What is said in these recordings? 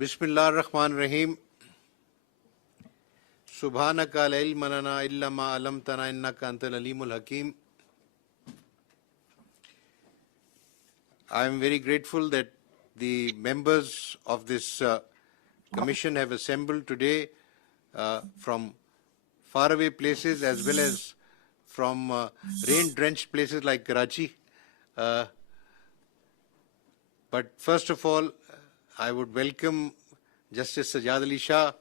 Bismillah ar-Rahman ar-Rahim. Subhanaka la ilma lana illa ma 'allamtana innaka antal alimul hakim. I am very grateful that the members of this commission have assembled today from faraway places as well as from rain-drenched places like Karachi. But first of all, I would welcome Justice Sajjad Ali Shah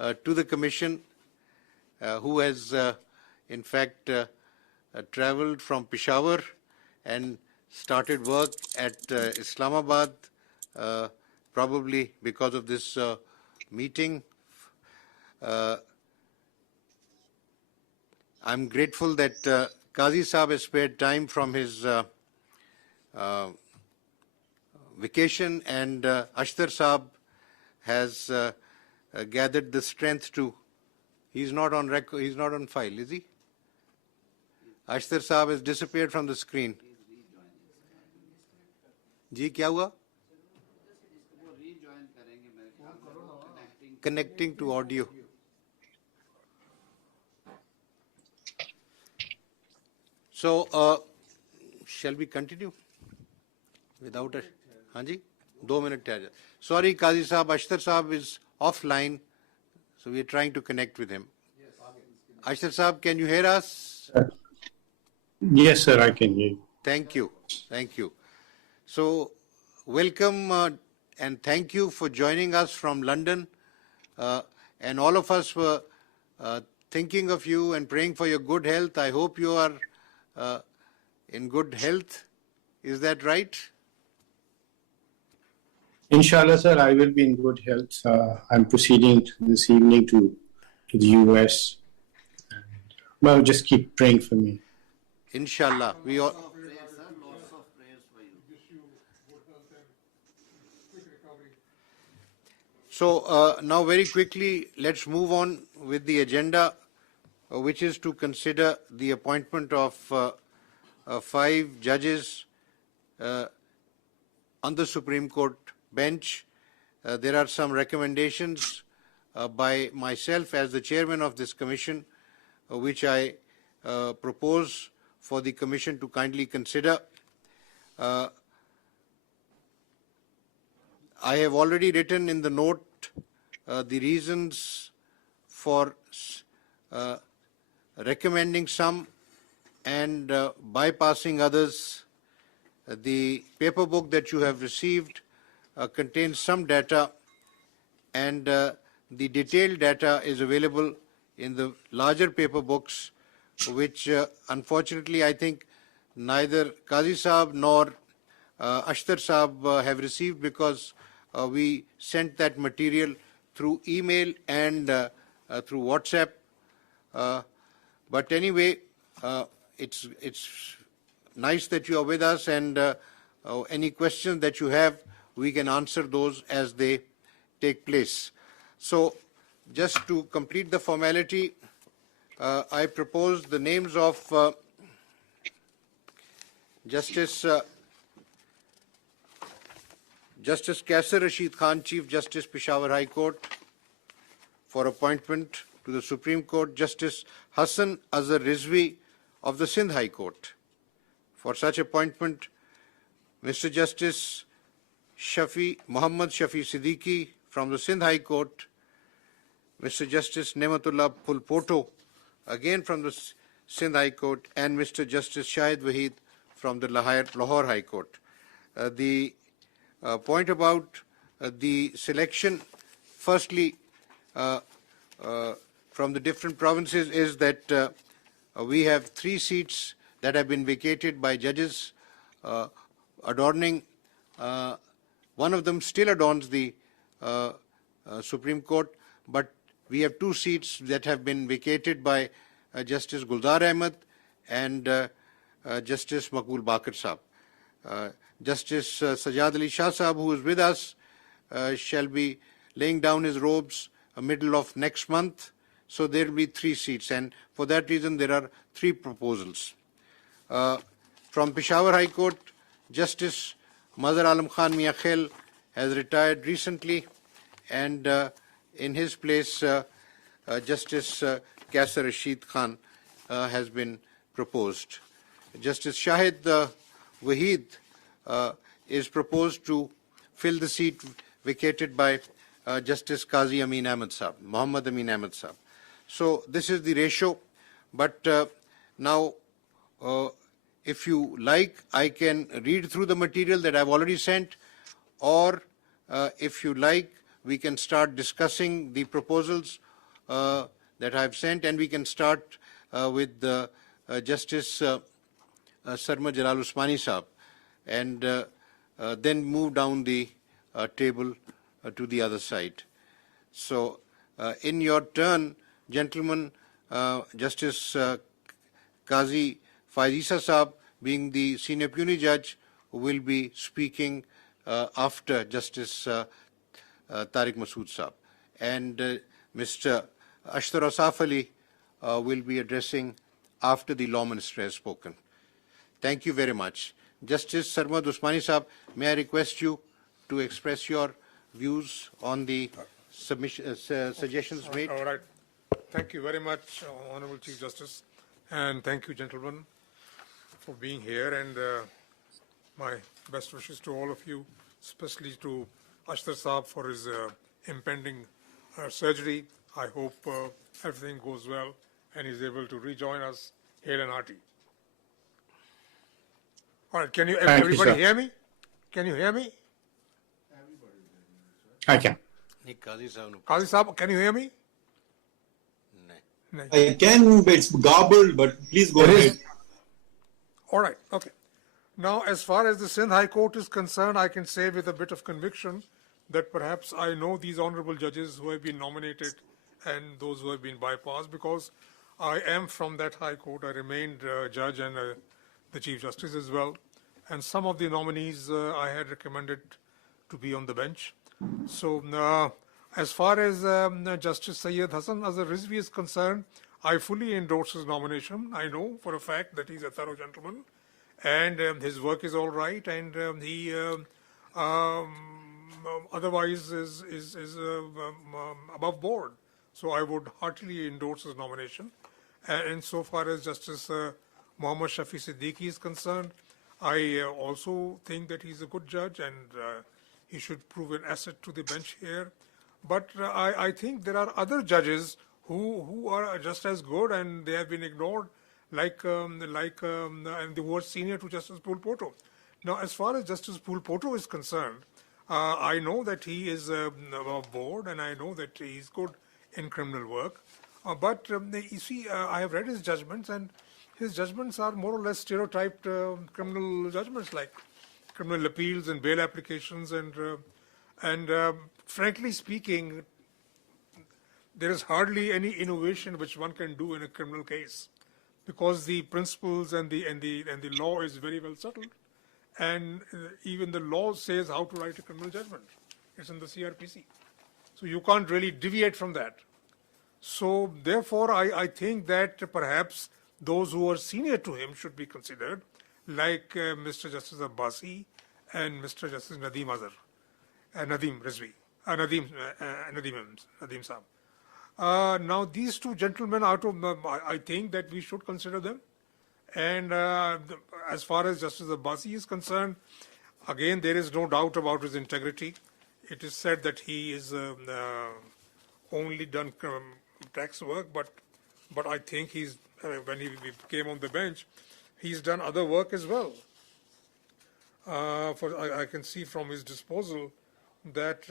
to the Commission, who has in fact travelled from Peshawar and started work at Islamabad, probably because of this meeting. I'm grateful that Qazi Saab has spared time from his vacation, and Ashtar Saab has gathered the strength to. He's not on record. He's not on file, is he? Ashtar Saab has disappeared from the screen. जी क्या हुआ? Connecting to audio. So, shall we continue without it? हाँ जी, 2 minutes ठहर जाए. Sorry, Qazi Saab, Ashtar Saab is offline, so we are trying to connect with him. Ashtar Saab, can you hear us? Yes, sir, I can hear you. Thank you. Thank you. So, welcome and thank you for joining us from London. And all of us were thinking of you and praying for your good health. I hope you are in good health. Is that right? Inshallah, sir, I will be in good health. I'm proceeding this evening to the US. Well, just keep praying for me. Inshallah. We all. So now very quickly, let's move on with the agenda, which is to consider the appointment of 5 judges on the Supreme Court bench. There are some recommendations by myself as the chairman of this commission, which I propose for the commission to kindly consider. I have already written in the note the reasons for recommending some and bypassing others. The paper book that you have received contains some data, and the detailed data is available in the larger paper books, which unfortunately I think neither Qazi Saab nor Ashtar Saab have received, because we sent that material through email and through WhatsApp. But anyway, it's nice that you are with us, and any questions that you have, we can answer those as they take place. So just to complete the formality, I propose the names of Justice Kaisar Rashid Khan, Chief Justice, Peshawar High Court, for appointment to the Supreme Court. Justice Hassan Azhar Rizvi of the Sindh High Court. For such appointment, Mr. Justice Muhammad Shafi Siddiqui from the Sindh High Court, Mr. Justice Nematullah Pulpoto, again from the Sindh High Court, and Mr. Justice Shahid Wahid from the Lahore High Court. The point about the selection, firstly, from the different provinces, is that we have 3 seats that have been vacated by judges adorning. One of them still adorns the Supreme Court, but we have 2 seats that have been vacated by Justice Guldar Ahmed and Justice Maqbool Bakir Saab. Justice Sajjad Ali Shah Saab, who is with us, shall be laying down his robes middle of next month. So there will be 3 seats, and for that reason there are 3 proposals. From Peshawar High Court, Justice Mazhar Alam Khan Mia Khel has retired recently, and in his place Justice Kaisar Rashid Khan has been proposed. Justice Shahid Waheed is proposed to fill the seat vacated by Justice Qazi Amin Ahmed Saab, Muhammad Amin Ahmed Saab. So this is the ratio, but now if you like, I can read through the material that I've already sent, or if you like, we can start discussing the proposals that I've sent, and we can start with Justice Sarma Jalal Usmani Saab, and then move down the table to the other side. So in your turn, gentlemen, Justice Qazi Faizisa Saab, being the senior puisne judge, will be speaking after Justice Tariq Masood Saab, and Mr. Ashtar Asaf Ali will be addressing after the law minister has spoken. Thank you very much. Justice Sarma Usmani Saab, may I request you to express your views on the suggestions made? All right. Thank you very much, Honorable Chief Justice, and thank you, gentlemen, for being here, and my best wishes to all of you, especially to Ashtar Saab for his impending surgery. I hope everything goes well and he's able to rejoin us hale and hearty. All right, can you, everybody hear me? Can you hear me? I can. Qazi Saab, can you hear me? I can, but it's garbled, but please go ahead. All right, okay. Now, as far as the Sindh High Court is concerned, I can say with a bit of conviction that perhaps I know these honorable judges who have been nominated and those who have been bypassed, because I am from that High Court. I remained judge and the Chief Justice as well. And some of the nominees I had recommended to be on the bench. So as far as Justice Syed Hassan Azhar Rizvi is concerned, I fully endorse his nomination. I know for a fact that he's a thorough gentleman, and his work is all right, and he otherwise is above board. So I would heartily endorse his nomination. And so far as Justice Muhammad Shafi Siddiqui is concerned, I also think that he's a good judge, and he should prove an asset to the bench here. But I think there are other judges who are just as good, and they have been ignored, and they were senior to Justice Pool Poto. Now, as far as Justice Pool Poto is concerned, I know that he is above board, and I know that he's good in criminal work. But you see, I have read his judgments, and his judgments are more or less stereotyped criminal judgments, like criminal appeals and bail applications, and frankly speaking, there is hardly any innovation which one can do in a criminal case, because the principles and the law is very well settled, and even the law says how to write a criminal judgment. It's in the CRPC, so you can't really deviate from that. So therefore, I think that perhaps those who are senior to him should be considered, like Mr. Justice Abbasi and Mr. Justice Nadeem Azhar, Nadeem Rizvi, Nadeem Saab. Now, these two gentlemen out of, I think that we should consider them. And as far as Justice Abbasi is concerned, again, there is no doubt about his integrity. It is said that he is only done tax work, but I think he's, when he came on the bench, he's done other work as well. I can see from his disposal that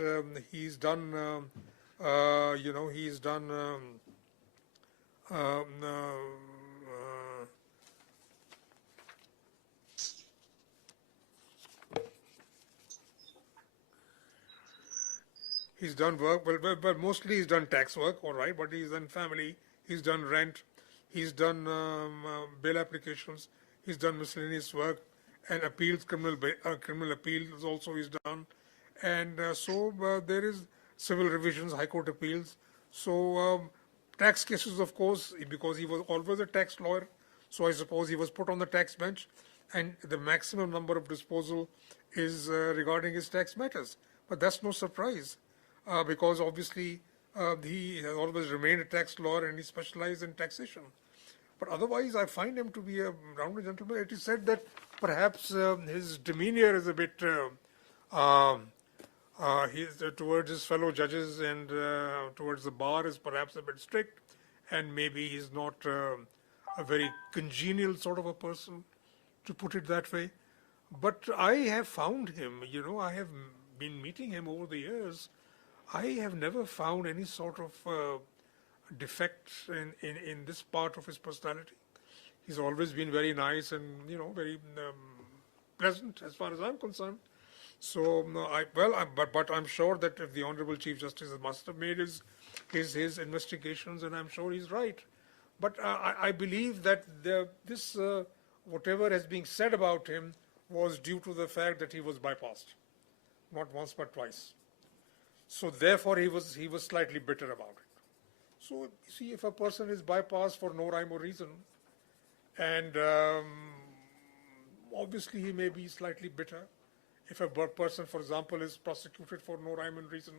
he's done, he's done he's done work, but mostly he's done tax work, all right, but he's done family, he's done rent, he's done bail applications, he's done miscellaneous work, and appeals, criminal appeals also he's done. And so there is civil revisions, high court appeals. So tax cases, of course, because he was always a tax lawyer, so I suppose he was put on the tax bench, and the maximum number of disposal is regarding his tax matters. But that's no surprise. because obviously he has always remained a tax lawyer and he specialized in taxation. But otherwise, I find him to be a rounded gentleman. It is said that perhaps his demeanor is a bit towards his fellow judges and towards the bar is perhaps a bit strict, and maybe he's not a very congenial sort of a person, to put it that way. But I have found him, I have been meeting him over the years. I have never found any sort of defect in this part of his personality. He's always been very nice and, very pleasant as far as I'm concerned. So, but I'm sure that if the Honorable Chief Justice must have made his investigations, and I'm sure he's right. But I believe that this whatever has been said about him was due to the fact that he was bypassed, not once but twice. So therefore he was slightly bitter about it. So see, if a person is bypassed for no rhyme or reason, and obviously he may be slightly bitter. If a person, for example, is prosecuted for no rhyme and reason,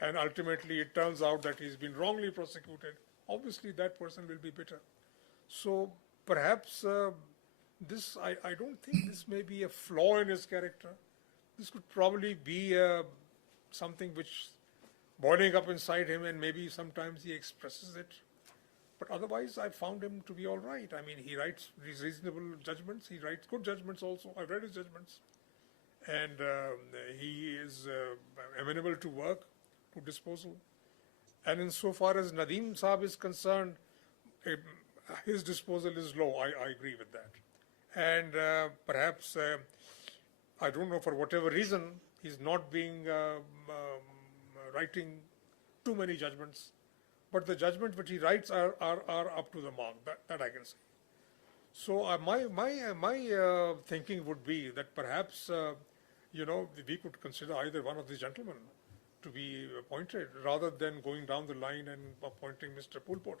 and ultimately it turns out that he's been wrongly prosecuted, obviously that person will be bitter. So perhaps I don't think this may be a flaw in his character. This could probably be something which boiling up inside him, and maybe sometimes he expresses it. But otherwise, I found him to be all right. I mean, he writes these reasonable judgments. He writes good judgments also. I've read his judgments. And he is amenable to work, to disposal. And insofar as Nadeem Saab is concerned, his disposal is low. I agree with that. And perhaps, I don't know, for whatever reason, he's not being writing too many judgments. But the judgments which he writes are up to the mark. That I can say. So my thinking would be that perhaps we could consider either one of these gentlemen to be appointed rather than going down the line and appointing Mr. Pulpot.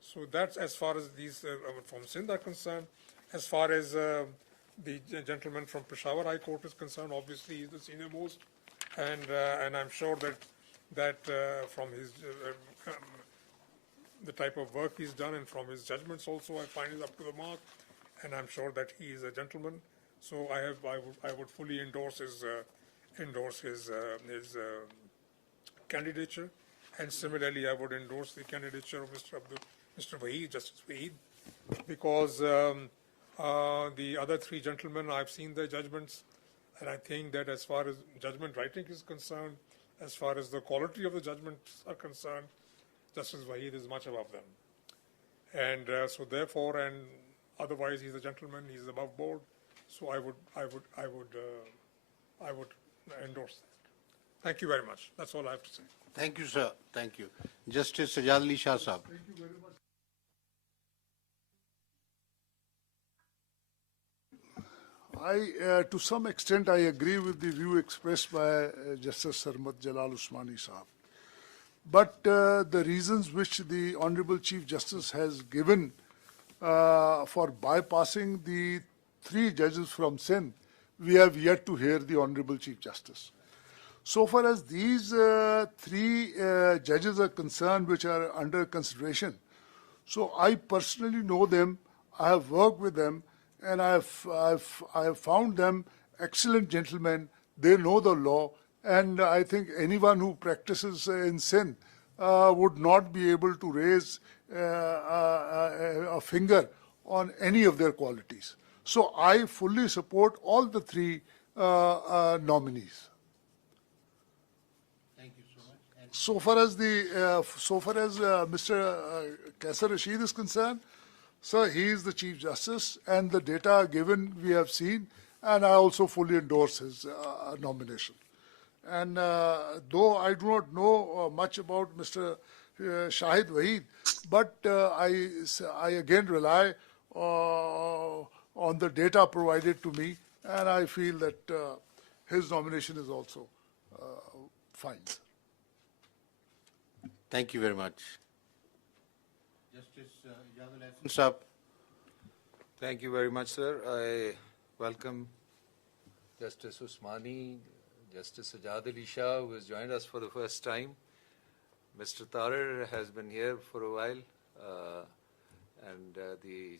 So that's as far as these from Sindh are concerned. As far as the gentleman from Peshawar High Court is concerned, obviously he's the senior most, and I'm sure that from his the type of work he's done and from his judgments also, I find it up to the mark, and I'm sure that he is a gentleman. So I would fully endorse his candidature, and similarly I would endorse the candidature of Mr. Waheed, Justice Waheed, because the other three gentlemen, I've seen their judgments, and I think that as far as judgment writing is concerned, as far as the quality of the judgments are concerned, Justice Waheed is much above them. And so therefore, and otherwise he's a gentleman, he's above board. So I would endorse that. Thank you very much. That's all I have to say. Thank you, sir. Thank you. Justice Sajad Ali Shah Saab. Thank you very much. To some extent, I agree with the view expressed by Justice Sarmat Jalal Usmani Saab. But the reasons which the Honorable Chief Justice has given for bypassing the three judges from Sindh, we have yet to hear the Honorable Chief Justice. So far as these three judges are concerned which are under consideration, so I personally know them, I have worked with them, and I have found them excellent gentlemen. They know the law, and I think anyone who practices in Sindh would not be able to raise a finger on any of their qualities. So I fully support all the three nominees. Thank you so much. And So far as Mr. Kaisar Rashid is concerned, sir, he is the Chief Justice, and the data given we have seen, and I also fully endorse his nomination. And though I do not know much about Mr. Shahid Waheed, but I again rely on the data provided to me, and I feel that his nomination is also fine. thank you very much. Justice Yadul Hasan Saab. Thank you very much, sir. I welcome Justice Usmani, Justice Sajad Ali Shah, who has joined us for the first time. Mr. Tarar has been here for a while, and the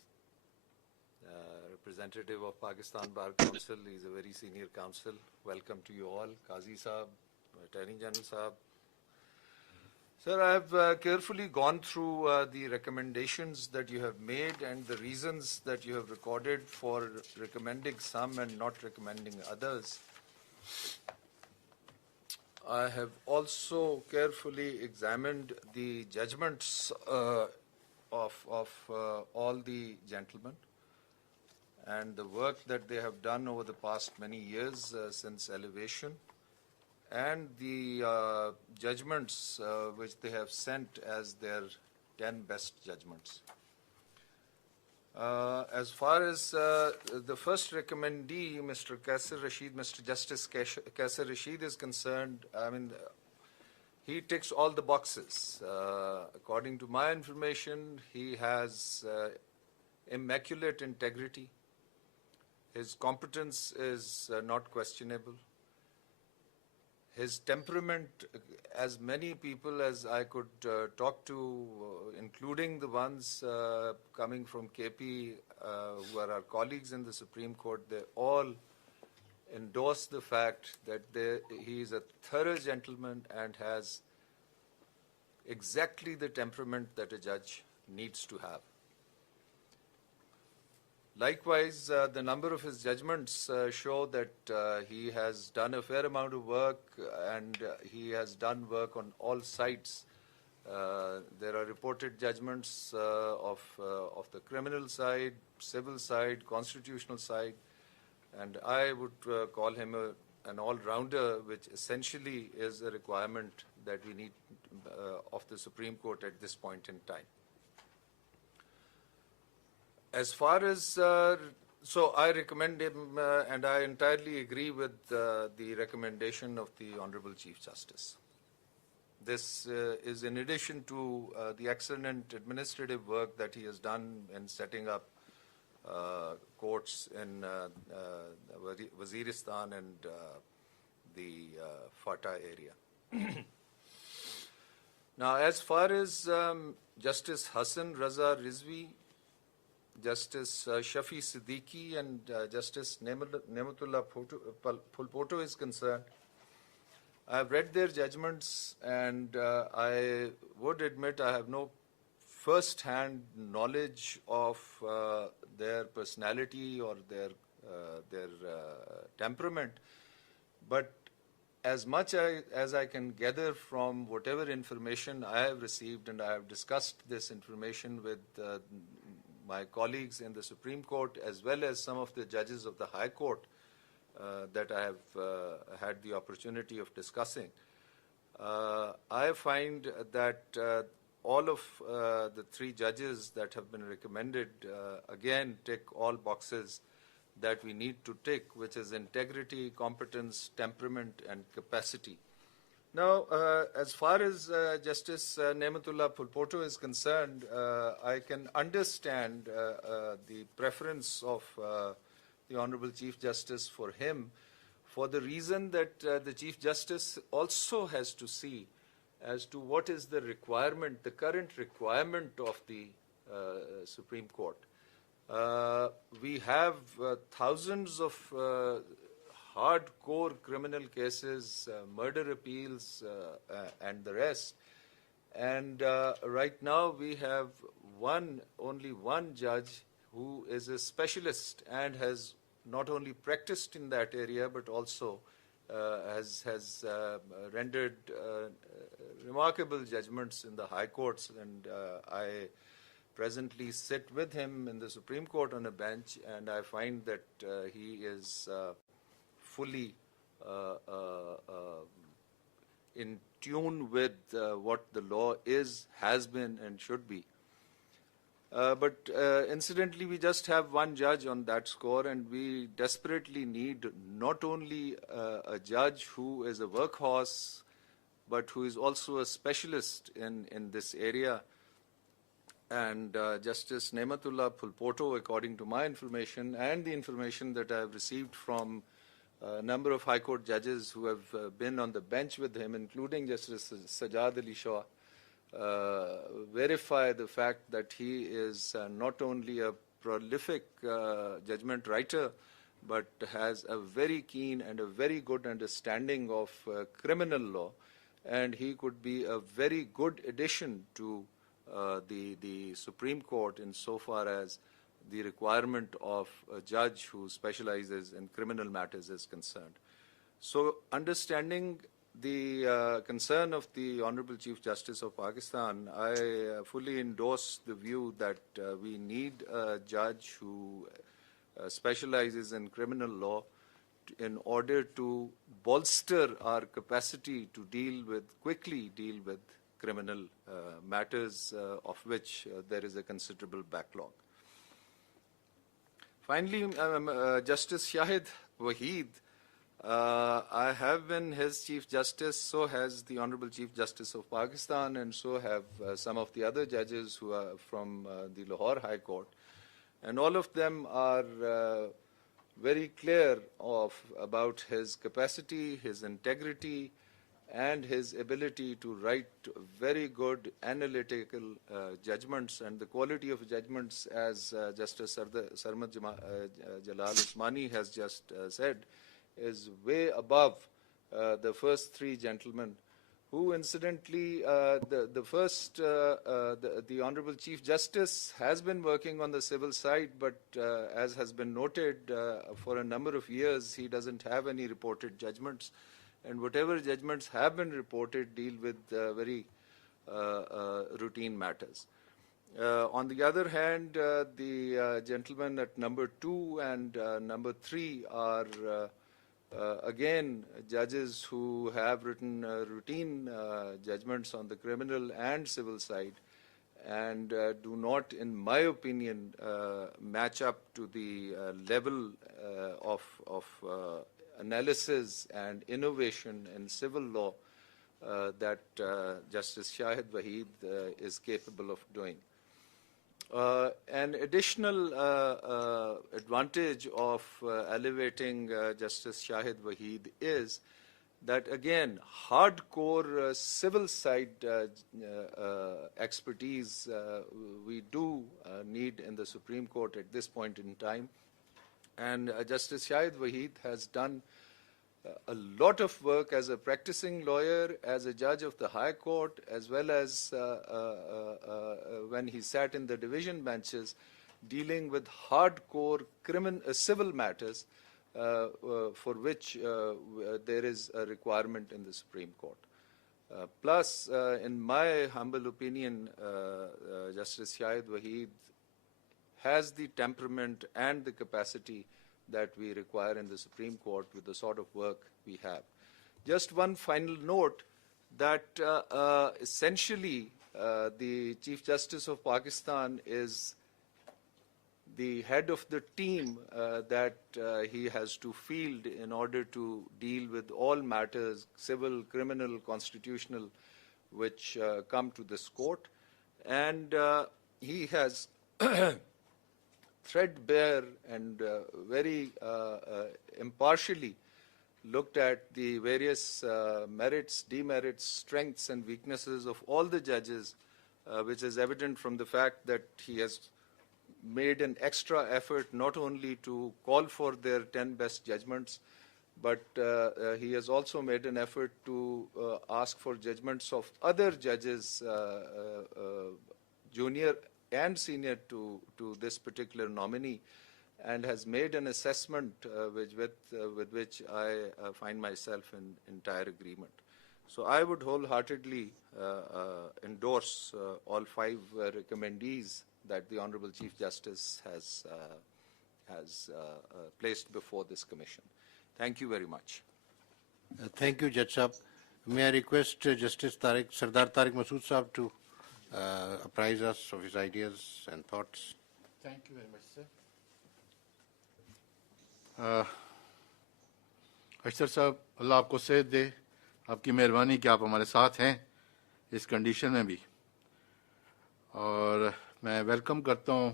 representative of Pakistan Bar Council. He's a very senior counsel. Welcome to you all. Qazi Saab, Attorney General Saab. Sir, I have carefully gone through the recommendations that you have made and the reasons that you have recorded for recommending some and not recommending others. I have also carefully examined the judgments of all the gentlemen and the work that they have done over the past many years since elevation, and the judgments which they have sent as their 10 best judgments. As far as the first recommendee, Mr. Kaisar Rashid, Mr. Justice Kaisar Rashid is concerned, I mean, he ticks all the boxes. According to my information, he has immaculate integrity. His competence is not questionable. His temperament, as many people as I could talk to, including the ones coming from KP who are our colleagues in the Supreme Court, they all endorse the fact that he is a thorough gentleman and has exactly the temperament that a judge needs to have. Likewise, the number of his judgments show that he has done a fair amount of work, and he has done work on all sides. There are reported judgments of the criminal side, civil side, constitutional side, and I would call him an all-rounder, which essentially is a requirement that we need of the Supreme Court at this point in time. As far as, so I recommend him, and I entirely agree with the recommendation of the Honorable Chief Justice. This is in addition to the excellent administrative work that he has done in setting up courts in Waziristan and the Fatah area. Now, as far as Justice Hassan Raza Rizvi, Justice Shafi Siddiqui, and Justice Nematullah Phulpoto is concerned, I have read their judgments, and I would admit I have no first-hand knowledge of their personality or their temperament, but as much as I can gather from whatever information I have received, and I have discussed this information with my colleagues in the Supreme Court as well as some of the judges of the High Court that I have had the opportunity of discussing, I find that all of the three judges that have been recommended again tick all boxes that we need to tick, which is integrity, competence, temperament, and capacity. Now, as far as Justice Nematullah Phulpoto is concerned, I can understand the preference of the Honorable Chief Justice for him, for the reason that the Chief Justice also has to see as to what is the requirement, the current requirement of the Supreme Court. We have thousands of hardcore criminal cases, murder appeals, and the rest. And right now we have only one judge who is a specialist and has not only practiced in that area but also has rendered remarkable judgments in the high courts. And I presently sit with him in the Supreme Court on a bench, and I find that he is fully in tune with what the law is, has been, and should be. But incidentally, we just have one judge on that score, and we desperately need not only a judge who is a workhorse, but who is also a specialist in this area. And Justice Nematullah Phulpoto, according to my information and the information that I have received from a number of High Court judges who have been on the bench with him, including Justice Sajjad Ali Shah, verify the fact that he is not only a prolific judgment writer, but has a very keen and a very good understanding of criminal law, and he could be a very good addition to the Supreme Court insofar as the requirement of a judge who specializes in criminal matters is concerned. So, understanding the concern of the Honorable Chief Justice of Pakistan, I fully endorse the view that we need a judge who specializes in criminal law in order to bolster our capacity to quickly deal with criminal matters of which there is a considerable backlog. Finally, Justice Shahid Waheed, I have been his Chief Justice, so has the Honorable Chief Justice of Pakistan, and so have some of the other judges who are from the Lahore High Court. And all of them are very clear about his capacity, his integrity, and his ability to write very good analytical judgments, and the quality of judgments, as Justice Sarmat Jalal Usmani has just said, is way above the first three gentlemen, who incidentally, the Honorable Chief Justice has been working on the civil side, but as has been noted, for a number of years he doesn't have any reported judgments, and whatever judgments have been reported deal with very routine matters. On the other hand, the gentlemen at number 2 and number 3 are again judges who have written routine judgments on the criminal and civil side, and do not, in my opinion, match up to the level of analysis and innovation in civil law that Justice Shahid Waheed is capable of doing. An additional advantage of elevating Justice Shahid Waheed is that, again, hardcore civil side expertise we do need in the Supreme Court at this point in time. And Justice Shahid Waheed has done a lot of work as a practicing lawyer, as a judge of the High Court, as well as when he sat in the division benches dealing with hardcore civil matters for which there is a requirement in the Supreme Court. Plus, in my humble opinion, Justice Shahid Waheed has the temperament and the capacity that we require in the Supreme Court with the sort of work we have. Just one final note that essentially the Chief Justice of Pakistan is the head of the team that he has to field in order to deal with all matters, civil, criminal, constitutional, which come to this court. And he has threadbare and very impartially looked at the various merits, demerits, strengths and weaknesses of all the judges, which is evident from the fact that he has made an extra effort not only to call for their 10 best judgments, but he has also made an effort to ask for judgments of other judges, junior and senior to this particular nominee, and has made an assessment with which I find myself in entire agreement. So I would wholeheartedly endorse all 5 recommendees that the Honorable Chief Justice has placed before this Commission. Thank you very much. Thank you, Judge Saab. May I request Justice Sardar Tariq Masood Saab to apprise us of his ideas and thoughts. Thank you very much, sir. अशर साहब, अल्लाह आपको सेहत दे, आपकी मेहरबानी कि आप हमारे साथ हैं इस कंडीशन में भी। और मैं वेलकम करता हूं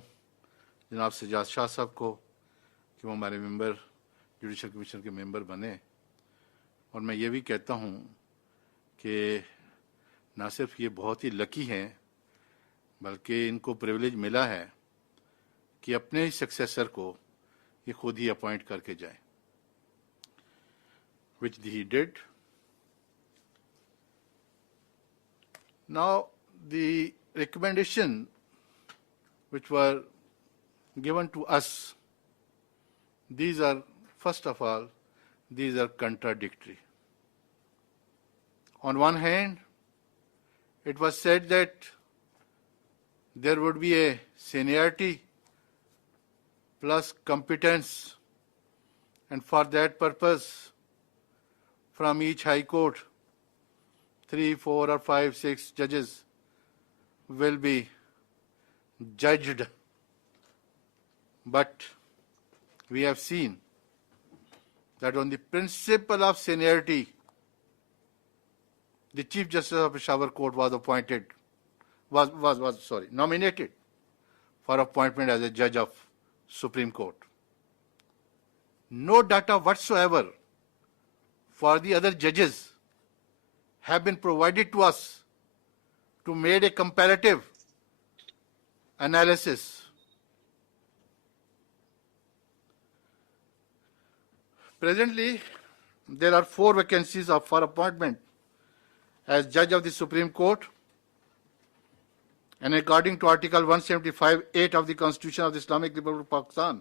जनाब सजाद शाह साहब को कि वो हमारे मेंबर जुडिशल कमीशन के मेंबर बने, और मैं ये भी कहता हूँ कि ना सिर्फ ये बहुत ही लकी हैं, बल्कि इनको प्रिविलेज मिला है कि अपने ही सक्सेसर को ये खुद ही अपॉइंट करके जाए, which he did. Now, the recommendation which were given to us, these are, first of all, these are contradictory. On one hand, it was said that there would be a seniority plus competence, and for that purpose, from each high court, 3, 4 or 5, 6 judges will be judged. But we have seen that on the principle of seniority, the Chief Justice of Peshawar Court was nominated for appointment as a judge of Supreme Court. No data whatsoever for the other judges have been provided to us to make a comparative analysis. Presently, there are 4 vacancies for appointment as judge of the Supreme Court, and according to Article 175(8) of the Constitution of the Islamic Republic of Pakistan,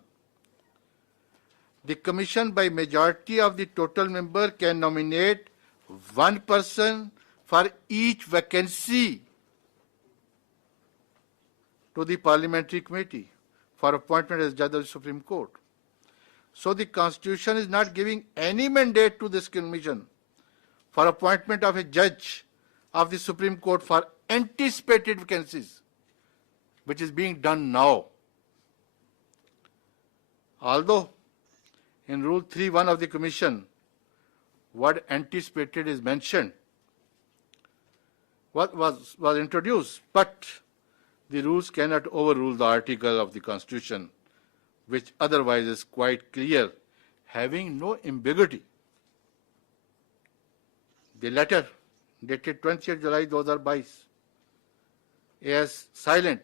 the Commission by majority of the total member can nominate one person for each vacancy to the Parliamentary Committee for appointment as judge of the Supreme Court. So the Constitution is not giving any mandate to this Commission for appointment of a judge of the Supreme Court for anticipated vacancies, which is being done now. Although in Rule 3.1 of the Commission, word anticipated is mentioned, was introduced, but the rules cannot overrule the article of the Constitution, which otherwise is quite clear, having no ambiguity. The letter dated 20th July 2022 is silent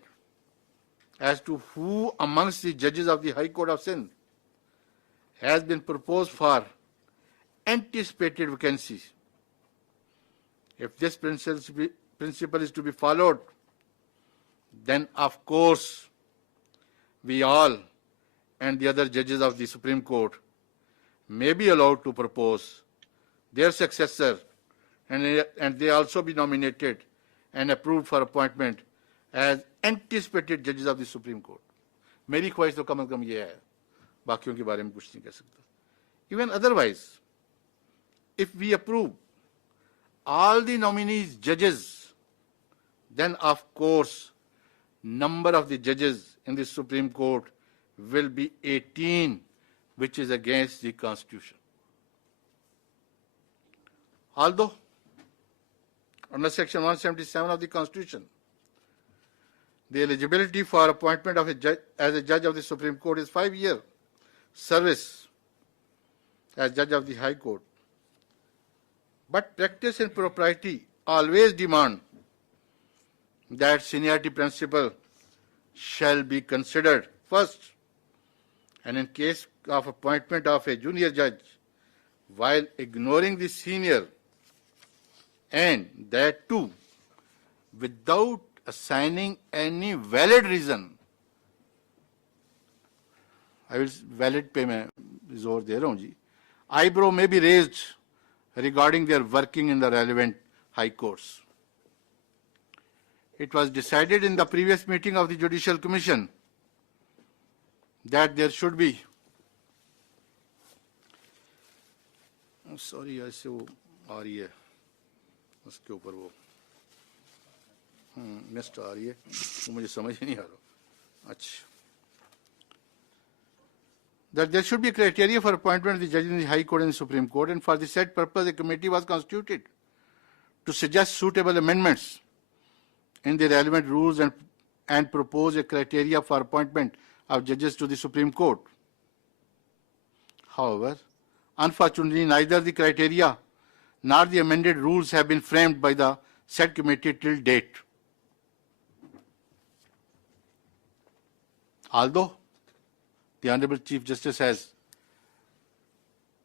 as to who amongst the judges of the High Court of Sindh has been proposed for anticipated vacancies. If this principle is to be followed, then of course we all and the other judges of the Supreme Court may be allowed to propose their successor, and they also be nominated and approved for appointment as anticipated judges of the Supreme Court. मेरी ख्वाहिश तो कम से कम ये है, बाकियों के बारे में कुछ नहीं कह सकता. Even otherwise, if we approve all the nominees judges, then of course number of the judges in the Supreme Court will be 18, which is against the Constitution. Although under Section 177 of the Constitution, the eligibility for appointment of a judge, as a judge of the Supreme Court is 5-year service as judge of the High Court. But practice and propriety always demand that seniority principle shall be considered first, and in case of appointment of a junior judge, while ignoring the senior, and that too without assigning any valid reason, I will valid पे मैं जोर दे रहा हूँ जी, eyebrow may be raised regarding their working in the relevant high courts. It was decided in the previous meeting of the Judicial Commission that there should be, sorry ऐसे वो आ रही है उसके ऊपर वो नेक्स्ट आ रही है वो मुझे समझ ही नहीं आ रहा. अच्छा, that there should be criteria for appointment of the judges in the High Court and the Supreme Court, and for the said purpose a committee was constituted to suggest suitable amendments in the relevant rules and propose a criteria for appointment of judges to the Supreme Court. However, Unfortunately, neither the criteria nor the amended rules have been framed by the said committee till date. Although the Honorable Chief Justice has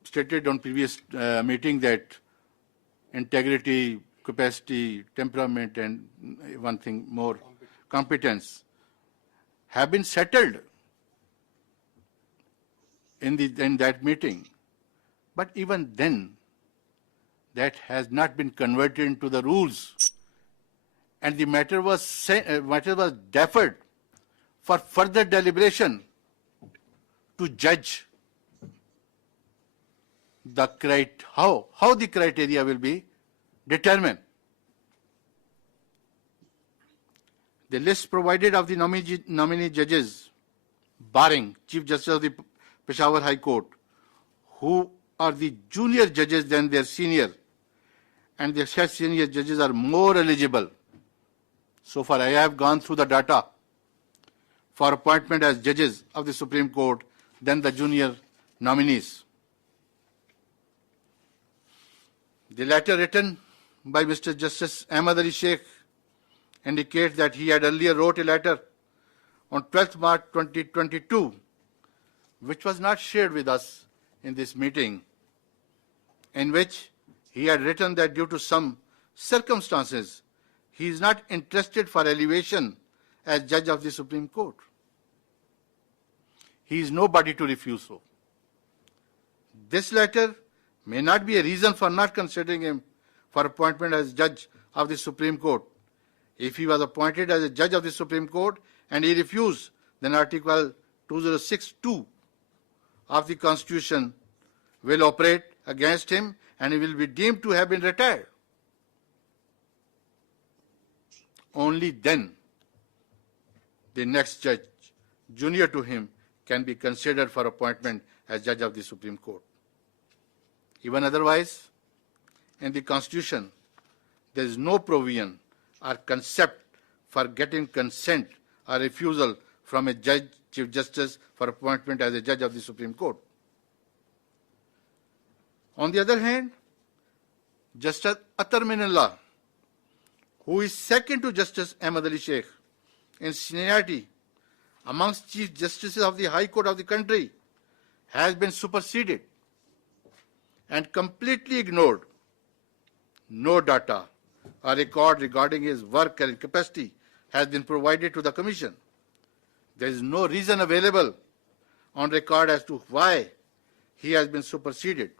stated on previous meeting that integrity, capacity, temperament, and one thing more, competence, have been settled in that meeting. But even then, that has not been converted into the rules, and the matter was deferred for further deliberation to judge how the criteria will be determined. The list provided of the nominee judges, barring Chief Justice of the Peshawar High Court, who are the junior judges than their senior, and the senior judges are more eligible. So far, I have gone through the data for appointment as judges of the Supreme Court than the junior nominees. The letter written by Mr. Justice Ahmad Ali Sheikh indicates that he had earlier wrote a letter on 12th March 2022, which was not shared with us in this meeting, in which he had written that due to some circumstances, he is not interested for elevation as judge of the Supreme Court. He is nobody to refuse so. This letter may not be a reason for not considering him for appointment as judge of the Supreme Court. If he was appointed as a judge of the Supreme Court and he refused, then Article 206(2) of the Constitution will operate against him and he will be deemed to have been retired. Only then the next judge junior to him can be considered for appointment as judge of the Supreme Court. Even otherwise, in the Constitution, there is no provision or concept for getting consent or refusal from a judge, Chief Justice, for appointment as a judge of the Supreme Court. On the other hand, Justice Atar Minallah, who is second to Justice Ahmad Ali Sheikh in seniority amongst Chief Justices of the High Court of the country, has been superseded and completely ignored. No data or record regarding his work and capacity has been provided to the Commission. There is no reason available on record as to why he has been superseded.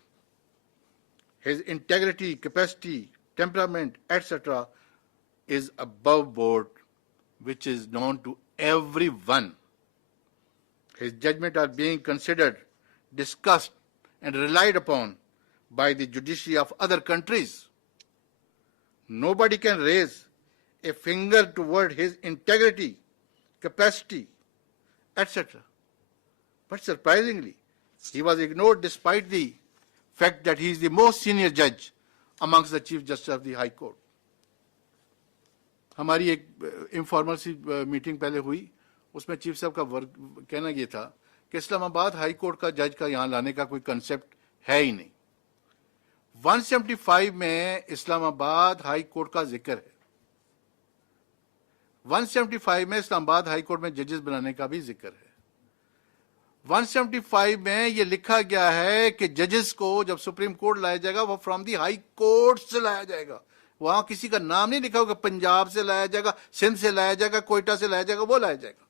His integrity, capacity, temperament, etc. is above board, which is known to everyone. His judgments are being considered, discussed, and relied upon by the judiciary of other countries. Nobody can raise a finger toward his integrity, capacity, etc. But surprisingly, he was ignored despite the fact that he is the most senior judge amongst the Chief Justice of the High Court. हमारी एक informal सी meeting पहले हुई, उसमें chief साहब का कहना ये था कि इस्लामाबाद हाई कोर्ट का जज का यहाँ लाने का कोई कंसेप्ट है ही नहीं. 175 में इस्लामाबाद हाई कोर्ट का जिक्र है. 175 में इस्लामाबाद हाई कोर्ट में जजेस बनाने का भी जिक्र है. 175 में ये लिखा गया है कि जजेस को जब सुप्रीम कोर्ट लाया जाएगा वो फ्रॉम दी हाई कोर्ट से लाया जाएगा. वहां किसी का नाम नहीं लिखा होगा, पंजाब से लाया जाएगा, सिंध से लाया जाएगा, कोयटा से लाया जाएगा, वो लाया जाएगा.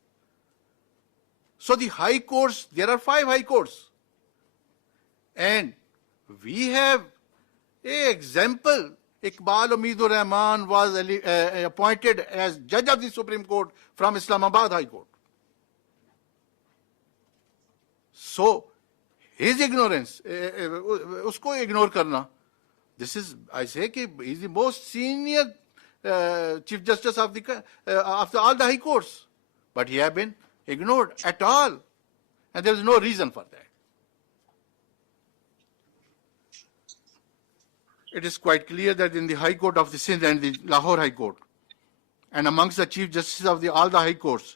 So the high courts, there are 5 high courts and we have a example. Iqbal Umeedur Rahman was appointed as judge of the Supreme Court from Islamabad High Court. So, his ignorance, usko ignore karna, this is, I say, he is the most senior Chief Justice of all the High Courts. But he has been ignored at all. And there is no reason for that. It is quite clear that in the High Court of the Sindh and the Lahore High Court, and amongst the Chief Justices of all the High Courts,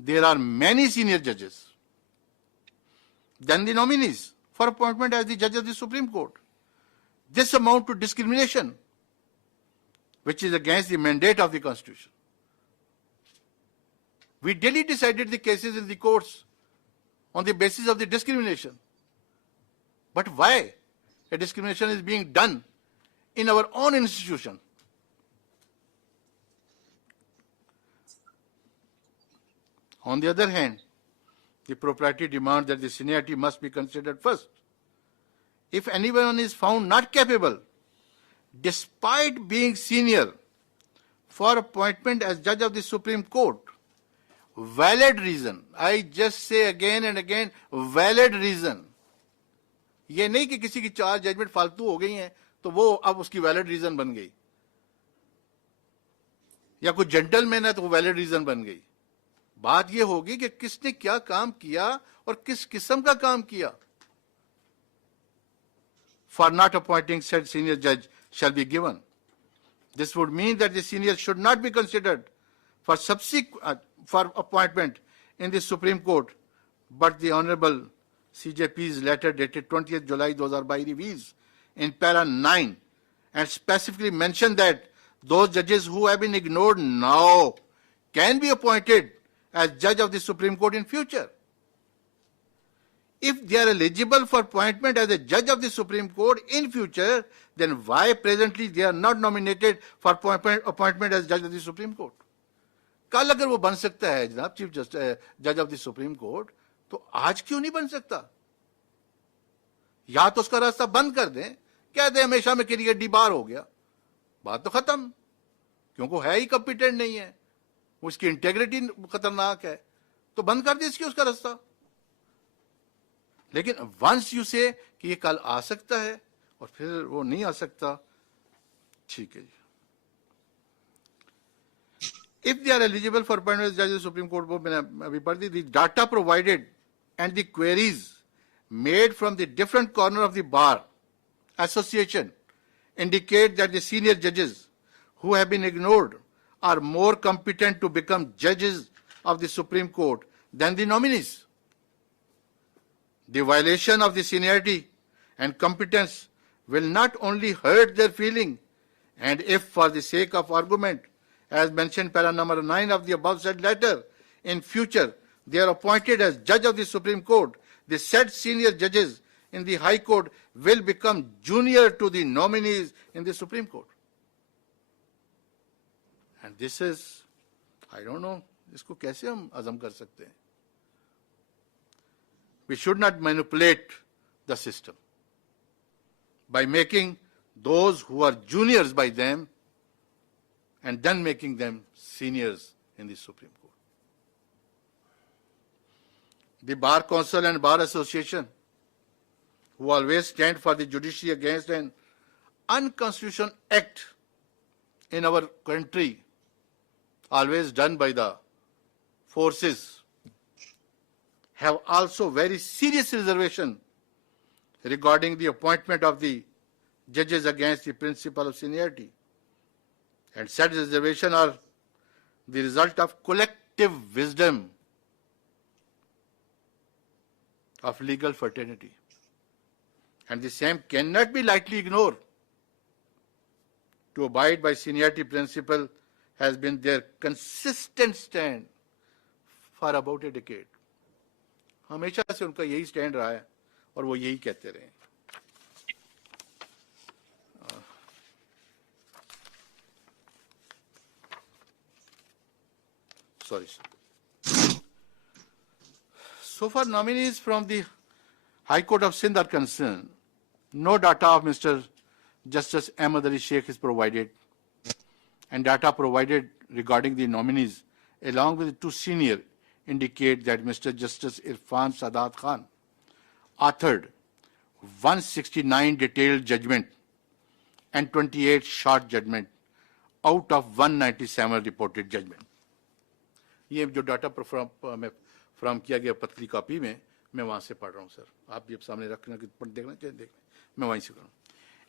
there are many senior judges than the nominees. for appointment as the judge of the Supreme Court. This amount to discrimination, which is against the mandate of the Constitution. We daily decided the cases in the courts on the basis of the discrimination. But why a discrimination is being done in our own institution? On the other hand, the propriety demands that the seniority must be considered first. If anyone is found not capable, despite being senior, for appointment as judge of the Supreme Court, valid reason, I just say again and again, valid reason. ये नहीं कि किसी की 4 judgement फालतू हो गई हैं तो वो अब उसकी वैलिड रीजन बन गई, या कोई जेंटलमैन है तो वो वैलिड रीजन बन गई. बात ये होगी कि किसने क्या काम किया और किस किस्म का काम किया. For not appointing said senior judge shall be given. This would mean that the senior should not be considered for for appointment in the Supreme Court, but the Honorable CJP's letter dated 20th July 2022 reveals in para 9 and specifically mentioned that those judges who have been ignored now can be appointed as judge of the Supreme Court in future. If they are eligible for appointment as a judge of the Supreme Court in future, then why presently they are not nominated for appointment as judge of the Supreme Court? कल अगर वो बन सकता है जनाब chief जज of the supreme court, तो आज क्यों नहीं बन सकता? या तो उसका रास्ता बंद कर दें, कह दें हमेशा में के लिए डिबार हो गया, बात तो खत्म, क्योंकि है ही कॉम्पिटेंट नहीं है, उसकी इंटेग्रिटी खतरनाक है, तो बंद कर दे इसकी उसका रास्ता. लेकिन वंस यू से कि ये कल आ सकता है और फिर वो नहीं आ सकता, ठीक है जी. If they are eligible for appointment as judge of the Supreme Court, वो मैंने अभी पढ़ दी, the data provided and the queries made from the different corner of the bar association indicate that the senior judges who have been ignored are more competent to become judges of the Supreme Court than the nominees. The violation of the seniority and competence will not only hurt their feeling, and if for the sake of argument, as mentioned para number 9 of the above said letter, in future they are appointed as judge of the Supreme Court, the said senior judges in the High Court will become junior to the nominees in the Supreme Court. And this is, I don't know, इसको कैसे हम अज़म कर सकते हैं? We should not manipulate the system by making those who are juniors by them and then making them seniors in the Supreme Court. The Bar Council and Bar Association, who always stand for the judiciary against an unconstitutional act in our country, always done by the forces, have also very serious reservation regarding the appointment of the judges against the principle of seniority. And such reservation are the result of collective wisdom of legal fraternity. And the same cannot be lightly ignored. To abide by seniority principle has been their consistent stand for about a decade. हमेशा से उनका यही stand रहा है और वो यही कहते रहे. Sorry, sir. So far, nominees from the High Court of Sindh are concerned, no data of Mr. Justice Ahmad Ali Sheikh is provided, and data provided regarding the nominees, along with the 2 senior, indicate that Mr. Justice Irfan Sadat Khan authored 169 detailed judgment and 28 short judgment out of 197 reported judgment. ये जो data from किया गया पतली copy में, मैं वहाँ से पढ़ रहा हूँ सर, आप भी सामने रखना कि देखना चाहिए, देखना मैं वहीं से करूँ.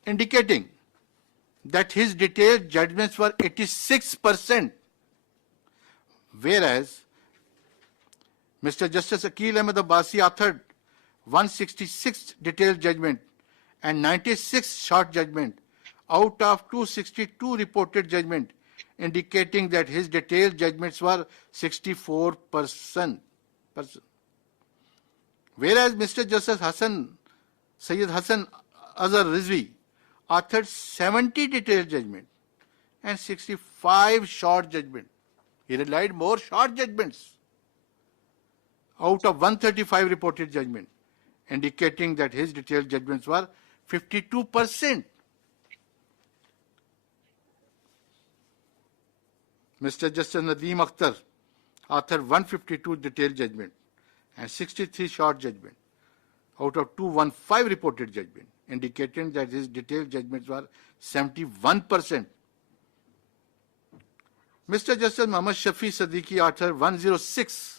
Indicating that his detailed judgments were 86%, whereas Mr. Justice Akil Ahmed Abbasi authored 166 detailed judgment and 96 short judgment out of 262 reported judgment, indicating that his detailed judgments were 64%. Whereas Mr. Justice Sayyid Hassan Azhar Rizvi authored 70 detailed judgment and 65 short judgment. He relied more short judgments out of 135 reported judgment, indicating that his detailed judgments were 52%. Mr. Justice Nadeem Akhtar authored 152 detailed judgment and 63 short judgment out of 215 reported judgment, indicating that his detailed judgments were 71%. Mr. Justice Muhammad Shafi Siddiqui authored 106.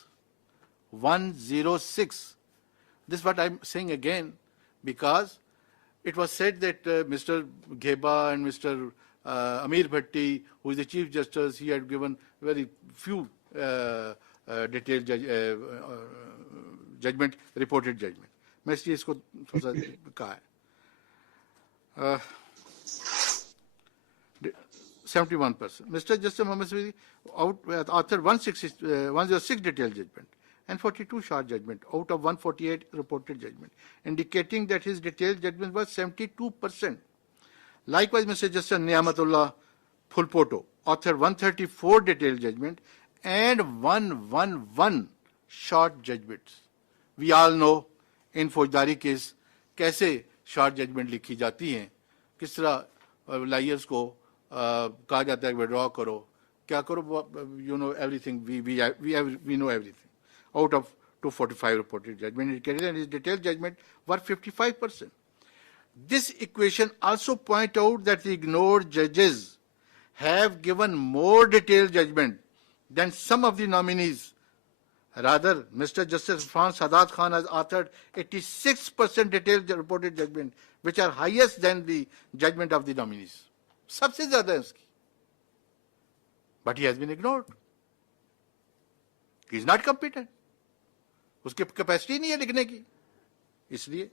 This is what I'm saying again, because it was said that Mr. Gheba and Mr. Amir Bhatti, who is the Chief Justice, he had given very few detailed judgment, reported judgment. मैं इसलिए इसको थोड़ा सा कहा है 71%. Mr. Justice Muhammad Shafi authored 106 detailed judgment and 42 short judgment out of 148 reported judgment, indicating that his detailed judgment was 72%. Likewise, Mr. Justice Niyamatullah Phulpoto authored 134 detailed judgment and 111 short judgments. We all know in फौजदारी case कैसे short judgement लिखी जाती हैं, किस तरह lawyers को कहा जाता है विड्रॉ करो, क्या करो, you know everything, we know everything. Out of 245 reported judgment indicated, and his detailed judgment were 55%. This equation also point out that the ignored judges have given more detailed judgment than some of the nominees. Rather, Mr. Justice Irfan Sadat Khan has authored 86% detailed reported judgment, which are highest than the judgment of the nominees. सबसे ज़्यादा है उसकी. But he has been ignored. He is not competent. उसकी capacity नहीं है लिखने की. इसलिए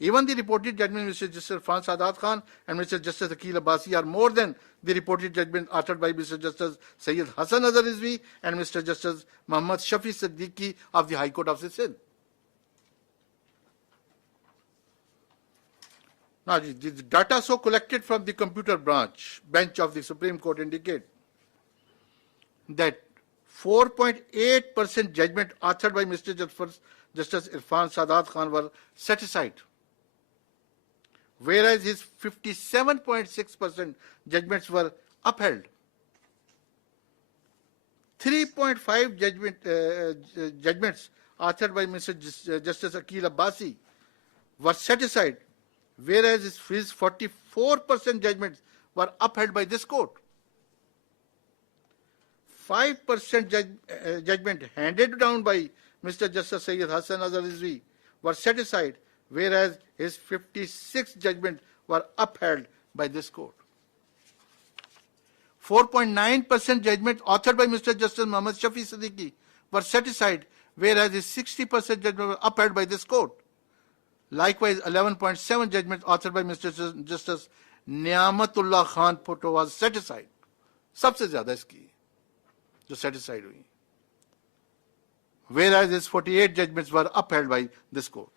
even the reported judgment of Mr. Justice Irfan Sadat Khan and Mr. Justice Akil Abbasi are more than the reported judgment authored by Mr. Justice Sayyid Hassan Azhar Rizvi and Mr. Justice Muhammad Shafi Siddiqui of the High Court of Sindh. Now, the data so collected from the computer bench of the Supreme Court indicate that 4.8% judgment authored by Mr. Justice Irfan Sadat Khan were set aside, whereas his 57.6% judgments were upheld. 3.5 judgments authored by Mr. Justice Akil Abbasi were set aside, whereas his 44% judgments were upheld by this court. 5% judgment handed down by Mr. Justice Sayyid Hassan Azhar Rizvi were set aside, whereas his 56 judgments were upheld by this court. 4.9% judgment authored by Mr. Justice Muhammad Shafi Siddiqui were set aside, whereas his 60% judgment were upheld by this court. Likewise, 11.7 judgment authored by Mr. Justice Niyamatullah Khan Phulpoto was set aside. सबसे ज़्यादा इसकी जो set aside हुई. Whereas his 48 judgments were upheld by this court.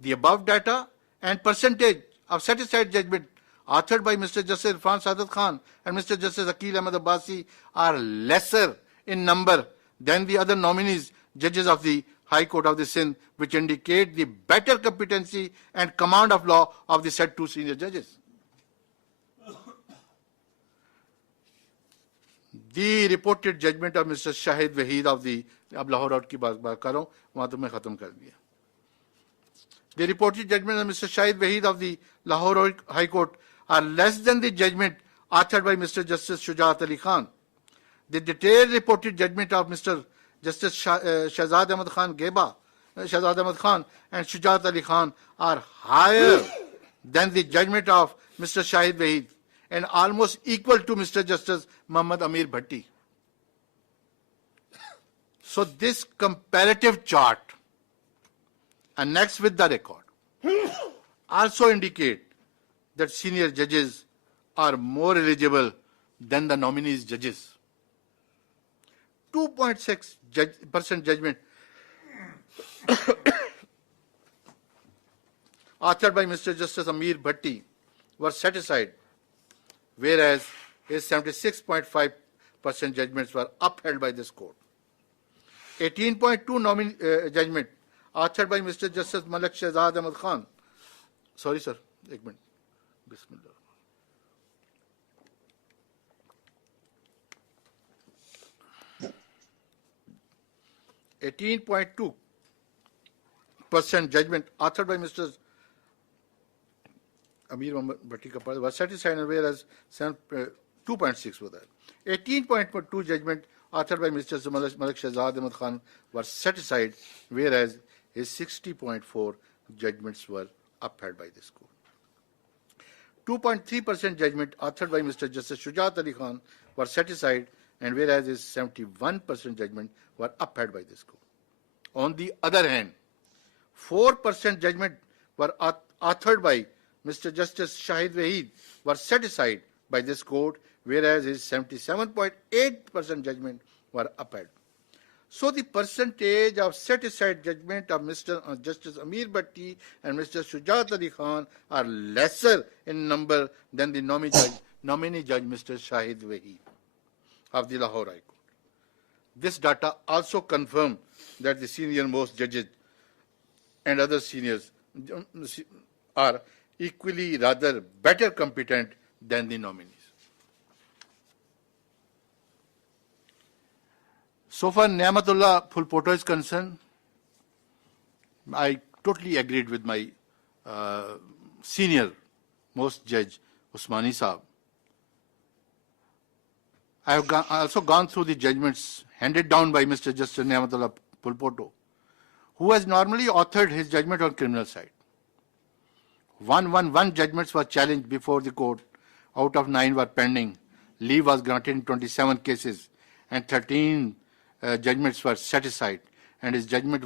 The above data and percentage of set aside judgment authored by Mr. Justice Irfan Sadat Khan and Mr. Justice Akil Ahmad Abbasi are lesser in number than the other nominees, judges of the High Court of the Sindh, which indicate the better competency and command of law of the said two senior judges. The reported judgment of Mr. Shahid Waheed of the अब Lahore out की बात कर रहा हूँ, वहाँ तो मैं ख़त्म कर दिया. The reported judgment of Mr. Shahid Waheed of the Lahore High Court are less than the judgment authored by Mr. Justice Shujaat Ali Khan. The detailed reported judgment of Mr. Justice Shahzad Ahmad Khan Gheba, Shahzad Ahmad Khan and Shujaat Ali Khan are higher than the judgment of Mr. Shahid Waheed and almost equal to Mr. Justice Muhammad Amir Bhatti. So this comparative chart annexed with the record also indicate that senior judges are more eligible than the nominees judges. 2.6% judgment authored by Mr. Justice Amir Bhatti were set aside, whereas his 76.5% judgments were upheld by this court. 18.2 judgment authored by Mr. Justice Malik Shehzad Ahmad Khan. Sorry, sir. Ek minute. Bismillah. %% judgment authored by Mr. Amir Bhatti Kapal was set aside, whereas 2.6 was that. 18.2 judgment authored by Mr. Malik Shehzad Ahmad Khan was set aside, whereas his 60.4 judgments were upheld by this court. 2.3% judgment authored by Mr. Justice Shujaat Ali Khan were set aside, and whereas his 71% judgment were upheld by this court. On the other hand, 4% judgment were authored by Mr. Justice Shahid Wahid were set aside by this court, whereas his 77.8% judgment were upheld. So the percentage of set aside judgment of Mr. Justice Amir Bhatti and Mr. Shujaat Ali Khan are lesser in number than the nominee judge Mr. Shahid Wahid of the Lahore High Court. This data also confirms that the senior most judges and other seniors are equally rather better competent than the nominees. So far, Niamatullah Phulpoto is concerned, I totally agreed with my senior most judge, Usmani Saab. I have also gone through the judgments handed down by Mr. Justice Niamatullah Phulpoto, who has normally authored his judgment on criminal side. 111 judgments were challenged before the court. Out of 9 were pending. Leave was granted in 27 cases, and 13 judgments were set aside, and his judgment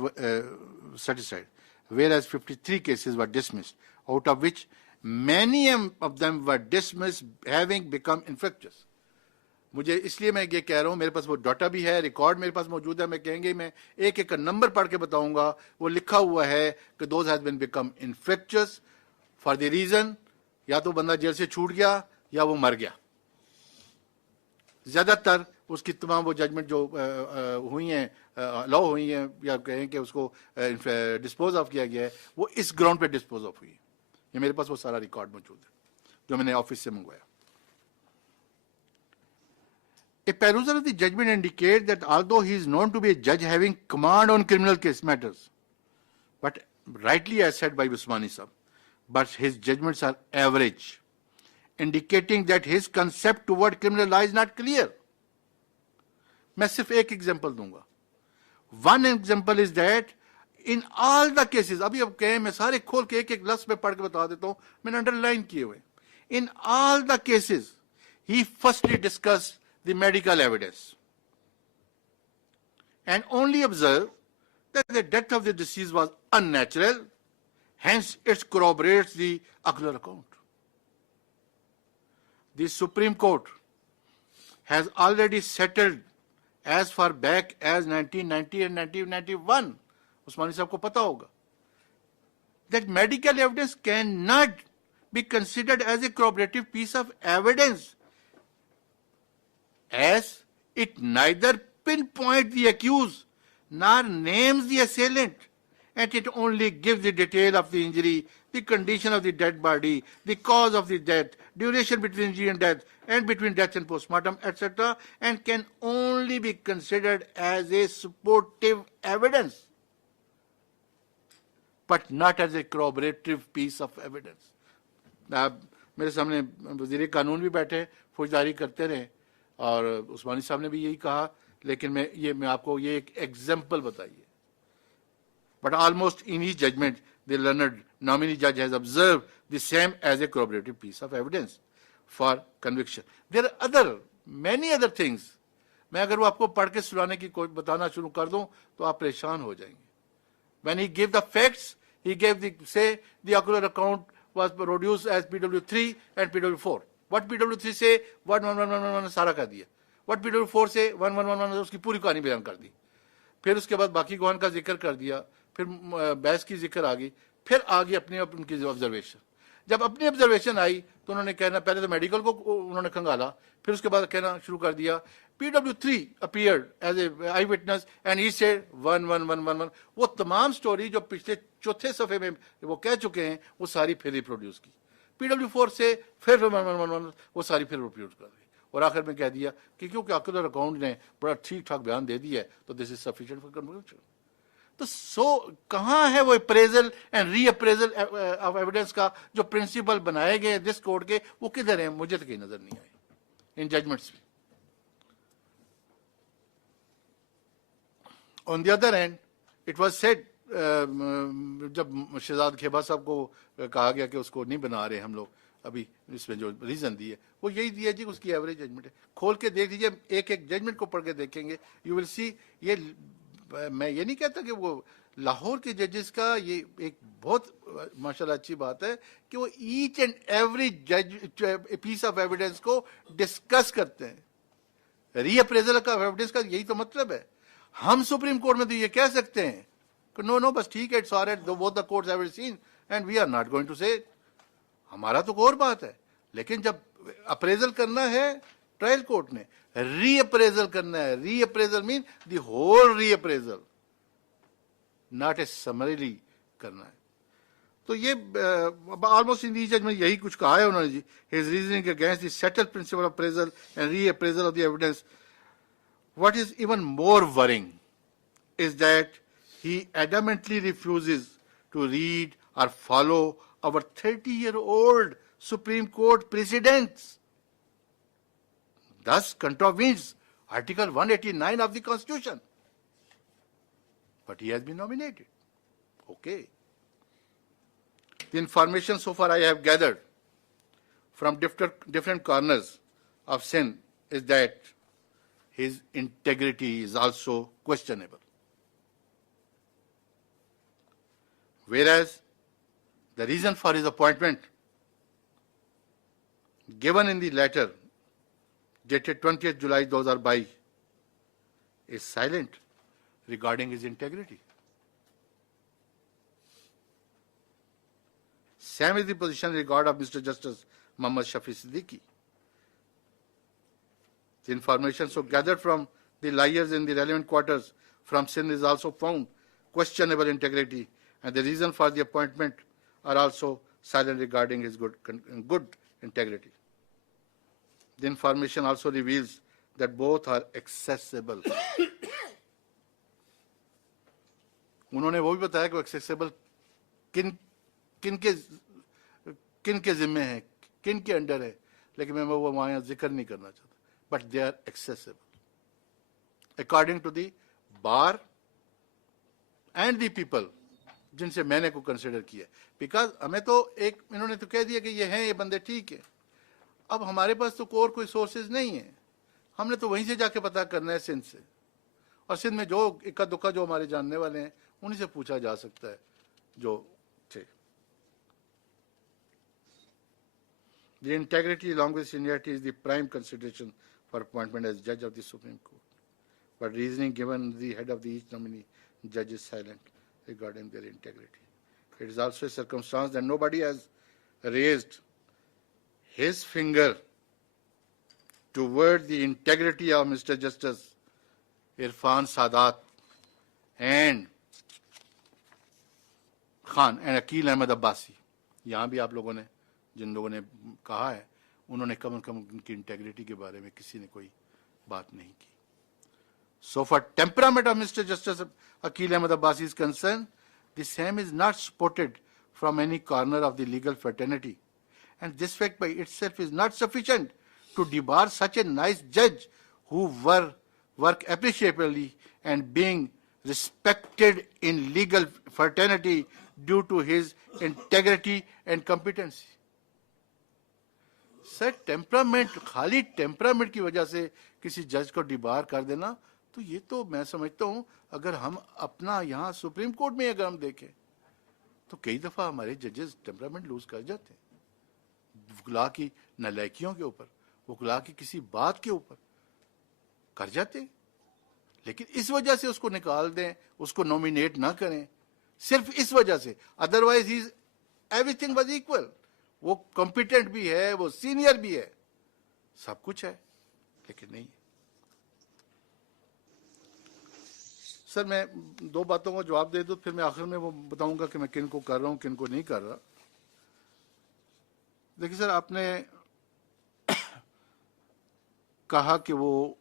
set aside, whereas 53 cases were dismissed, out of which many of them were dismissed having become infectious. मुझे इसलिए मैं ये कह रहा हूँ, मेरे पास वो data भी है, रिकॉर्ड मेरे पास मौजूद है, मैं कहेंगे मैं एक एक नंबर पढ़ के बताऊंगा, वो लिखा हुआ है कि those has been become infectious for the reason या तो बंदा जेल से छूट गया या वो मर गया. ज्यादातर उसकी तमाम वो जजमेंट जो हुई हैं, लॉ हुई हैं, या कहें कि उसको डिस्पोज ऑफ किया गया है, वो इस ग्राउंड पे डिस्पोज ऑफ हुई है. ये मेरे पास वो सारा रिकॉर्ड मौजूद है जो मैंने ऑफिस से मंगवाया. A perusal of the judgment indicates that although he is known to be a judge having command on criminal case matters, but rightly as said by Usmani Sahab, but his judgments are average, indicating that his concept toward criminal law is not clear. मैं सिर्फ एक example दूंगा. One example is that in all the cases, अभी अब कहें मैं सारे खोल के एक एक लफ्ज पे पढ़ के बता देता हूं, मैंने अंडरलाइन किए हुए. In all the cases, he firstly discussed the medical evidence and only observed that the death of the deceased was unnatural, hence it corroborates the ocular account. The Supreme Court has already settled as far back as 1990 and 1991, Usmani Sahab ko pata hoga, that medical evidence cannot be considered as a corroborative piece of evidence, as it neither pinpoints the accused nor names the assailant, and it only gives the detail of the injury, the condition of the dead body, the cause of the death, duration between injury and death, and between death and postmortem, etc., and can only be considered as a supportive evidence, but not as a corroborative piece of evidence. मेरे सामने वज़ीर कानून भी बैठे, फौजदारी करते रहे, और उस्मानी साहब ने भी यही कहा, लेकिन मैं आपको ये एक एग्जाम्पल बताइए. But almost in his judgment, the learned nominee judge has observed the same as a corroborative piece of evidence for conviction. There are many other things. मैं अगर वो आपको पढ़ के सुनाने की कोई बताना शुरू कर दूं तो आप परेशान हो जाएंगे. When he gave the facts, He gave the ocular account was produced as PW3 and PW4. What PW3 say 11111 سارا کر دیا. What PW4 سے 1111 اس کی پوری کہانی بیان کر دی. پھر اس کے بعد باقی گوان کا ذکر کر دیا, پھر بحث کی ذکر آ گئی, پھر آگے اپنی ان کی آبزرویشن. جب اپنی آبزرویشن آئی تو انہوں نے کہنا, پہلے تو میڈیکل کو انہوں نے کھنگالا, پھر اس کے بعد کہنا شروع کر دیا PW3 appeared as a eye witness and he said 11111. وہ تمام سٹوری جو پچھلے چوتھے صفحے میں وہ کہہ چکے ہیں وہ ساری پھر ریپروڈیوس کی. PW4 سے پھر 1111 وہ ساری پھر ریپروڈیوس کر دی, اور آخر میں کہہ دیا کہ کیونکہ آکولر اکاؤنٹ نے بڑا ٹھیک ٹھاک بیان دے دیا ہے تو this is sufficient for conclusion. تو کہاں ہے وہ appraisal and reappraisal of evidence کا جو پرنسپل بنائے گئے دس کورٹ کے, وہ کدھر ہیں؟ مجھے تو کہیں نظر نہیں آئے ان ججمنٹس میں. On the other hand, it was said, جب شہزاد کھیبا صاحب کو کہا گیا کہ اس کو نہیں بنا رہے ہم لوگ, ابھی اس میں جو ریزن دی ہے وہ یہی دیا جی اس کی ایوریج ججمنٹ ہے. کھول کے دیکھ لیجیے, ایک ایک ججمنٹ کو پڑھ کے دیکھیں گے, یو ول سی. یہ میں یہ نہیں کہتا کہ وہ لاہور کے ججز کا یہ ایک بہت ماشاءاللہ اچھی بات ہے کہ وہ each and every piece of evidence کو ڈسکس کرتے ہیں. ری اپریزل کا ایویڈنس کا یہی تو مطلب ہے. ہم سپریم کورٹ میں تو یہ کہہ سکتے ہیں کہ نو بس ٹھیک ہے, it's alright, both the courts have seen and we are not going to say. ہمارا تو اور بات ہے, لیکن جب اپریزل کرنا ہے ٹرائل کورٹ نے, ری اپریزل کرنا ہے. Reappraisal mean the whole reappraisal, not a summarily کرنا ہے. تو یہ آلموسٹ ان دی ججمنٹ یہی کچھ کہا ہے انہوں نے جی. His reasoning against the settle principle of appraisal and reappraisal of the evidence. What is even more worrying is that he adamantly refuses to read or follow our 30-year-old Supreme Court precedents, thus contravenes Article 189 of the Constitution. But he has been nominated. Okay. The information so far I have gathered from different corners of Sindh is that his integrity is also questionable. Whereas the reason for his appointment given in the letter dated 20th July 2022 is silent regarding his integrity. Same is the position in regard of Mr. Justice Muhammad Shafi Siddiqui. The information so gathered from the liars in the relevant quarters from Sindh is also found questionable integrity, and the reason for the appointment are also silent regarding his good integrity. The information also reveals that both are accessible. انہوں نے وہ بھی بتایا کہ accessible کن کے ذمے ہیں, کن کے انڈر ہے, لیکن میں وہ وہاں ذکر نہیں کرنا چاہتا. But they are accessible according to the bar and the people جن سے میں نے کو کنسیڈر کیا. بیکاز ہمیں تو ایک انہوں نے تو کہہ دیا کہ یہ ہیں, یہ بندے ٹھیک ہیں. اب ہمارے پاس تو کوئی سورسز نہیں ہیں, ہم نے تو وہیں سے جا کے پتہ کرنا ہے سندھ سے, اور سندھ میں جو اکا دکا جو ہمارے جاننے والے ہیں انہیں سے پوچھا جا سکتا ہے جو تھے. The integrity along with seniority is the prime consideration for appointment as judge of the Supreme Court. But reasoning given the head of the each nominee judge is silent regarding their integrity. It is also a circumstance that nobody has raised his finger toward the integrity of Mr. Justice Irfan Sadat and Khan and Aqil Ahmed Abbasi. یہاں بھی آپ لوگوں نے جن لوگوں نے کہا ہے انہوں نے کم از کم ان کی انٹیگریٹی کے بارے میں کسی نے کوئی بات نہیں کی. So for temperament of Mr. Justice Aqil Ahmed Abbasi is concerned, the same is not supported from any corner of the legal fraternity, and this fact by itself is not sufficient to debar such a nice judge who work appreciably and being respected in legal fraternity due to his integrity and competency. Sir temperament, خالی temperament کی وجہ سے کسی جج کو ڈیبار کر دینا, تو یہ تو میں سمجھتا ہوں اگر ہم اپنا یہاں سپریم کورٹ میں اگر ہم دیکھیں तो कई दफ़ा हमारे जजेस टेम्परामेंट लूज कर जाते हैं वकला की नालायकियों के ऊपर, वकला की किसी बात के ऊपर कर जाते हैं, लेकिन इस वजह से उसको निकाल दें, उसको नॉमिनेट ना करें, सिर्फ इस वजह से। Otherwise he everything was equal, वो कॉम्पिटेंट भी है, वो सीनियर भी है, सब कुछ है, लेकिन नहीं। सर मैं दो बातों का जवाब दे दूं, फिर मैं आखिर में वो बताऊंगा कि मैं किन को कर रहा हूं, किन को नहीं कर रहा। देखिए सर, आपने कहा कि वो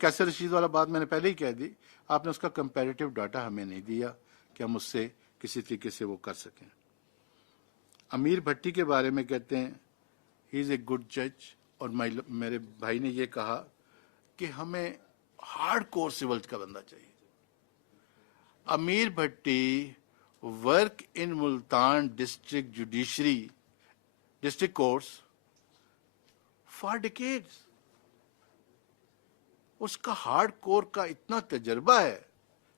कैसे रशीद वाला बात मैंने पहले ही कह दी, आपने उसका कंपैरेटिव डाटा हमें नहीं दिया कि हम उससे किसी तरीके से वो कर सकें। अमीर भट्टी के बारे में कहते हैं ही इज़ ए गुड जज, और मेरे भाई ने ये कहा कि हमें हार्ड कोर सिविल का बंदा चाहिए। Amir Bhatti work in Multan district judiciary district courts for decades, उसका हार्ड कोर का इतना तजर्बा है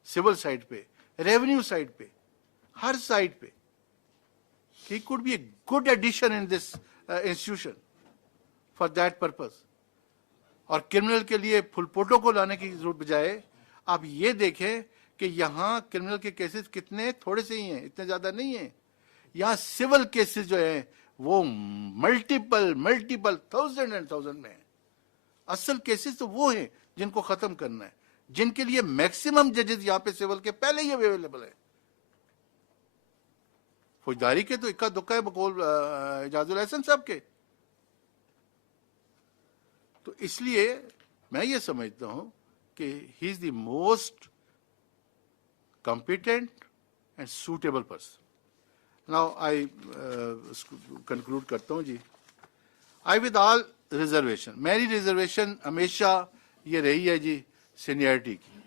सिविल साइड पे, रेवेन्यू साइड पे, हर साइड पे, he could be a good addition in this institution for that purpose। और क्रिमिनल के लिए फुलपोटो को लाने की जरूरत बजाय आप ये देखें कि यहाँ क्रिमिनल के केसेस कितने थोड़े से ही हैं, इतने ज्यादा नहीं हैं। यहाँ सिविल केसेस जो हैं वो मल्टीपल थाउजेंड एंड थाउजेंड में हैं। असल केसेस तो वो हैं जिनको खत्म करना है, जिनके लिए मैक्सिमम जजेस यहाँ पे सिविल के पहले ही अवेलेबल है। फौजदारी के तो इक्का दुक्का है बकौल इजाजुल हसन साहब के। तो इसलिए मैं ये समझता हूं कि he is the most competent and suitable person. Now I conclude करता हूं जी। आई विद ऑल रिजर्वेशन, मेरी रिजर्वेशन हमेशा ये रही है जी सीनियरिटी की,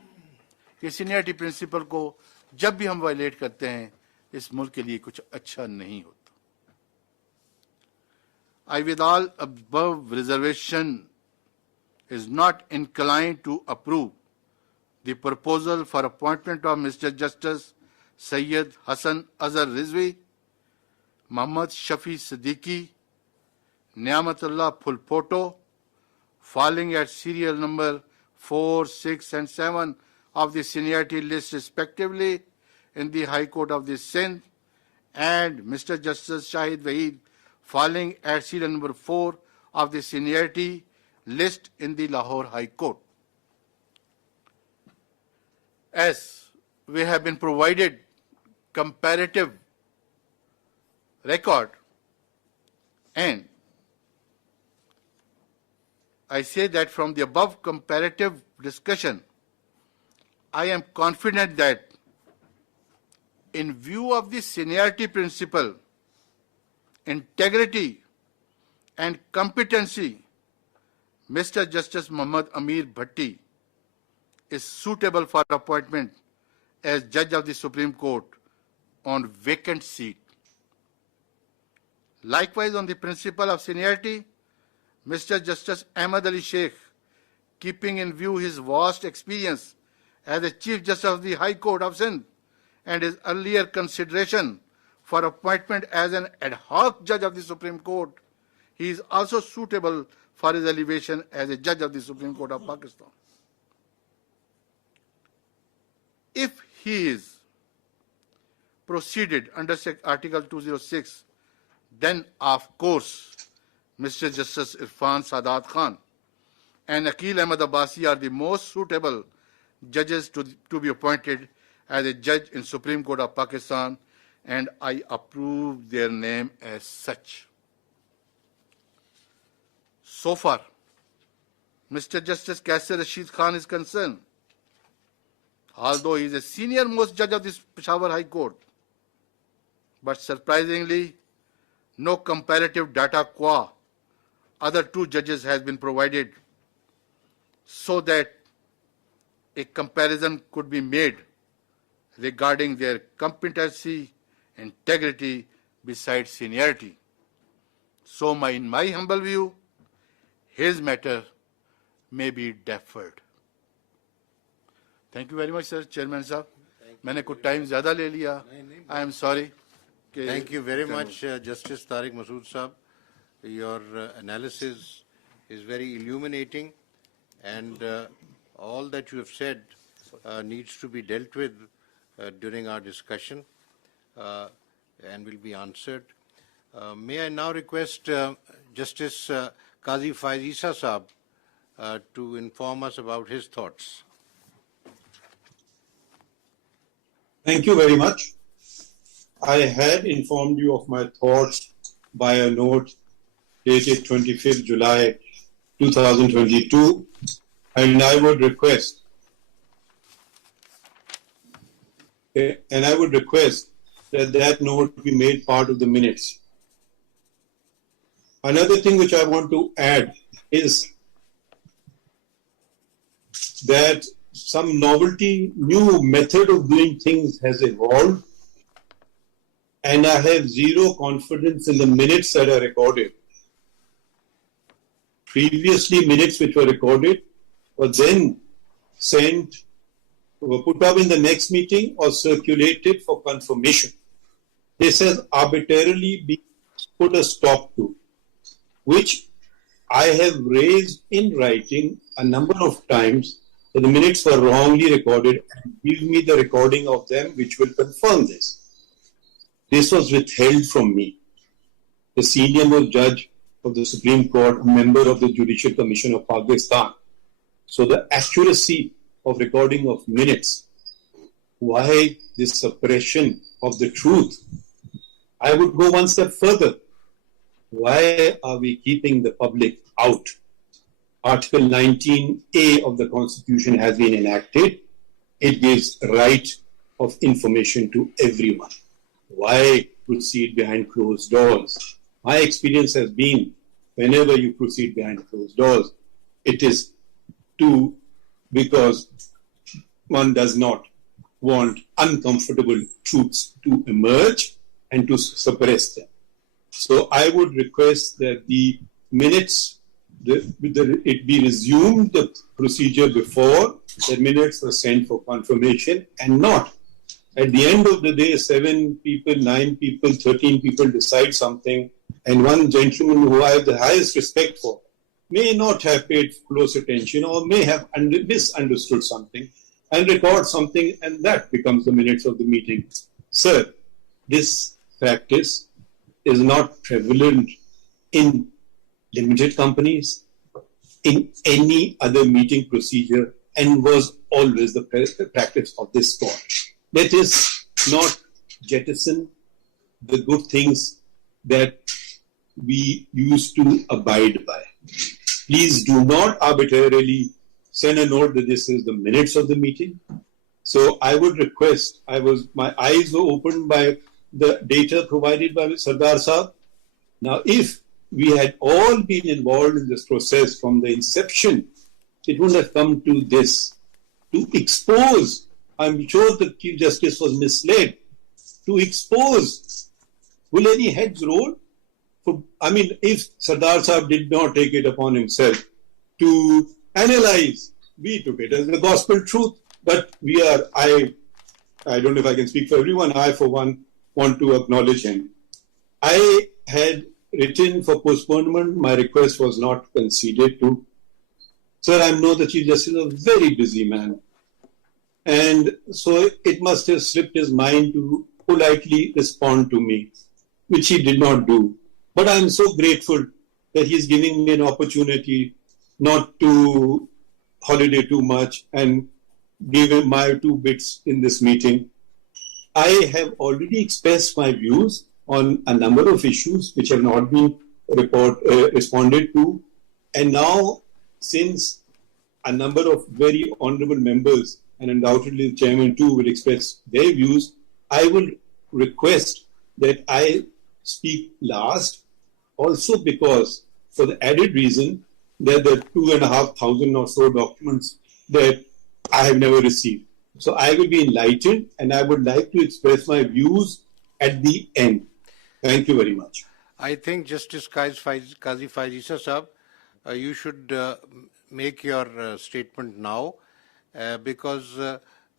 कि सीनियरिटी प्रिंसिपल को जब भी हम वायलेट करते हैं इस मुल्क के लिए कुछ अच्छा नहीं होता। I with all above reservation is not inclined to approve the proposal for appointment of Mr. Justice Sayyid Hassan Azhar Rizvi, Muhammad Shafi Siddiqui, Niamatullah Phulpoto, falling at serial number 4, 6 and 7 of the seniority list respectively in the High Court of the Sindh, and Mr. Justice Shahid Waheed falling at serial number 4 of the seniority list in the Lahore High Court. As we have been provided comparative record, and I say that from the above comparative discussion, I am confident that in view of the seniority principle, integrity and competency, Mr. Justice Muhammad Amir Bhatti is suitable for appointment as Judge of the Supreme Court on vacant seat. Likewise, on the principle of seniority, Mr. Justice Ahmad Ali Sheikh, keeping in view his vast experience as the Chief Justice of the High Court of Sindh and his earlier consideration for appointment as an ad hoc Judge of the Supreme Court, he is also suitable for his elevation as a Judge of the Supreme Court of Pakistan. If he is proceeded under Article 206, then of course Mr. Justice Irfan Sadat Khan and Aqil Ahmad Abbasi are the most suitable judges to be appointed as a judge in Supreme Court of Pakistan, and I approve their name as such. So far, Mr. Justice Kaisar Rashid Khan is concerned, although he is a senior most judge of this Peshawar High Court, but surprisingly, no comparative data qua other two judges has been provided so that a comparison could be made regarding their competency, integrity, besides seniority. So in my humble view, his matter may be deferred. Thank you very much, sir. Chairman sir. میں نے کچھ time زیادہ لے لیا. I am sorry. Thank you very much, Justice Tariq Masood Saab. Your analysis is very illuminating, and all that you have said needs to be dealt with during our discussion and will be answered. May I now request Justice Qazi Faiz Isa Saab to inform us about his thoughts. Thank you very much. I had informed you of my thoughts by a note dated 25th July 2022, and I would request that that note be made part of the minutes. Another thing which I want to add is that some novelty, new method of doing things has evolved, and I have zero confidence in the minutes that are recorded. Previously, minutes which were recorded were then sent, were put up in the next meeting or circulated for confirmation. This has arbitrarily been put a stop to, which I have raised in writing a number of times, that the minutes were wrongly recorded, and give me the recording of them which will confirm this. This was withheld from me. The senior most judge of the Supreme Court, a member of the Judicial Commission of Pakistan. So the accuracy of recording of minutes, why this suppression of the truth? I would go one step further. Why are we keeping the public out? Article 19A of the Constitution has been enacted. It gives right of information to everyone. Why proceed behind closed doors? My experience has been, whenever you proceed behind closed doors, it is because one does not want uncomfortable truths to emerge and to suppress them. So I would request that the minutes, it be resumed, the procedure before, the minutes were sent for confirmation, and not at the end of the day, 7 people, 9 people, 13 people decide something, and one gentleman who I have the highest respect for may not have paid close attention or may have misunderstood something and record something, and that becomes the minutes of the meeting. Sir, this practice is not prevalent in limited companies, in any other meeting procedure, and was always the practice of this court. Let us not jettison the good things that we used to abide by. Please do not arbitrarily send a note that this is the minutes of the meeting. So I would request, my eyes were opened by the data provided by Sardar Saab. Now, if we had all been involved in this process from the inception, it wouldn't have come to this. To expose, I'm sure the Chief Justice was misled. To expose, will any heads roll? If Sardar Saab did not take it upon himself to analyze, we took it as the gospel truth. But I don't know if I can speak for everyone, I for one want to acknowledge him. I had written for postponement, my request was not conceded to. Sir, I know the Chief Justice is a very busy man. And so it must have slipped his mind to politely respond to me, which he did not do. But I'm so grateful that he's giving me an opportunity not to holiday too much and give him my 2 bits in this meeting. I have already expressed my views on a number of issues which have not been responded to. And now, since a number of very honorable members, and undoubtedly the chairman too, will express their views, I will request that I speak last, also because, for the added reason that there are 2,500 or so documents that I have never received. So I will be enlightened, and I would like to express my views at the end. Thank you very much. I think Justice Qazi Faiz Isa Saab, you should make your statement now, because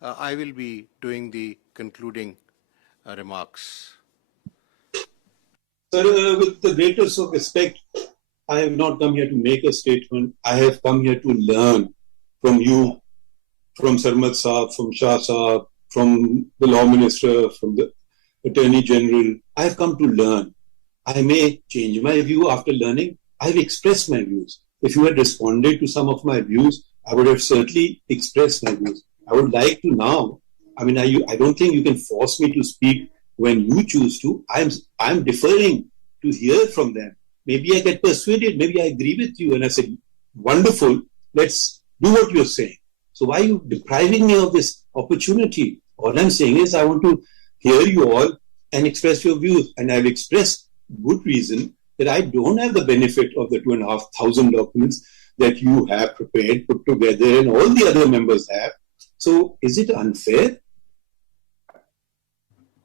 I will be doing the concluding remarks. Sir, with the greatest of respect, I have not come here to make a statement. I have come here to learn from you, from Sarmat Saab, from Shah Saab, from the Law Minister, from the Attorney General. I have come to learn. I may change my view after learning. I have expressed my views. If you had responded to some of my views, I would have certainly expressed my views. I would like to now, I don't think you can force me to speak when you choose to. I'm deferring to hear from them. Maybe I get persuaded, maybe I agree with you, and I say, wonderful, let's do what you're saying. So why are you depriving me of this opportunity? All I'm saying is I want to hear you all and express your views. And I've expressed good reason that I don't have the benefit of the 2,500 documents that you have prepared, put together, and all the other members have. So is it unfair?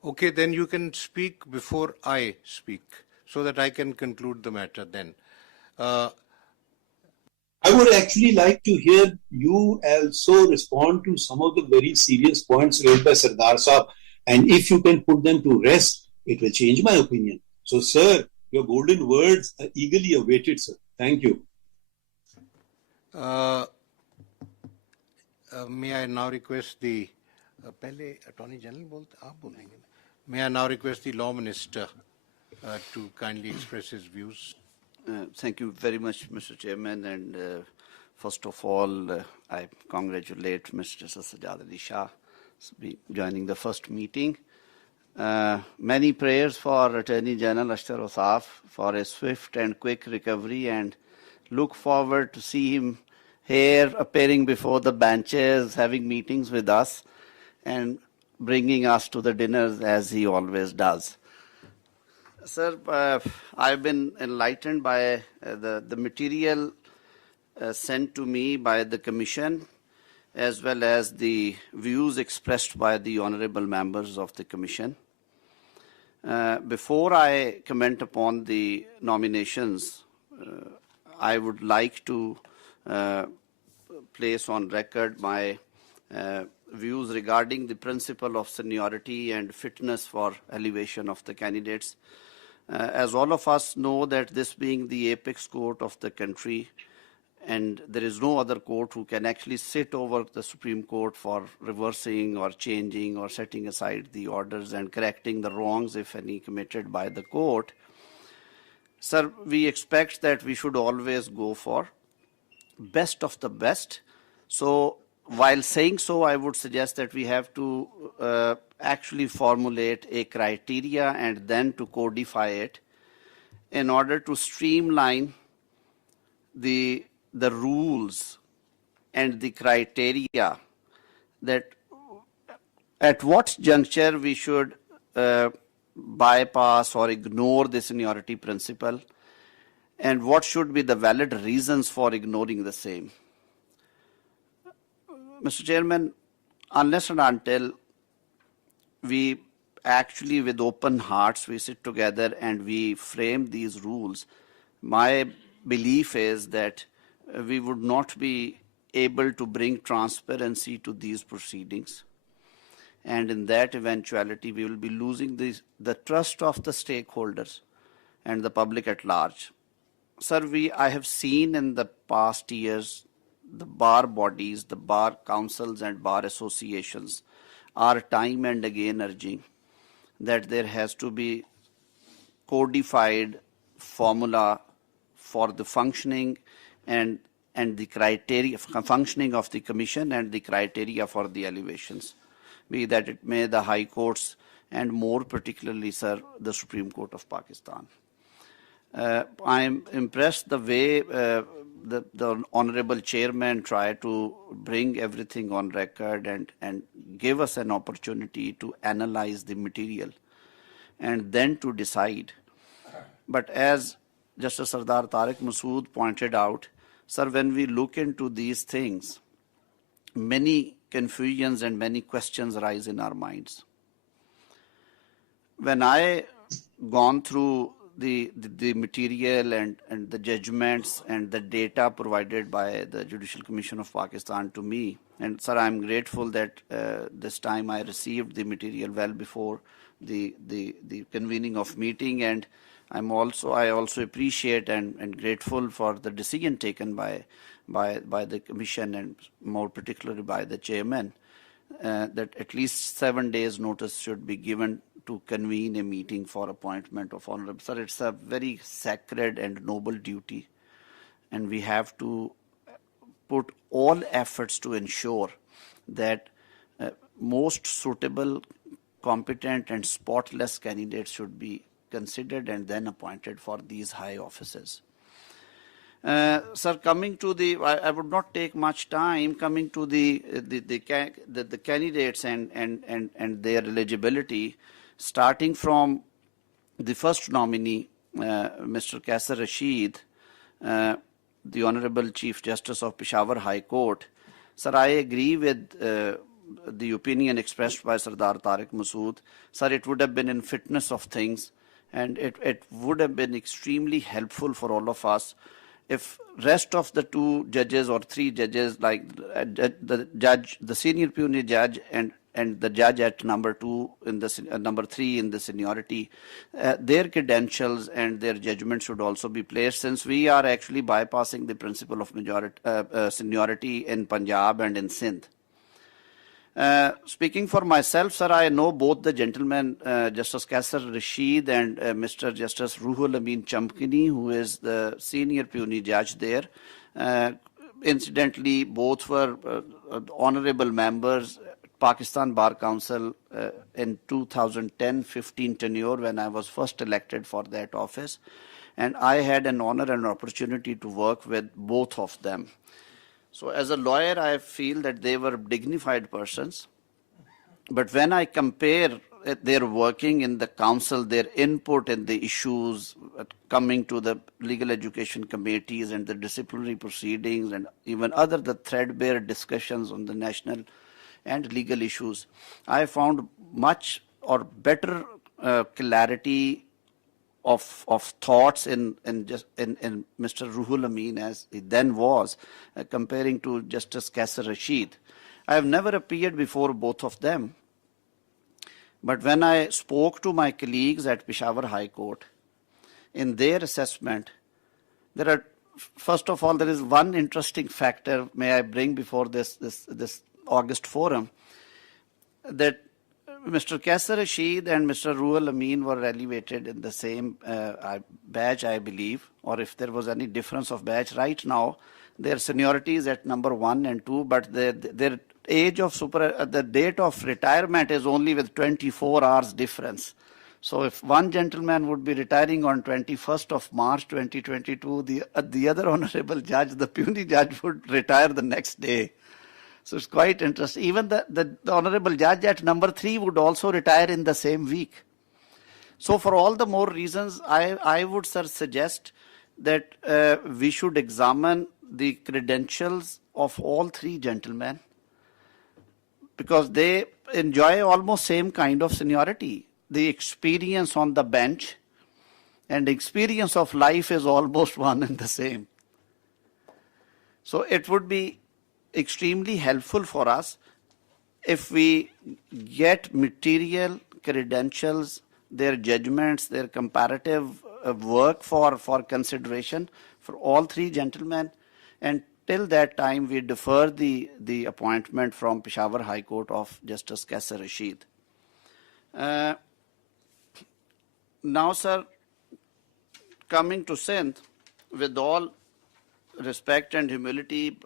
Okay, then you can speak before I speak, so that I can conclude the matter then. I would actually like to hear you also respond to some of the very serious points raised by Sardar Saab. And if you can put them to rest, it will change my opinion. So, sir, your golden words are eagerly awaited, sir. Thank you. May I now request the Attorney General, may I now request the Law Minister to kindly express his views. Thank you very much, Mr. Chairman. And first of all, I congratulate Mr. Sajjad Ali Shah for joining the first meeting. Many prayers for Attorney General Ashtar Osaf for a swift and quick recovery, and look forward to see him here appearing before the benches, having meetings with us, and bringing us to the dinners as he always does. Sir, I've been enlightened by the material sent to me by the Commission, as well as the views expressed by the honorable members of the Commission. Before I comment upon the nominations, I would like to place on record my views regarding the principle of seniority and fitness for elevation of the candidates. As all of us know, that this being the apex court of the country, and there is no other court who can actually sit over the Supreme Court for reversing or changing or setting aside the orders and correcting the wrongs, if any, committed by the court. Sir, we expect that we should always go for best of the best. So while saying so, I would suggest that we have to actually formulate a criteria and then to codify it in order to streamline the rules and the criteria, that at what juncture we should bypass or ignore the seniority principle, and what should be the valid reasons for ignoring the same. Mr. Chairman, unless and until we actually with open hearts we sit together and we frame these rules, my belief is that we would not be able to bring transparency to these proceedings. And in that eventuality, we will be losing the trust of the stakeholders and the public at large. Sir, I have seen in the past years, the bar bodies, the bar councils and bar associations are time and again urging that there has to be codified formula for the functioning and the criteria, functioning of the commission and the criteria for the elevations, be that it may the high courts and more particularly, sir, the Supreme Court of Pakistan. I am impressed the way the honorable chairman tried to bring everything on record and give us an opportunity to analyze the material and then to decide. But as Justice Sardar Tariq Masood pointed out, sir, when we look into these things, many confusions and many questions arise in our minds. When I gone through the material and the judgments and the data provided by the Judicial Commission of Pakistan to me. And sir, I'm grateful that this time I received the material well before the convening of meeting, and I also appreciate and grateful for the decision taken by the Commission, and more particularly by the chairman, that at least 7 days notice should be given to convene a meeting for appointment of honorable. Sir, it's a very sacred and noble duty, and we have to put all efforts to ensure that most suitable, competent and spotless candidates should be considered and then appointed for these high offices. Sir, coming to I would not take much time. Coming to the candidates and their eligibility, starting from the first nominee, Mr. Kaisar Rashid, the Honorable Chief Justice of Peshawar High Court. Sir, I agree with the opinion expressed by Sardar Tariq Masood. Sir, it would have been in fitness of things, and it would have been extremely helpful for all of us if rest of the 2 judges or 3 judges, like the judge, the senior puisne judge, and the judge at number 2 in the number 3 in the seniority, their credentials and their judgment should also be placed, since we are actually bypassing the principle of seniority in Punjab and in Sindh. Speaking for myself, sir, I know both the gentlemen, Justice Kaisar Rashid and Mr. Justice Ruhul Amin Champkini, who is the senior puisne judge there. Incidentally, both were honorable members, Pakistan Bar Council in 2010-15 tenure when I was first elected for that office. And I had an honor and opportunity to work with both of them. So as a lawyer, I feel that they were dignified persons. But when I compare their working in the council, their input in the issues coming to the legal education committees and the disciplinary proceedings and even the threadbare discussions on the national and legal issues, I found much or better clarity of thoughts in Mr. Ruhul Amin as he then was, comparing to Justice Kaisar Rashid. I have never appeared before both of them. But when I spoke to my colleagues at Peshawar High Court, in their assessment, first of all, there is one interesting factor may I bring before this August forum, that Mr. Kaisar Rashid and Mr. Ruhul Amin were elevated in the same badge, I believe, or if there was any difference of badge. Right now, their seniority is at number 1 and 2, but their age of the date of retirement is only with 24 hours difference. So if one gentleman would be retiring on 21st of March 2022, the other honorable judge, the puisne judge, would retire the next day. So it's quite interesting. Even the honorable judge at number 3 would also retire in the same week. So for all the more reasons, I would, sir, suggest that we should examine the credentials of all 3 gentlemen, because they enjoy almost same kind of seniority. The experience on the bench and experience of life is almost one and the same. So it would be extremely helpful for us if we get material credentials, their judgments, their comparative work for consideration for all 3 gentlemen, and till that time we defer the appointment from Peshawar High Court of Justice Kaisar Rashid. Now, sir, coming to Sindh, with all respect and humility,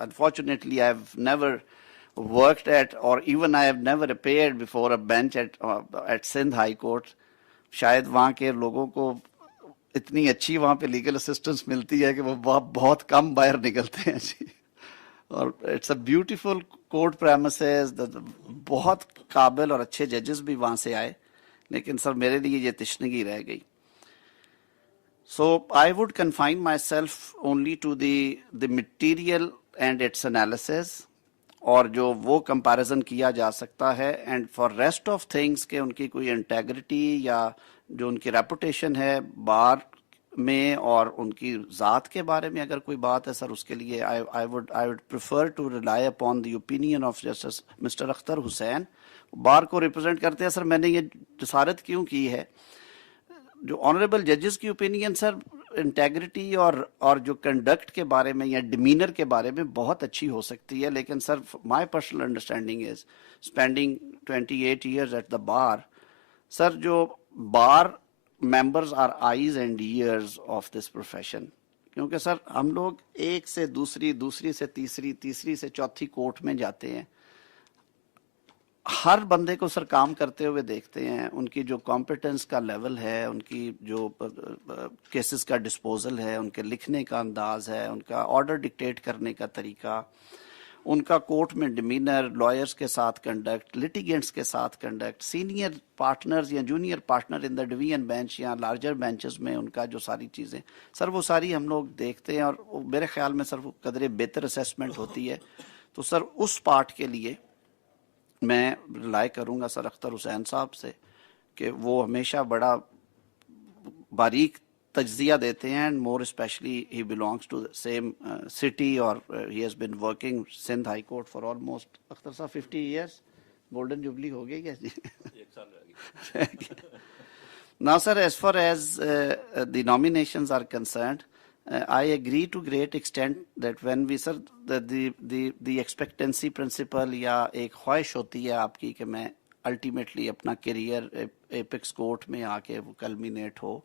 unfortunately, I have never worked at, or even I have never appeared before a bench at Sindh High Court. शायद वहाँ के लोगों को इतनी अच्छी वहाँ पे legal assistance मिलती है कि वो बहुत कम बाहर निकलते हैं जी. और it's a beautiful court premises, बहुत काबिल और अच्छे जजेस भी वहाँ से आए, लेकिन सर मेरे लिए ये तशनगी रह गई. So I would confine myself only to the material and its analysis, और जो वो comparison किया जा सकता है, and for rest of things के उनकी कोई integrity या جو ان کی ریپوٹیشن ہے بار میں اور ان کی ذات کے بارے میں اگر کوئی بات ہے سر، اس کے لیے I would prefer to rely upon the opinion of Justice Mr. Akhtar Hussain. بار کو ریپرزینٹ کرتے ہیں سر. میں نے یہ جسارت کیوں کی ہے، جو آنریبل ججز کی اوپینین سر انٹیگریٹی اور جو کنڈکٹ کے بارے میں یا ڈیمینر کے بارے میں بہت اچھی ہو سکتی ہے، لیکن sir my personal understanding is spending 28 years at the bar, sir جو bar members are eyes and ears of this profession. کیونکہ سر ہم لوگ ایک سے دوسری، دوسری سے تیسری، تیسری سے چوتھی کورٹ میں جاتے ہیں، ہر بندے کو سر کام کرتے ہوئے دیکھتے ہیں، ان کی جو کمپیٹنس کا لیول ہے، ان کی جو کیسز کا ڈسپوزل ہے، ان کے لکھنے کا انداز ہے، ان کا آرڈر ڈکٹیٹ کرنے کا طریقہ، ان کا کورٹ میں ڈیمینر، لائرز کے ساتھ کنڈکٹ، لٹیگنٹس کے ساتھ کنڈکٹ، سینئر پارٹنرز یا junior partner in the division bench یا لارجر بینچز میں ان کا جو ساری چیزیں سر وہ ساری ہم لوگ دیکھتے ہیں، اور میرے خیال میں سر وہ قدرے بہتر اسیسمنٹ ہوتی ہے. تو سر اس پارٹ کے لیے میں رائے کروں گا سر اختر حسین صاحب سے کہ وہ ہمیشہ بڑا باریک تجزیہ دیتے ہیں، and more especially he belongs to same city اور he has been working Sindh high court for almost Akhtar sahab 50 years. Golden jubilee ہو گئی کیا جی؟ Now sir, as far as the nominations are concerned, I agree to great extent that when we sir the expectancy principle یا ایک خواہش ہوتی ہے آپ کی کہ میں الٹیمیٹلی اپنا کیریئر ایپکس کورٹ میں آ کے وہ کلمینیٹ ہو،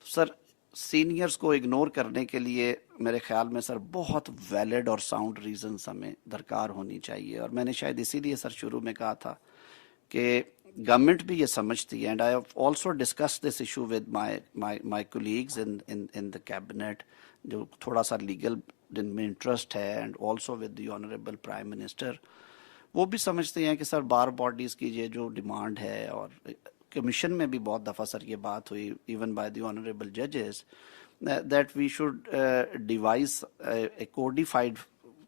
تو سر سینئرز کو اگنور کرنے کے لیے میرے خیال میں سر بہت ویلڈ اور ساؤنڈ ریزنز ہمیں درکار ہونی چاہیے. اور میں نے شاید اسی لیے سر شروع میں کہا تھا کہ گورنمنٹ بھی یہ سمجھتی ہے، and I have also discuss this issue with my colleagues in the cabinet جو تھوڑا سا لیگل جن میں انٹرسٹ ہے، and also with the honourable prime minister. وہ بھی سمجھتے ہیں کہ سر بار باڈیز کی یہ جو ڈیمانڈ ہے، اور کمیشن میں بھی بہت دفعہ سر یہ بات ہوئی ایون بائی دی آنریبل ججز that we should devise a codified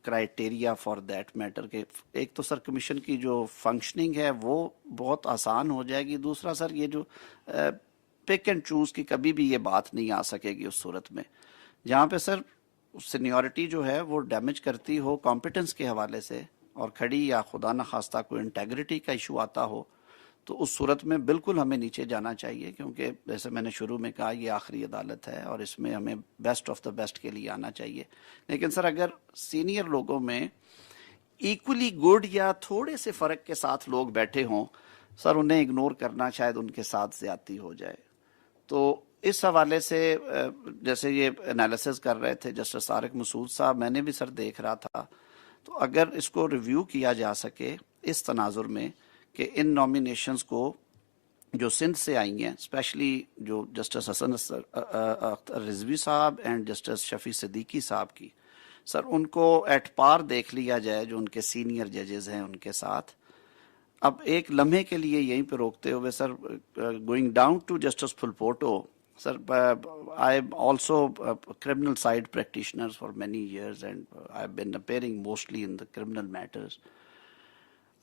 criteria for that matter. کہ ایک تو سر کمیشن کی جو فنکشننگ ہے وہ بہت آسان ہو جائے گی، دوسرا سر یہ جو پک اینڈ چوز کی کبھی بھی یہ بات نہیں آ سکے گی اس صورت میں جہاں پہ سر سینیورٹی جو ہے وہ ڈیمیج کرتی ہو کمپیٹنس کے حوالے سے اور کھڑی یا خدا نخواستہ کوئی انٹیگریٹی کا ایشو آتا ہو، تو اس صورت میں بالکل ہمیں نیچے جانا چاہیے. کیونکہ جیسے میں نے شروع میں کہا یہ آخری عدالت ہے اور اس میں ہمیں بیسٹ آف دا بیسٹ کے لیے آنا چاہیے. لیکن سر اگر سینئر لوگوں میں ایکولی گڈ یا تھوڑے سے فرق کے ساتھ لوگ بیٹھے ہوں، سر انہیں اگنور کرنا شاید ان کے ساتھ زیادتی ہو جائے. تو اس حوالے سے جیسے یہ انالیسز کر رہے تھے جسٹس طارق مسعود صاحب، میں نے بھی سر دیکھ رہا تھا، تو اگر اس کو ریویو کیا جا سکے اس تناظر میں کہ ان نامینیشنز کو جو سندھ سے آئی ہیں، اسپیشلی جو جسٹس حسن رضوی صاحب اینڈ جسٹس شفیع صدیقی صاحب کی، سر ان کو ایٹ پار دیکھ لیا جائے جو ان کے سینئر ججز ہیں ان کے ساتھ. اب ایک لمحے کے لیے یہیں پہ روکتے ہوئے sir going down to justice Phulpoto, sir I am also a criminal side practitioner for many years, and I have been appearing mostly in the criminal matters.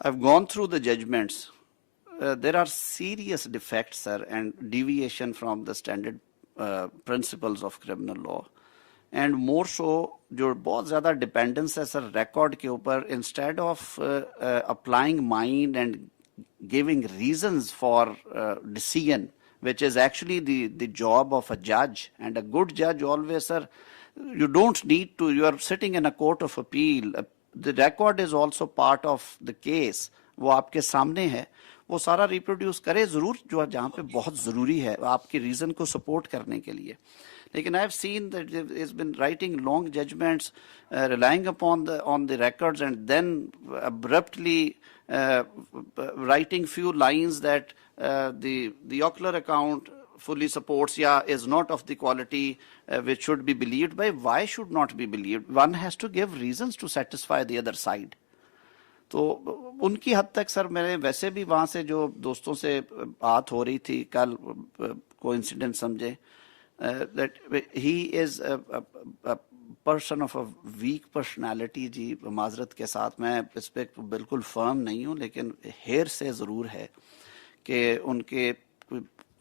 I've gone through the judgments. There are serious defects, sir, and deviation from the standard principles of criminal law. And more so, جو بہت زیادہ dependence ہے سر record کے اوپر، instead of applying mind and giving reasons for decision which is actually the job of a judge. And a good judge always, sir, you don't need to, you are sitting in a court of appeal, the record is also part of the case, وہ آپ کے سامنے ہے، وہ سارا reproduce کرے ضرور جو جہاں پہ بہت ضروری ہے آپ کی ریزن کو سپورٹ کرنے کے لیے. لیکن I have seen that he has been writing long judgments, relying upon the records, and then abruptly writing few lines that the ocular account fully supports, is not of the quality which should be believed by. Why should not be believed? One has to give reasons to satisfy the other side. تو ان کی حد تک سر میرے ویسے بھی وہاں سے جو دوستوں سے بات ہو رہی تھی کل، کو انسیڈنٹ سمجھے that he is a person of a weak personality. جی معذرت کے ساتھ میں اس پہ بالکل فرم نہیں ہوں، لیکن ہیر سے ضرور ہے کہ ان کے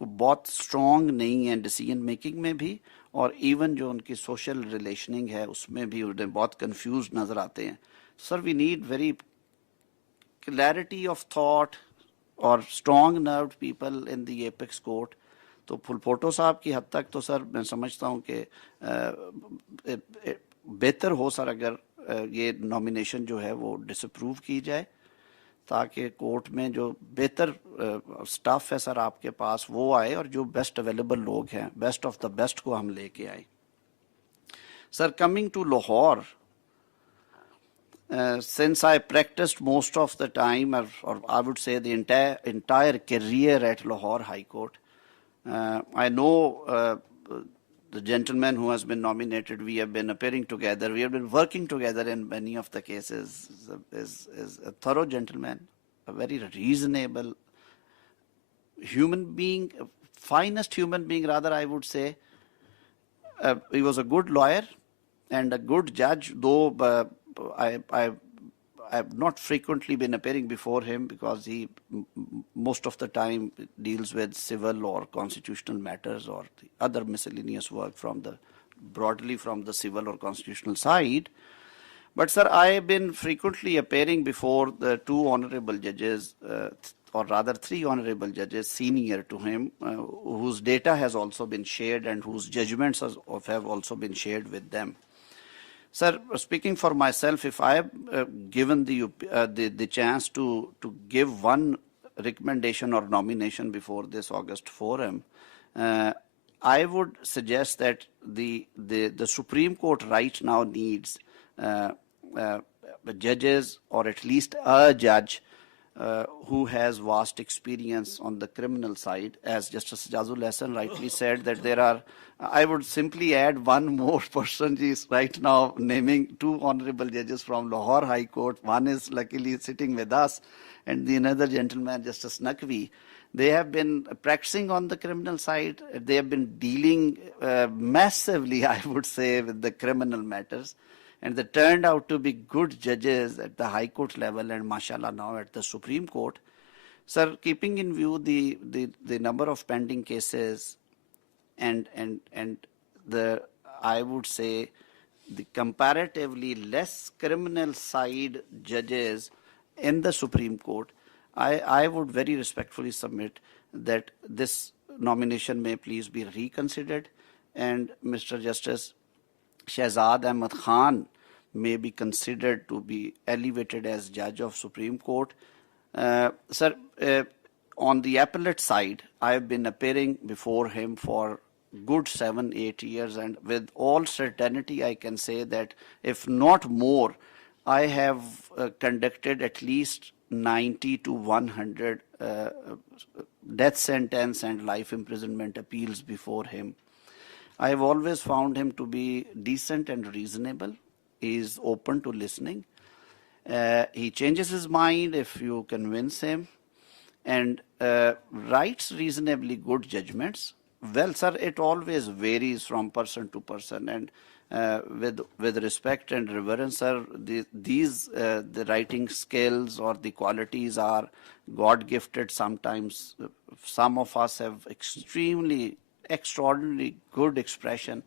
बहुत स्ट्रॉन्ग नहीं है डिसीजन मेकिंग में भी, और इवन जो उनकी सोशल रिलेशनिंग है उसमें भी उन्हें बहुत कंफ्यूज नज़र आते हैं. Sir we need very clarity of thought और strong nerved people in the apex court. तो फुलपोटो साहब की हद तक तो सर मैं समझता हूँ कि बेहतर हो सर अगर ये नॉमिनेशन जो है वो डिसअप्रूव की जाए, ताकि कोर्ट में जो बेहतर स्टाफ है सर आपके पास वो आए और जो बेस्ट अवेलेबल लोग हैं, बेस्ट ऑफ द बेस्ट को हम लेके आए. Sir coming to Lahore, since I practiced most of the time, or I would say the entire career at Lahore High Court, I know the gentleman who has been nominated. We have been appearing together. We have been working together in many of the cases. Is a thorough gentleman, a very reasonable human being, finest human being rather, I would say. He was a good lawyer and a good judge, though I've not frequently been appearing before him because he most of the time deals with civil or constitutional matters or the other miscellaneous work broadly from the civil or constitutional side. But sir, I have been frequently appearing before the two honorable judges, or rather three honorable judges senior to him, whose data has also been shared and whose judgments have also been shared with them. Sir, speaking for myself, if I have given the chance to give one recommendation or nomination before this August forum, I would suggest that the Supreme Court right now needs judges, or at least a judge who has vast experience on the criminal side. As Justice Jazul Hassan rightly said, that there are, I would simply add one more person. He is right now naming two honorable judges from Lahore High Court. One is luckily sitting with us, and the another gentleman, Justice Naqvi. They have been practicing on the criminal side. They have been dealing massively, I would say, with the criminal matters. And they turned out to be good judges at the High Court level and mashallah now at the Supreme Court. Sir, keeping in view the number of pending cases and the, I would say, the comparatively less criminal side judges in the Supreme Court, I would very respectfully submit that this nomination may please be reconsidered, and Mr. Justice Shahzad Ahmad Khan may be considered to be elevated as judge of Supreme Court. Sir, on the appellate side, I have been appearing before him for good 7-8 years, and with all certainty I can say that if not more, I have conducted at least 90 to 100 death sentence and life imprisonment appeals before him. I have always found him to be decent and reasonable. He is open to listening. He changes his mind if you convince him, and writes reasonably good judgments. Well, sir, it always varies from person to person, and with respect and reverence, sir, the writing skills or the qualities are God-gifted sometimes. Some of us have extraordinarily good expression.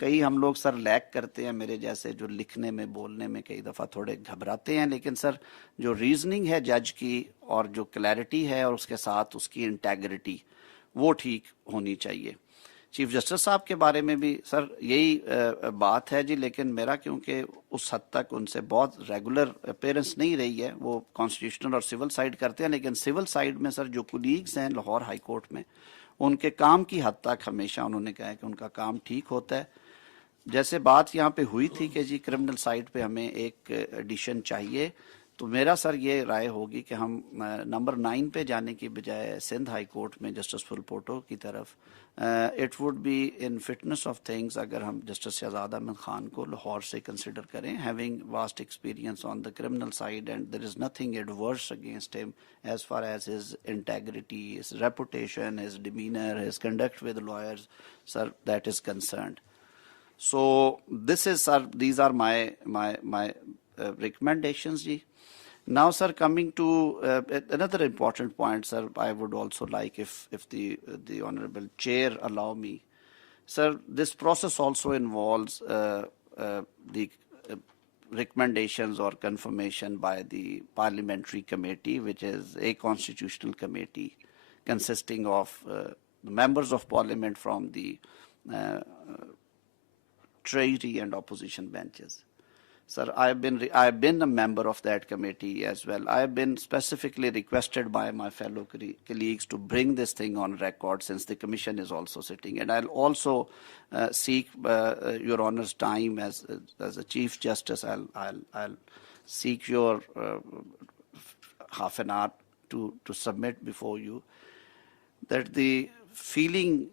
कई हम लोग sir lack करते हैं, मेरे जैसे जो लिखने में बोलने में कई दफ़ा थोड़े घबराते हैं, लेकिन सर जो रीजनिंग है जज की और जो क्लैरिटी है और उसके साथ उसकी इंटेग्रिटी वो ठीक होनी चाहिए. चीफ जस्टिस साहब के बारे में भी सर यही बात है जी, लेकिन मेरा क्योंकि उस हद तक उनसे बहुत रेगुलर अपीयरेंस नहीं रही है, वो कॉन्स्टिट्यूशनल और सिविल साइड करते हैं, लेकिन सिविल साइड में सर जो कोलीग्स हैं लाहौर हाई कोर्ट में, उनके काम की हद तक हमेशा उन्होंने कहा है कि उनका काम ठीक होता है. जैसे बात यहाँ पे हुई थी कि जी क्रिमिनल साइड पे हमें एक एडिशन चाहिए, तो मेरा सर ये राय होगी कि हम नंबर 9 पे जाने की बजाय सिंध हाई कोर्ट में जस्टिस फुलपोटो की तरफ, it would be in fitness of things अगर हम जस्टिस शहजाद अहमद खान को लाहौर से कंसिडर करें, having vast experience on the criminal side, and there is nothing adverse against him as far as his integrity, his reputation, his demeanor, his conduct with lawyers, sir, that is concerned. So this is, sir, these are my recommendations ji. Now, sir, coming to another important point, sir, I would also like, if the Honorable Chair allow me. Sir, this process also involves the recommendations or confirmation by the parliamentary committee, which is a constitutional committee consisting of members of parliament from the Treasury and opposition benches. Sir, I've been a member of that committee as well. I've been specifically requested by my fellow colleagues to bring this thing on record, since the commission is also sitting. And I'll also seek your Honor's time as a Chief Justice. I'll seek your half an hour to submit before you that the feeling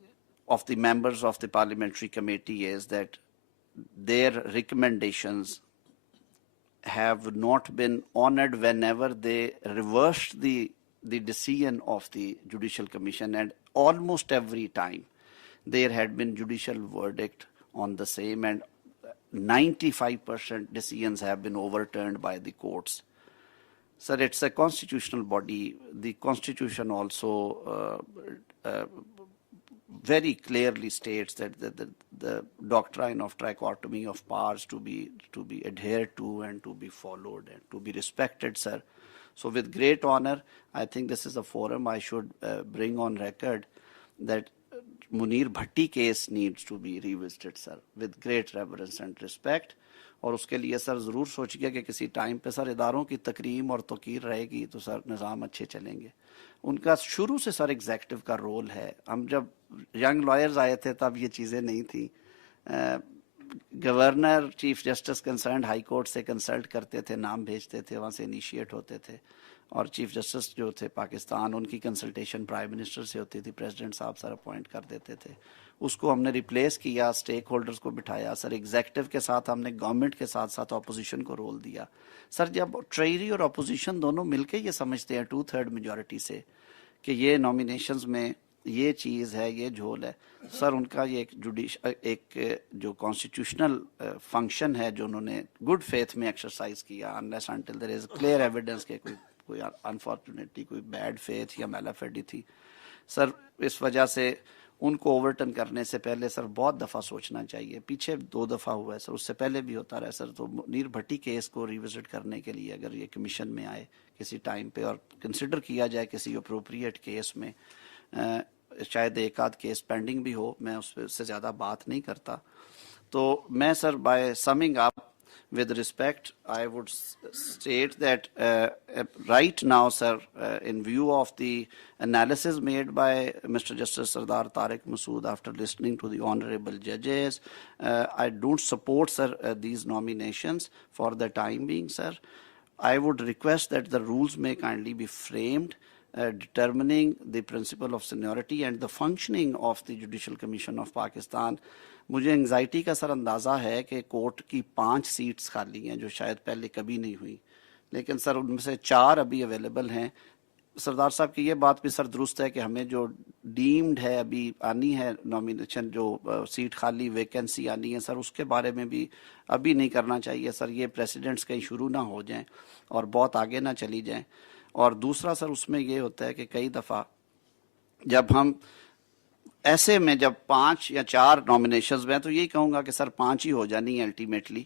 of the members of the parliamentary committee is that their recommendations have not been honored whenever they reversed the decision of the Judicial Commission, and almost every time there had been judicial verdict on the same, and 95% decisions have been overturned by the courts. Sir, it's a constitutional body. The Constitution also very clearly states that the doctrine of trichotomy of powers to be adhered to and to be followed and to be respected, sir. So with great honor, I think this is a forum I should bring on record that Munir Bhatti case needs to be revisited, sir, with great reverence and respect. اور اس کے لیے سر ضرور سوچیے کہ کسی time پہ سر اداروں کی تکریم اور توقیر رہے گی تو سر نظام اچھے چلیں گے. ان کا شروع سے سر ایگزیکٹو کا رول ہے. ہم جب ینگ لائرز آئے تھے تب یہ چیزیں نہیں تھیں. Governor chief justice concerned high court سے کنسلٹ کرتے تھے, نام بھیجتے تھے, وہاں سے انیشیٹ ہوتے تھے, اور چیف جسٹس جو تھے پاکستان ان کی کنسلٹیشن پرائم منسٹر سے ہوتی تھی, پریزیڈنٹ صاحب سر اپوائنٹ کر دیتے تھے. اس کو ہم نے ریپلیس کیا, اسٹیک ہولڈرز کو بٹھایا سر, ایگزیکٹو کے ساتھ ہم نے گورنمنٹ کے ساتھ ساتھ اپوزیشن کو رول دیا. سر جب ٹریجری اور اپوزیشن دونوں مل کے یہ سمجھتے ہیں 2/3 میجورٹی سے کہ یہ نامینیشنز میں یہ چیز ہے, یہ جھول ہے, سر ان کا یہ ایک جو کانسٹیٹیوشنل فنکشن ہے جو انہوں نے گڈ فیتھ میں ایکسرسائز کیا, unless until there is clear evidence کہ کوئی انفارچونیٹلی کوئی بیڈ فیتھ یا میلافیڈی تھی. سر اس وجہ سے ان کو اوورٹرن کرنے سے پہلے سر بہت دفعہ سوچنا چاہیے. پیچھے 2 دفعہ ہوا ہے سر, اس سے پہلے بھی ہوتا رہا سر. تو منیر بھٹی کیس کو ریوزٹ کرنے کے لیے اگر یہ کمیشن میں آئے کسی ٹائم پہ اور کنسیڈر کیا جائے کسی اپروپریٹ کیس میں, شاید ایک آدھ کیس پینڈنگ بھی ہو, میں اس سے زیادہ بات نہیں کرتا. تو میں sir by summing up with respect, I would state that right now, sir, in view of the analysis made by Mr. Justice Sardar Tariq Masood after listening to the honorable judges, I don't support, sir, these nominations for the time being, sir. I would request that the rules may kindly be framed determining the principle of seniority and the functioning of the Judicial Commission of Pakistan. مجھے anxiety کا سر اندازہ ہے کہ court کی 5 seats خالی ہیں جو شاید پہلے کبھی نہیں ہوئی, لیکن سر ان میں سے 4 ابھی اویلیبل ہیں. سردار صاحب کی یہ بات بھی سر درست ہے کہ ہمیں جو ڈیمڈ ہے ابھی آنی ہے نامینیشن, جو سیٹ خالی ویکینسی آنی ہے سر, اس کے بارے میں بھی ابھی نہیں کرنا چاہیے سر. یہ پریسیڈنٹس کہیں شروع نہ ہو جائیں اور بہت آگے نہ چلی جائیں. اور دوسرا سر اس میں یہ ہوتا ہے کہ کئی دفعہ جب ہم ایسے میں جب 5 یا 4 نامینیشنز میں, تو یہی کہوں گا کہ سر 5 ہی ہو جانی ہے الٹیمیٹلی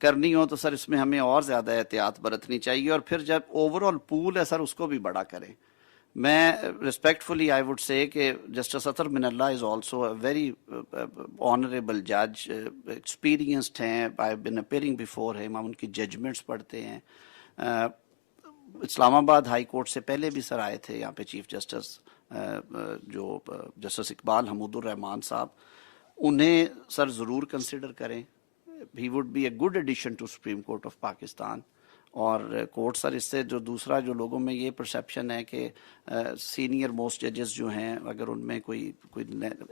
کرنی ہو تو سر اس میں ہمیں اور زیادہ احتیاط برتنی چاہیے. اور پھر جب اوور آل پول ہے سر اس کو بھی بڑا کریں. میں ریسپیکٹفلی آئی وڈ سے کہ justice Athar Minallah is also a very honourable جج, ایکسپیرینسڈ ہیں, آئی بین اپیئرنگ بیفور ہم ان کی ججمنٹس پڑھتے ہیں. اسلام آباد ہائی کورٹ سے پہلے بھی سر آئے تھے یہاں پہ چیف جسٹس جو جسٹس اقبال حمود الرحمان صاحب, انہیں سر ضرور کنسیڈر کریں. He would be a good addition to supreme court of Pakistan. اور کورٹ سر اس سے جو دوسرا جو لوگوں میں یہ پرسیپشن ہے کہ سینئر موسٹ ججز جو ہیں اگر ان میں کوئی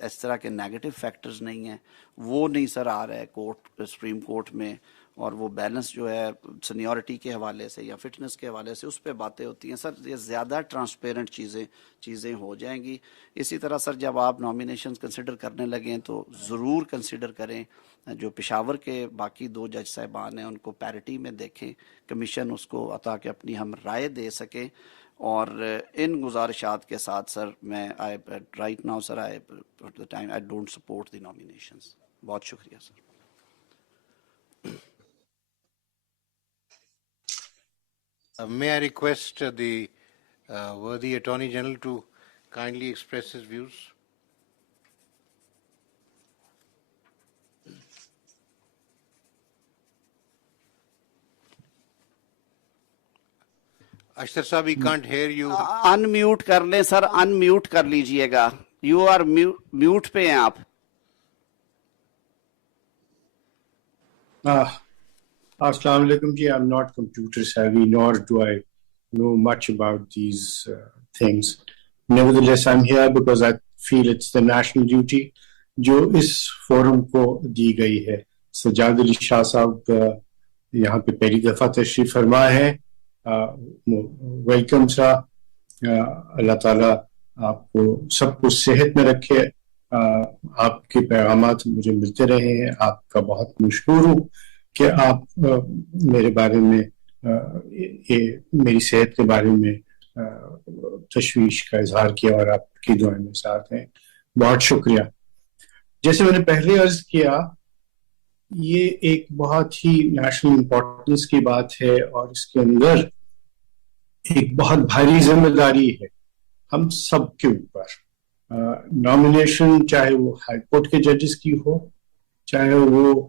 اس طرح کے نیگیٹو فیکٹرز نہیں ہیں, وہ نہیں سر آ رہا ہے کورٹ سپریم کورٹ میں, اور وہ بیلنس جو ہے سینیورٹی کے حوالے سے یا فٹنس کے حوالے سے اس پہ باتیں ہوتی ہیں سر. یہ زیادہ ٹرانسپیرنٹ چیزیں ہو جائیں گی. اسی طرح سر جب آپ نامینیشنز کنسیڈر کرنے لگیں تو ضرور کنسیڈر کریں جو پشاور کے باقی 2 جج صاحبان ہیں ان کو پیرٹی میں دیکھیں, کمیشن اس کو تاکہ اپنی ہم رائے دے سکیں. اور ان گزارشات کے ساتھ سر میں right now sir I don't support the nominations. بہت شکریہ sir. May I request the worthy Attorney General to kindly express his views? Ashtar Saab, we can't hear you. Unmute کر لیں سر, انمیوٹ کر لیجئے گا. یو آر میوٹ پہ ہیں آپ. Assalamu alaikum ji, I'm not computer savvy, nor do I know much about these things. Nevertheless, I'm here because I feel it's the national duty جو اس forum کو دی گئی ہے. سجاد علی شاہ صاحب یہاں پہ پہلی دفعہ تشریف فرما ہے. ویلکم سا. اللہ تعالیٰ آپ کو سب کچھ صحت میں رکھے. آپ کے پیغامات مجھے ملتے رہے ہیں. آپ کا بہت مشکور ہوں کہ آپ میرے بارے میں میری صحت کے بارے میں تشویش کا اظہار کیا اور آپ کی دعائیں میں ساتھ ہیں. بہت شکریہ. جیسے میں نے پہلے عرض کیا, یہ ایک بہت ہی نیشنل امپورٹنس کی بات ہے اور اس کے اندر ایک بہت بھاری ذمہ داری ہے ہم سب کے اوپر. نامینیشن چاہے وہ ہائی کورٹ کے ججز کی ہو, چاہے وہ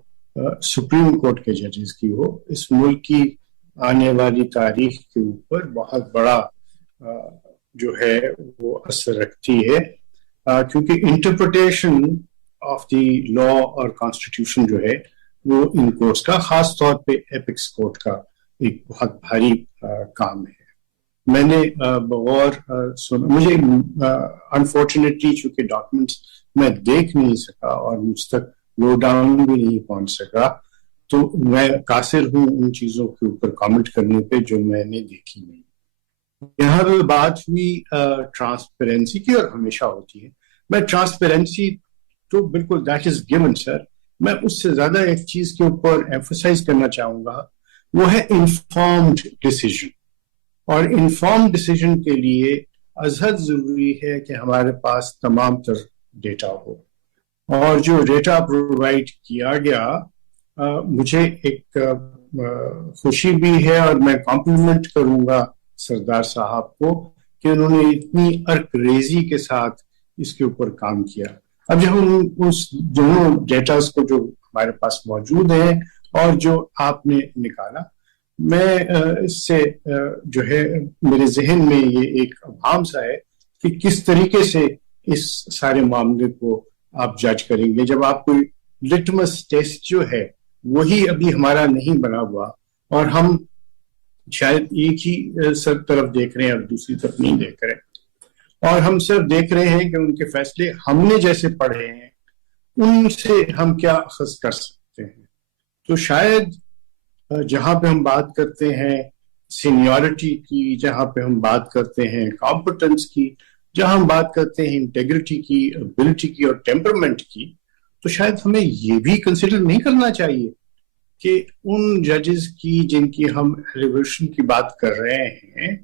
سپریم کورٹ کے ججز کی ہو, اس ملک کی آنے والی تاریخ کے اوپر بہت بڑا جو ہے وہ اثر رکھتی ہے, کیونکہ انٹرپریٹیشن آف دی لا اور کانسٹیٹیوشن جو ہے وہ ان کورٹس کا, خاص طور پہ ایپکس کورٹ کا ایک بہت بھاری کام ہے. میں نے بغور سنا, مجھے انفارچونیٹلی چونکہ ڈاکومنٹس میں دیکھ نہیں سکا اور مجھ تک لو ڈاؤن بھی نہیں پہنچ سکا, تو میں قاصر ہوں ان چیزوں کے اوپر کامنٹ کرنے پہ جو میں نے دیکھی نہیں. یہاں پہ بات ہوئی ٹرانسپیرنسی کی, اور ہمیشہ ہوتی ہے. میں ٹرانسپیرنسی تو بالکل دیٹ از گیون سر. میں اس سے زیادہ ایک چیز کے اوپر ایمفسائز کرنا چاہوں گا, وہ ہے انفارمڈ ڈیسیژن. اور انفارمڈ ڈیسیژن کے لیے ازحد ضروری ہے کہ ہمارے پاس تمام تر ڈیٹا ہو. اور جو ڈیٹا پرووائڈ کیا گیا, مجھے ایک خوشی بھی ہے اور میں کمپلیمنٹ کروں گا سردار صاحب کو کہ انہوں نے اتنی عرق ریزی کے ساتھ اس کے اوپر کام کیا. اب جب ہم اس دونوں ڈیٹاز کو جو ہمارے پاس موجود ہیں اور جو آپ نے نکالا, میں اس سے جو ہے میرے ذہن میں یہ ایک ابہام سا ہے کہ کس طریقے سے اس سارے معاملے کو آپ جج کریں گے جب آپ کوئی لٹمس ٹیسٹ جو ہے وہی ابھی ہمارا نہیں بنا ہوا, اور ہم شاید ایک ہی سب طرف دیکھ رہے ہیں اور دوسری طرف نہیں دیکھ رہے, اور ہم صرف دیکھ رہے ہیں کہ ان کے فیصلے ہم نے جیسے پڑھے ہیں ان سے ہم کیا اخذ کر سکتے ہیں. تو شاید جہاں پہ ہم بات کرتے ہیں سینیورٹی کی, جہاں پہ ہم بات کرتے ہیں کمپٹنس کی, جہاں ہم بات کرتے ہیں انٹیگریٹی کی, ابیلٹی کی اور ٹیمپرمنٹ کی, تو شاید ہمیں یہ بھی کنسیڈر نہیں کرنا چاہیے کہ ان ججز کی جن کی ہم ایلیویشن کی بات کر رہے ہیں,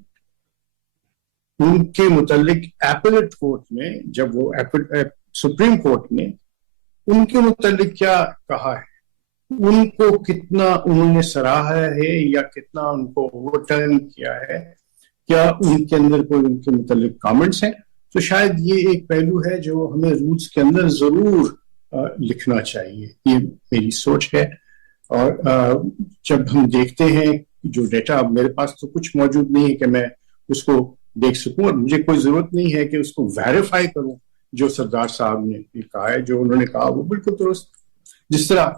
ان کے متعلق ایپلیٹ کورٹ نے, جب وہ سپریم کورٹ نے ان کے متعلق کیا کہا ہے, ان کو کتنا انہوں نے سراہا ہے یا کتنا ان کو اوور ٹرن کیا ہے, کیا ان کے اندر کوئی ان کے متعلق کامنٹس ہیں. تو شاید یہ ایک پہلو ہے جو ہمیں رولز کے اندر ضرور لکھنا چاہیے. یہ میری سوچ ہے. اور جب ہم دیکھتے ہیں جو ڈیٹا, اب میرے پاس تو کچھ موجود نہیں ہے کہ میں اس کو دیکھ سکوں, اور مجھے کوئی ضرورت نہیں ہے کہ اس کو ویریفائی کروں. جو سردار صاحب نے کہا ہے, جو انہوں نے کہا, وہ بالکل درست. جس طرح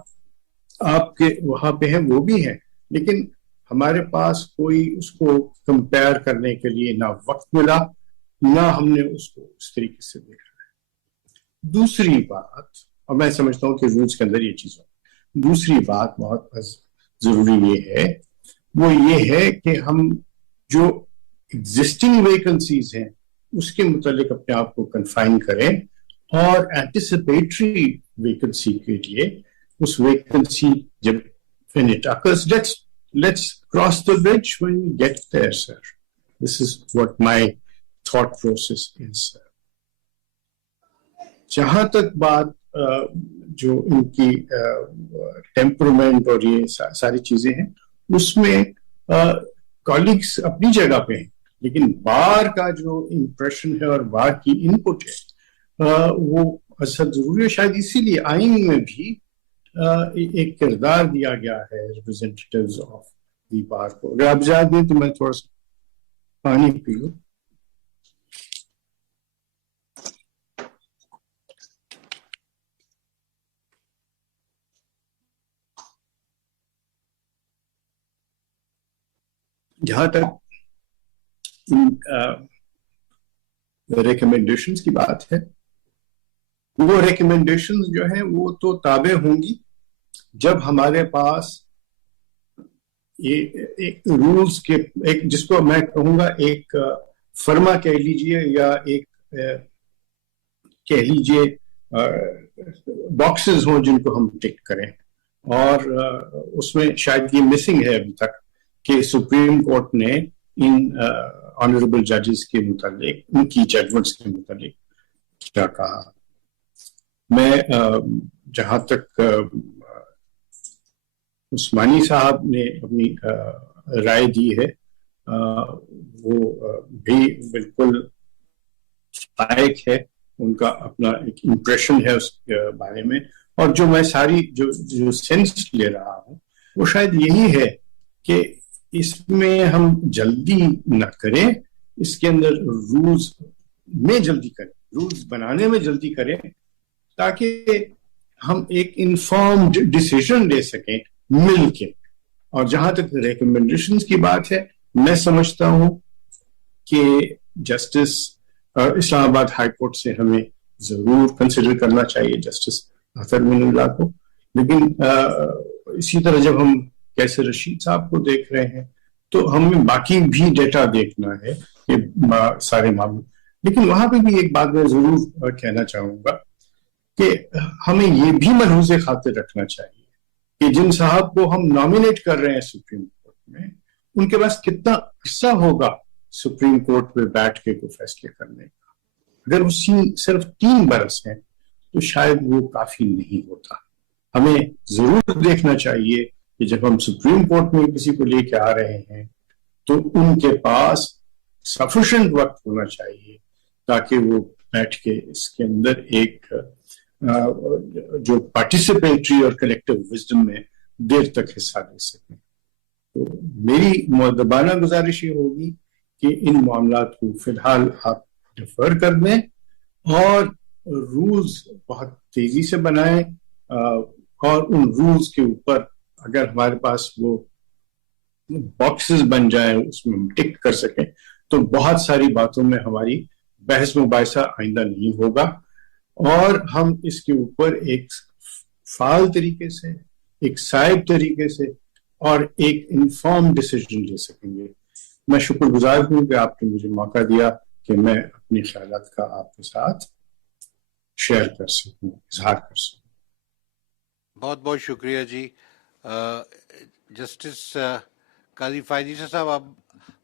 آپ کے وہاں پہ ہیں وہ بھی ہیں, لیکن ہمارے پاس کوئی اس کو کمپیئر کرنے کے لیے نہ وقت ملا, نہ ہم نے اس کو اس طریقے سے دیکھا ہے. دوسری بات, اور میں سمجھتا ہوں کہ رولز کے اندر یہ چیز ہو, دوسری بات بہت ضروری یہ ہے, وہ یہ ہے کہ ہم جو ایگزسٹنگ ویکنسیز ہیں اس کے متعلق اپنے آپ کو کنفائن کریں, اور اینٹیسپیٹری ویکنسی کے لیے اس ویکنسی جب when it occurs, let's cross the bridge when we get there, sir. This is what my thought process is, sir. جہاں تک بات جو ان کی ٹیمپرمنٹ اور یہ ساری چیزیں ہیں، اس میں کالیگس اپنی جگہ پہ ہیں، لیکن بار کا جو امپریشن ہے اور بار کی ان پٹ ہے وہ اصل ضروری ہے. شاید اسی لیے آئین میں بھی ایک کردار دیا گیا ہے ریپرزینٹیٹیوز آف دی بار کو. اگر آپ اجازت دیں تو میں تھوڑا سا پانی پی لوں. جہاں تک ریکمینڈیشنز کی بات ہے، وہ ریکمینڈیشنز جو ہیں وہ تو تابع ہوں گی جب ہمارے پاس ایک رولز کے ایک جس کو میں کہوں گا ایک فرما کہہ لیجئے یا ایک کہہ لیجئے باکسز ہوں جن کو ہم ٹک کریں. اور اس میں شاید یہ مسنگ ہے ابھی تک کہ سپریم کورٹ نے ان آنریبل ججز کے متعلق ان کی ججمنٹس کے متعلق کیا کہا. میں جہاں تک عثمانی صاحب نے اپنی رائے دی ہے وہ بھی بالکل لائق ہے، ان کا اپنا ایک امپریشن ہے اس بارے میں. اور جو میں ساری جو سینس لے رہا ہوں وہ شاید یہی ہے کہ اس میں ہم جلدی نہ کریں، اس کے اندر رولز میں جلدی کریں، رولز بنانے میں جلدی کریں تاکہ ہم ایک انفارمڈ ڈیسیژن لے سکیں مل کے. اور جہاں تک ریکمنڈیشنز کی بات ہے، میں سمجھتا ہوں کہ جسٹس اسلام آباد ہائی کورٹ سے ہمیں ضرور کنسیڈر کرنا چاہیے جسٹس اطہر من اللہ کو. لیکن اسی طرح جب ہم کیسے رشید صاحب کو دیکھ رہے ہیں تو ہمیں باقی بھی ڈیٹا دیکھنا ہے یہ سارے معاملے. لیکن وہاں پہ بھی ایک بات میں ضرور کہنا چاہوں گا کہ ہمیں یہ بھی ملحوظ خاطر رکھنا چاہیے کہ جن صاحب کو ہم نامینیٹ کر رہے ہیں سپریم کورٹ میں، ان کے پاس کتنا عرصہ ہوگا سپریم کورٹ پہ بیٹھ کے کوئی فیصلے کرنے کا. اگر وہ صرف 3 برس ہیں تو شاید وہ کافی نہیں ہوتا. ہمیں ضرور دیکھنا چاہیے کہ جب ہم سپریم کورٹ میں کسی کو لے کے آ رہے ہیں تو ان کے پاس سفیشینٹ وقت ہونا چاہیے تاکہ وہ بیٹھ کے اس کے اندر ایک جو پارٹیسپیٹری اور کلیکٹیو وزڈم میں دیر تک حصہ لے سکیں. تو میری مؤدبانہ گزارش یہ ہوگی کہ ان معاملات کو فی الحال آپ ڈیفر کر دیں اور رولز بہت تیزی سے بنائیں، اور ان رولز کے اوپر اگر ہمارے پاس وہ باکسز بن جائیں اس میں ہم ٹک کر سکیں تو بہت ساری باتوں میں ہماری بحث مباحثہ آئندہ نہیں ہوگا، اور ہم اس کے اوپر ایک فعال طریقے سے، ایک صائب طریقے سے اور ایک انفارم ڈیسیژن لے سکیں گے. میں شکر گزار ہوں کہ آپ نے مجھے موقع دیا کہ میں اپنے خیالات کا آپ کے ساتھ شیئر کر سکوں، اظہار کر سکوں. بہت بہت شکریہ جی. جسٹس قاضی فائز عیسی صاحب، آپ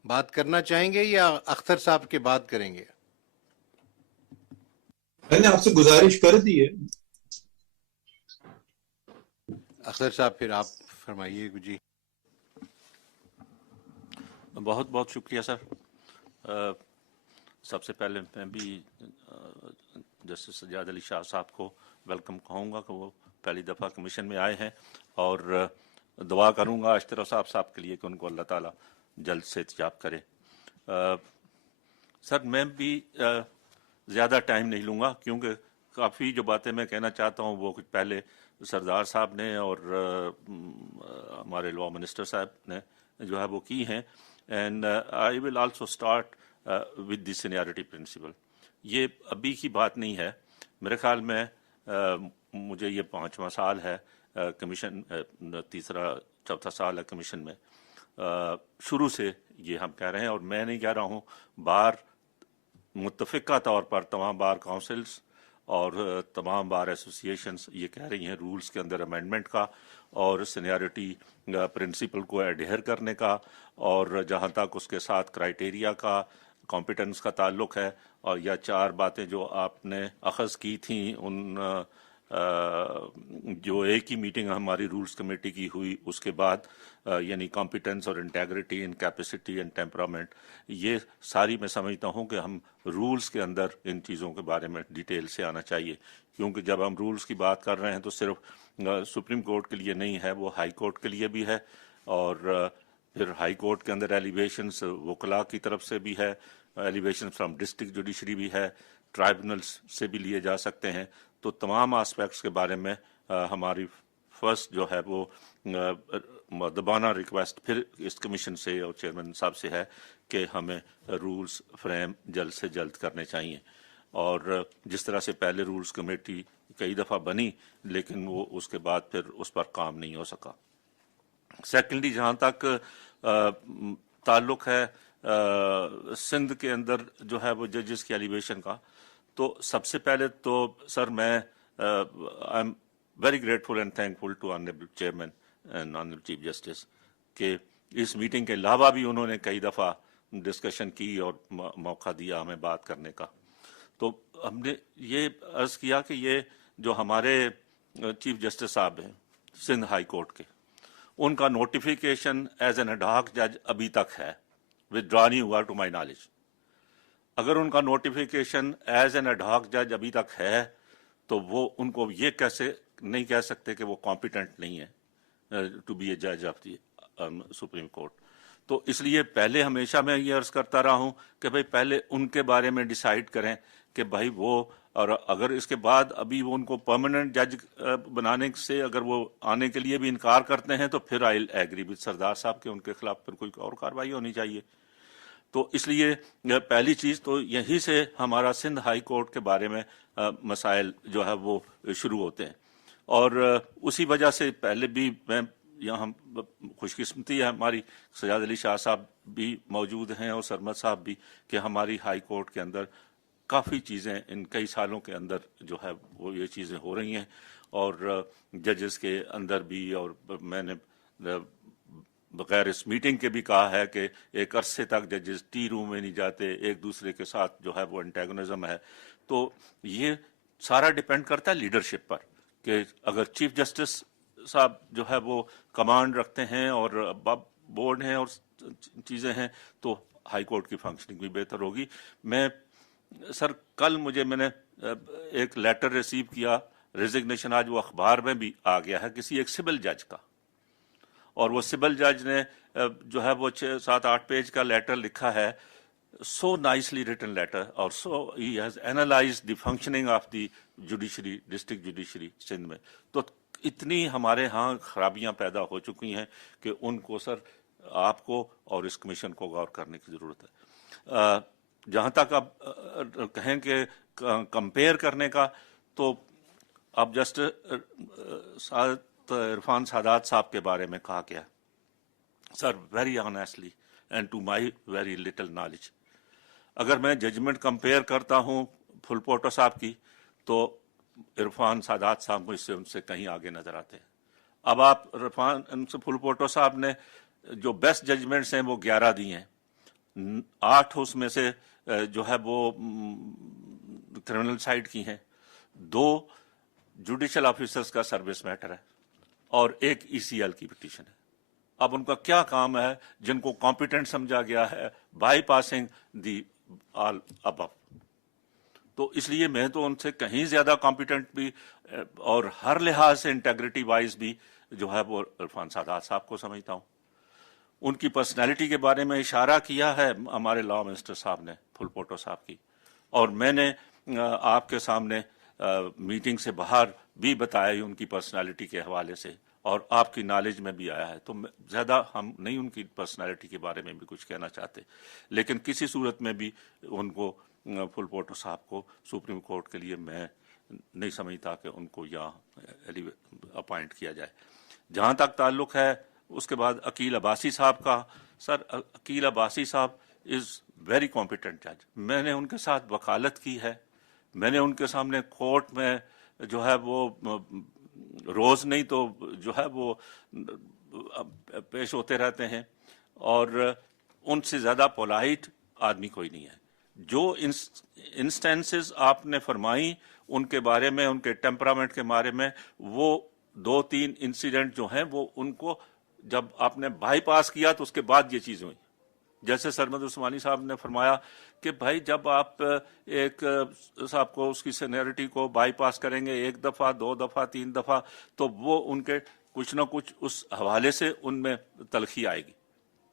بات کرنا چاہیں گے یا اختر صاحب کے بات کریں گے؟ میں نے آپ سے گزارش کر دی ہے. اختر صاحب پھر آپ فرمائیے جی. بہت بہت شکریہ سر. سب سے پہلے میں بھی جسٹس سجاد علی شاہ صاحب کو ویلکم کہوں گا کہ وہ پہلی دفعہ کمیشن میں آئے ہیں، اور دعا کروں گا اشتر صاحب کے لیے کہ ان کو اللہ تعالیٰ جلد سے احتجاب کرے. سر میں بھی زیادہ ٹائم نہیں لوں گا کیونکہ کافی جو باتیں میں کہنا چاہتا ہوں وہ کچھ پہلے سردار صاحب نے اور ہمارے لا منسٹر صاحب نے جو ہے وہ کی ہیں. And I will also start with the seniority principle. یہ ابھی کی بات نہیں ہے، میرے خیال میں مجھے یہ 5واں سال ہے کمیشن، تیسرا چوتھا سال ہے کمیشن میں. شروع سے یہ ہم کہہ رہے ہیں، اور میں نہیں کہہ رہا ہوں، بار متفقہ طور پر تمام بار کونسلز اور تمام بار ایسوسیشنز یہ کہہ رہی ہیں رولز کے اندر امینڈمنٹ کا اور سینیارٹی پرنسپل کو ایڈہر کرنے کا، اور جہاں تک اس کے ساتھ کرائیٹیریا کا کمپیٹنس کا تعلق ہے، اور یا 4 باتیں جو آپ نے اخذ کی تھیں ان جو ایک ہی میٹنگ ہماری رولز کمیٹی کی ہوئی اس کے بعد، یعنی کمپیٹنس اور integrity in capacity and temperament, یہ ساری میں سمجھتا ہوں کہ ہم رولز کے اندر ان چیزوں کے بارے میں ڈیٹیل سے آنا چاہیے، کیونکہ جب ہم رولز کی بات کر رہے ہیں تو صرف سپریم کورٹ کے لیے نہیں ہے، وہ ہائی کورٹ کے لیے بھی ہے، اور پھر ہائی کورٹ کے اندر ایلیویشنز وکلاء کی طرف سے بھی ہے، ایلیویشن فرام ڈسٹرکٹ جوڈیشری بھی ہے، ٹرائبونلز سے بھی لیے جا سکتے ہیں. تو تمام آسپیکٹس کے بارے میں ہماری فرسٹ جو ہے وہ مؤدبانہ ریکویسٹ پھر اس کمیشن سے اور چیئرمین صاحب سے ہے کہ ہمیں رولز فریم جلد سے جلد کرنے چاہیے. اور جس طرح سے پہلے رولز کمیٹی کئی دفعہ بنی لیکن وہ اس کے بعد پھر اس پر کام نہیں ہو سکا. سیکنڈلی جہاں تک تعلق ہے سندھ کے اندر جو ہے وہ ججز کی ایلیویشن کا، تو سب سے پہلے تو سر میں I am very grateful and thankful to honourable chairman and honourable chief justice کہ اس میٹنگ کے علاوہ بھی انہوں نے کئی دفعہ ڈسکشن کی اور موقع دیا ہمیں بات کرنے کا. تو ہم نے یہ عرض کیا کہ یہ جو ہمارے چیف جسٹس صاحب ہیں سندھ ہائی کورٹ کے، ان کا notification as an ad hoc جج ابھی تک ہے، withdraw نہیں ہوا ٹو مائی نالج. اگر ان کا notification as an ad hoc جج ابھی تک ہے تو وہ ان کو یہ کیسے نہیں کہہ سکتے کہ وہ کمپیٹنٹ نہیں ہے ٹو بی اے جج آف دی سپریم کورٹ. تو اس لیے پہلے ہمیشہ میں یہ عرض کرتا رہا ہوں کہ بھائی پہلے ان کے بارے میں ڈیسائیڈ کریں کہ بھائی وہ، اور اگر اس کے بعد ابھی وہ ان کو پرماننٹ جج بنانے سے اگر وہ آنے کے لیے بھی انکار کرتے ہیں تو پھر آئی ایگری وتھ سردار صاحب کہ ان کے خلاف پھر کوئی اور کارروائی ہونی چاہیے. تو اس لیے پہلی چیز تو یہیں سے ہمارا سندھ ہائی کورٹ کے بارے میں مسائل جو ہے وہ شروع ہوتے ہیں. اور اسی وجہ سے پہلے بھی میں یہاں خوش قسمتی ہے ہماری سجاد علی شاہ صاحب بھی موجود ہیں اور سرمد صاحب بھی کہ ہماری ہائی کورٹ کے اندر کافی چیزیں ان کئی سالوں کے اندر جو ہے وہ یہ چیزیں ہو رہی ہیں. اور ججز کے اندر بھی، اور میں نے بغیر اس میٹنگ کے بھی کہا ہے کہ ایک عرصے تک ججز ٹی روم میں نہیں جاتے، ایک دوسرے کے ساتھ جو ہے وہ انٹیگونزم ہے. تو یہ سارا ڈپینڈ کرتا ہے لیڈرشپ پر کہ اگر چیف جسٹس صاحب جو ہے وہ کمانڈ رکھتے ہیں اور بورڈ ہیں اور چیزیں ہیں تو ہائی کورٹ کی فنکشننگ بھی بہتر ہوگی. میں سر کل میں نے ایک لیٹر ریسیو کیا ریزگنیشن، آج وہ اخبار میں بھی آ گیا ہے، کسی ایک سول جج کا، اور وہ سول جج نے جو ہے وہ 6-7-8 پیج کا لیٹر لکھا ہے، سو نائسلی ریٹن لیٹر، اور so he has analyse the functioning of the judiciary, district judiciary Sindh میں. تو اتنی ہمارے ہاں خرابیاں پیدا ہو چکی ہیں کہ ان کو سر آپ کو اور اس کمیشن کو غور کرنے کی ضرورت ہے. جہاں تک اب کہیں کہ کمپیئر کرنے کا، تو اب جسٹ عرفان سادات صاحب کے بارے میں کہا گیا sir very honestly and to my very little knowledge, اگر میں ججمنٹ کمپیئر کرتا ہوں پھل پوٹو صاحب کی تو عرفان سادات صاحب مجھ سے ان سے کہیں آگے نظر آتے ہیں. اب آپ عرفان سے پھل پوٹو صاحب نے جو بیسٹ ججمنٹس ہیں وہ 11 دی ہیں، 8 اس میں سے جو ہے وہ کرمنل سائڈ کی ہیں، 2 جوڈیشل آفیسرز کا سروس میٹر ہے اور 1 ECL کی پٹیشن ہے. اب ان کا کیا کام ہے جن کو کمپیٹنٹ سمجھا گیا ہے بائی پاسنگ دی آل ابو. تو اس لیے میں تو ان سے کہیں زیادہ کمپیٹنٹ بھی اور ہر لحاظ سے انٹیگریٹی وائز بھی جو ہے وہ عرفان سادات صاحب کو سمجھتا ہوں. ان کی پرسنالٹی کے بارے میں اشارہ کیا ہے ہمارے لا منسٹر صاحب نے پھل پوٹو صاحب کی، اور میں نے آپ کے سامنے میٹنگ سے باہر بھی بتایا ان کی پرسنالٹی کے حوالے سے، اور آپ کی نالج میں بھی آیا ہے. تو زیادہ ہم نہیں ان کی پرسنالٹی کے بارے میں بھی کچھ کہنا چاہتے، لیکن کسی صورت میں بھی ان کو پھل پوٹو صاحب کو سپریم کورٹ کے لیے میں نہیں سمجھتا کہ ان کو یہاں اپائنٹ کیا جائے. جہاں تک تعلق ہے اس کے بعد عقیل عباسی صاحب کا، سر عقیل عباسی صاحب از ویری کمپیٹنٹ جج. میں نے ان کے ساتھ وکالت کی ہے، میں نے ان کے سامنے کورٹ میں جو ہے وہ روز نہیں تو جو ہے وہ پیش ہوتے رہتے ہیں، اور ان سے زیادہ پولائٹ آدمی کوئی نہیں ہے. جو انسٹینسز آپ نے فرمائی ان کے بارے میں، ان کے ٹیمپرامنٹ کے بارے میں، وہ 2-3 انسیڈنٹ جو ہیں وہ ان کو جب آپ نے بائی پاس کیا تو اس کے بعد یہ چیزیں ہوئی. جیسے سرمد عثمانی صاحب نے فرمایا کہ بھائی جب آپ ایک صاحب کو اس کی سینیئرٹی کو بائی پاس کریں گے 1 دفعہ 2 دفعہ 3 دفعہ تو وہ ان کے کچھ نہ کچھ اس حوالے سے ان میں تلخی آئے گی.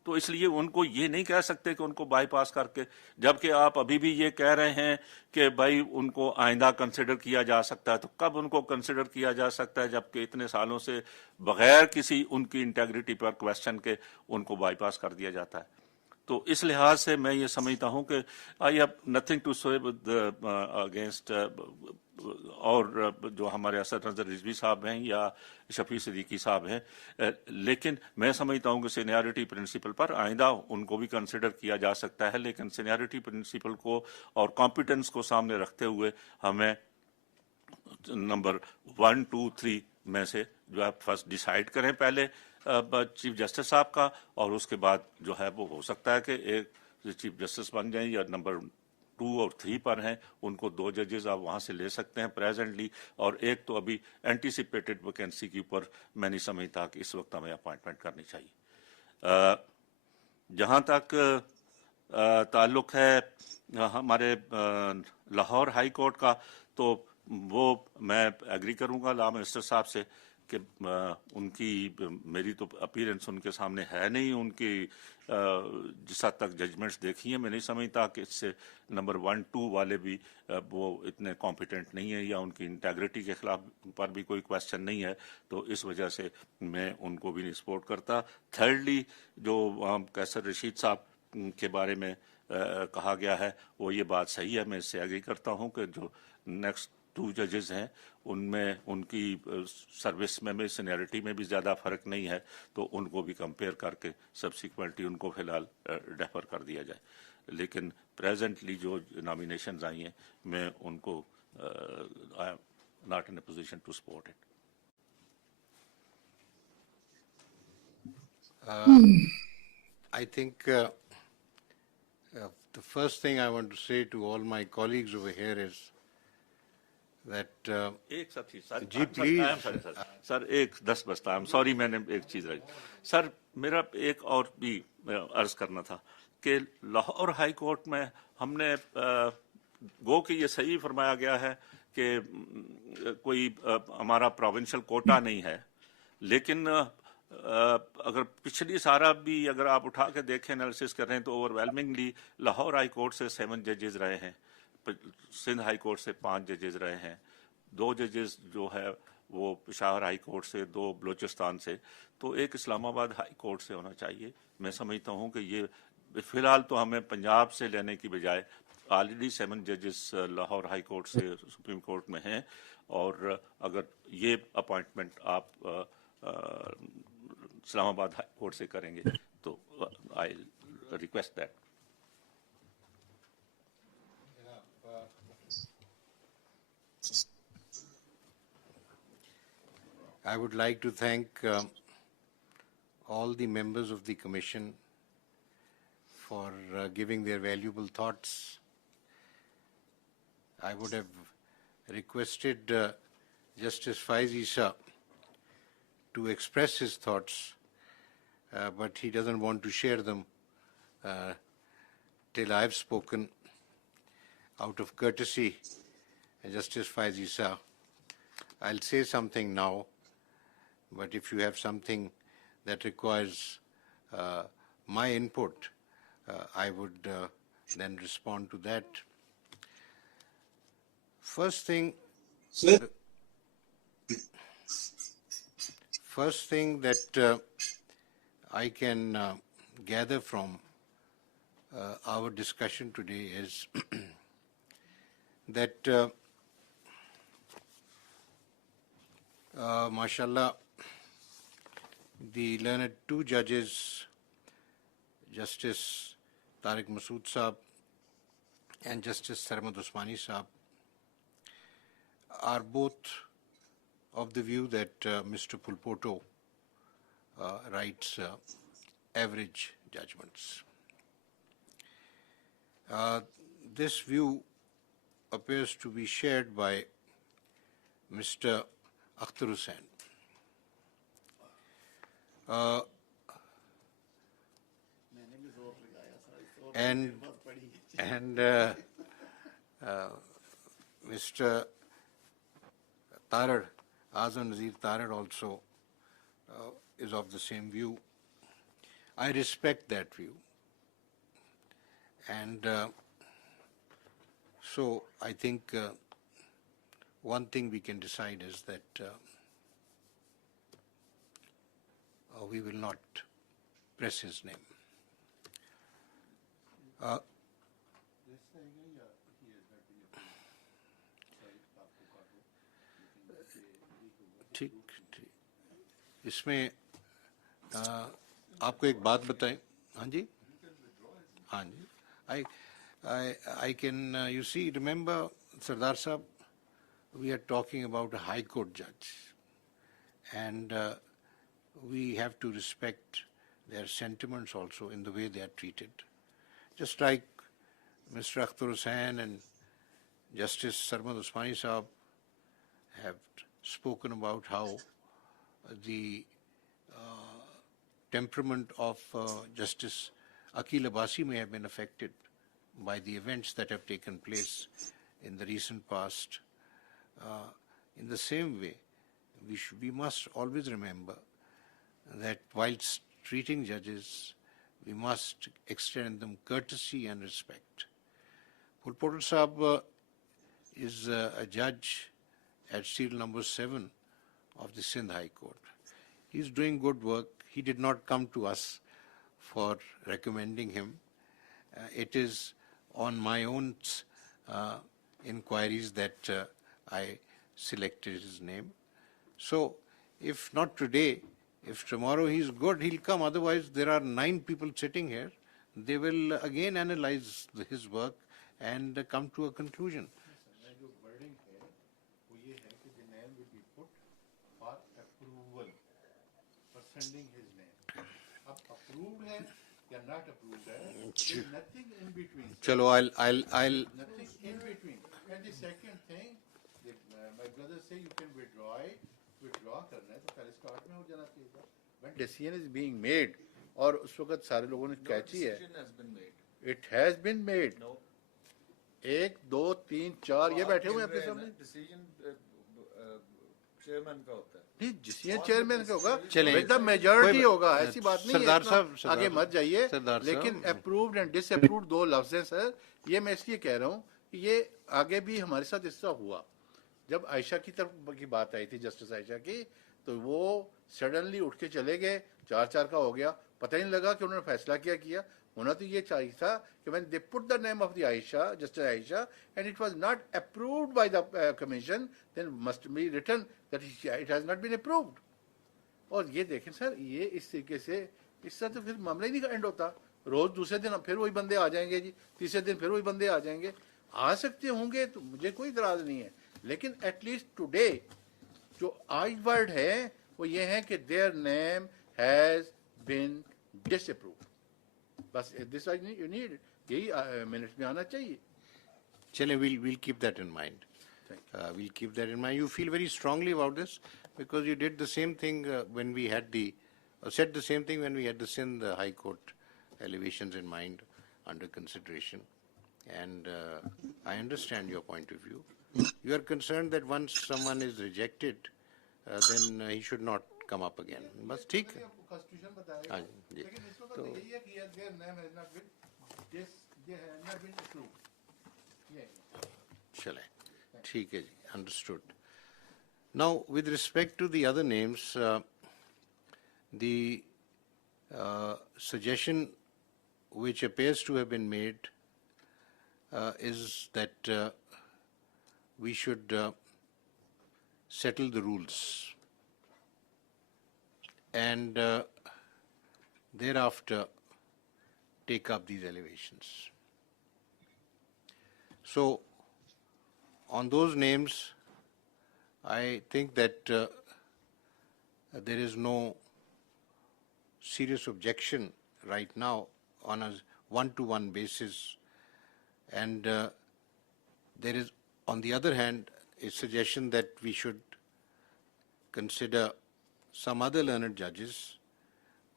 تو اس لیے ان کو یہ نہیں کہہ سکتے کہ ان کو بائی پاس کر کے، جبکہ آپ ابھی بھی یہ کہہ رہے ہیں کہ بھائی ان کو آئندہ کنسیڈر کیا جا سکتا ہے. تو کب ان کو کنسیڈر کیا جا سکتا ہے جبکہ اتنے سالوں سے بغیر کسی ان کی انٹیگریٹی پر کویسچن کے ان کو بائی پاس کر دیا جاتا ہے. تو اس لحاظ سے میں یہ سمجھتا ہوں کہ آئی ہیو نتھنگ ٹو سے اگینسٹ اور جو ہمارے اسد نظر رضوی صاحب ہیں یا شفیع صدیقی صاحب ہیں، لیکن میں سمجھتا ہوں کہ سینیارٹی پرنسپل پر آئندہ ان کو بھی کنسیڈر کیا جا سکتا ہے، لیکن سینیارٹی پرنسپل کو اور کمپیٹنس کو سامنے رکھتے ہوئے ہمیں نمبر 1 2 3 میں سے جو ہے فرسٹ ڈیسائیڈ کریں پہلے چیف جسٹس صاحب کا، اور اس کے بعد جو ہے وہ ہو سکتا ہے کہ ایک چیف جسٹس بن جائیں یا نمبر 2 اور 3 پر ہیں ان کو 2 ججز آپ وہاں سے لے سکتے ہیں پریزنٹلی، اور ایک تو ابھی اینٹیسپیٹڈ ویکینسی کے اوپر میں نہیں سمجھتا کہ اس وقت ہمیں اپوائنٹمنٹ کرنی چاہیے. جہاں تک تعلق ہے ہمارے لاہور ہائی کورٹ کا، تو وہ میں ایگری کروں گا لا منسٹر صاحب سے کہ ان کی میری تو اپیرنس ان کے سامنے ہے نہیں، ان کی جس حد تک ججمنٹس دیکھی ہیں میں نہیں سمجھتا کہ اس سے نمبر 1 2 والے بھی وہ اتنے کمپیٹنٹ نہیں ہیں یا ان کی انٹیگریٹی کے خلاف پر بھی کوئی کویسچن نہیں ہے، تو اس وجہ سے میں ان کو بھی نہیں سپورٹ کرتا. تھرڈلی جو قیصر رشید صاحب کے بارے میں کہا گیا ہے وہ یہ بات صحیح ہے، میں اس سے ایگری کرتا ہوں کہ جو نیکسٹ 2 ججز ہیں ان میں ان کی سروس میں بھی سینیئرٹی میں بھی زیادہ فرق نہیں ہے، تو ان کو بھی کمپیئر کر کے سبسیکوینٹلی ان کو فی الحال ڈیفر کر دیا جائے. لیکن پریزنٹلی جو نامینیشنز آئی ہیں میں ان کو I am not in a position to support it. I think the first thing I want to say to all my colleagues over here is that ایک ساتھی جی پلیز سر ایک 10 بستا ہے سوری میں نے ایک چیز رکھی سر، میرا ایک اور بھی عرض کرنا تھا کہ لاہور ہائی کورٹ میں ہم نے گو کہ یہ صحیح فرمایا گیا ہے کہ کوئی ہمارا پروونشل کوٹا نہیں ہے، لیکن اگر پچھلی سارا بھی اگر آپ اٹھا کے دیکھیں انالیسس کر رہے ہیں تو اوور ویلمنگلی لاہور ہائی کورٹ سے 7 ججز رہے ہیں، سندھ ہائی کورٹ سے 5 ججز رہے ہیں، 2 ججز جو ہے وہ پشاور ہائی کورٹ سے، 2 بلوچستان سے، تو ایک اسلام آباد ہائی کورٹ سے ہونا چاہیے. میں سمجھتا ہوں کہ یہ فی الحال تو ہمیں پنجاب سے لینے کی بجائے آلریڈی 7 ججز لاہور ہائی کورٹ سے سپریم کورٹ میں ہیں، اور اگر یہ اپوائنٹمنٹ آپ اسلام آباد ہائی کورٹ سے کریں گے تو I request that. I would like to thank all the members of the Commission for giving their valuable thoughts. I would have requested Justice Faiz Isa to express his thoughts, but he doesn't want to share them till I've spoken. Out of courtesy, Justice Faiz Isa, I'll say something now, but if you have something that requires my input, I would then respond to that. First thing that I can gather from our discussion today is that mashallah, the learned 2 judges, Justice Tariq Masood Saab and Justice Sarmad Usmani Saab, are both of the view that Mr. Pulpoto writes average judgments. This view appears to be shared by Mr. Akhtar Hussain. And Mr. Tarar, Azam Nazir Tarar also is of the same view. I respect that view. And so I think one thing we can decide is that we will not press his name. ठीक ठीक इसमें आपको एक बात बताएं हाँ जी I can you see remember Sardar Sahab we are talking about a high court judge and we have to respect their sentiments also in the way they are treated, just like Mr. Akhtar Hussain and Justice Sarmad Usmani Sahab have spoken about how the temperament of Justice Aqil Abbasi may have been affected by the events that have taken place in the recent past. In the same way, we must always remember that whilst treating judges, we must extend them courtesy and respect. Pulpoto Sahab is a judge at serial number 7 of the Sindh High Court. He is doing good work. He did not come to us for recommending him. It is on my own inquiries that I selected his name. So if not today, if tomorrow he is good, he'll come. Otherwise, there are 9 people sitting here. They will again analyze his work and come to a conclusion. जो wording है वो ये है कि the name will be put for approval for sending his name. अब approved है या not approved है, there's nothing in between. Chalo, I'll Nothing in between. And the second thing, my brother say you can withdraw it. Withdraw करना है तो पहले start में हो जाना चाहिए था. When decision is being made और उस वक्त सारे लोगों ने कैची है. Decision has been made. It has been made. No. 1, 2, 3, 4 ये बैठे हुए हैं अपने सामने. Decision chairman का होता है. नहीं डिसीजन चेयरमैन का होगा चलें. विद द मेजॉरिटी होगा ऐसी बात नहीं है सरदार इतना साहब, आगे मत जाइए सरदार साहब. लेकिन अप्रूव्ड एंड डिसअप्रूव्ड 2 लफ्ज हैं सर ये मैं इसलिए कह रहा हूँ कि ये आगे भी हमारे साथ इस तरह हुआ जब आयशा की तरफ की बात आई थी जस्टिस आयशा की तो वो सडनली उठ के चले गए 4-4 का हो गया पता ही नहीं लगा कि उन्होंने फैसला क्या किया होना तो ये चाहिए था कि when they put the name of the Aisha Justice Aisha and it was not approved by the commission then must be written that it has not been approved. और ये देखें सर ये इस तरीके से इस तरह तो फिर मामला ही नहीं एंड होता रोज दूसरे दिन फिर वही बंदे आ जाएंगे जी तीसरे दिन फिर वही बंदे आ जाएंगे आ सकते होंगे तो मुझे कोई इतराज नहीं है लेकिन एटलीस्ट टुडे जो आज वर्ड है वो ये है कि their name has been disapproved बस दिस यू नीड यही मिनट्स में आना चाहिए. Chale, we'll keep that in mind. We'll keep that in mind. You feel very strongly about this because you did the same thing when we had said the same thing when we had the Sindh High Court elevations in mind under consideration. And I understand your point of view. You are concerned that once someone is rejected, then he should not come up again. Bas theek hai. Constitution बताएगा. हाँ जी. लेकिन इस वक्त यही है कि their name has not been approved. ये Chale. ठीक है जी. Understood. Now, with respect to the other names, the suggestion which appears to have been made is that we should settle the rules and thereafter take up these elevations. So, on those names, I think that there is no serious objection right now on a one-to-one basis, and there is, on the other hand, a suggestion that we should consider some other learned judges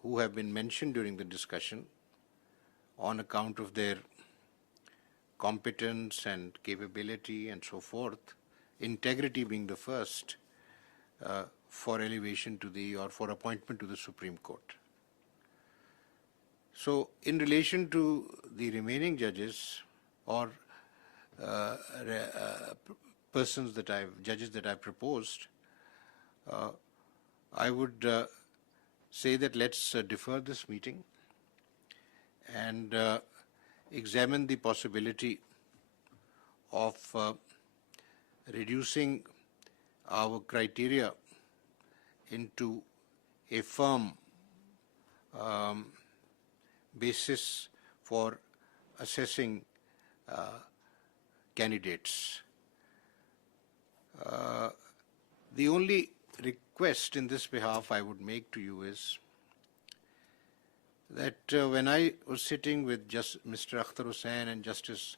who have been mentioned during the discussion on account of their competence and capability and so forth, integrity being the first, for elevation to the, or for appointment to the Supreme Court. So in relation to the remaining judges or judges that I've proposed, I would say that let's defer this meeting and examine the possibility of reducing our criteria into a firm basis for assessing candidates. The only request in this behalf I would make to you is that when I was sitting with Mr. Akhtar Hussain and Justice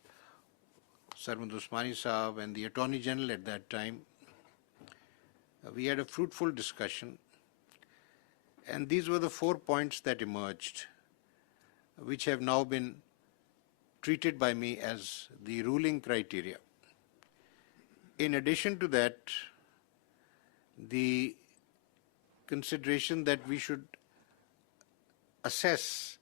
Sarmad Usmani Saab and the Attorney General at that time, we had a fruitful discussion, and these were the 4 points that emerged, which have now been treated by me as the ruling criteria. In addition to that, the consideration that we should assess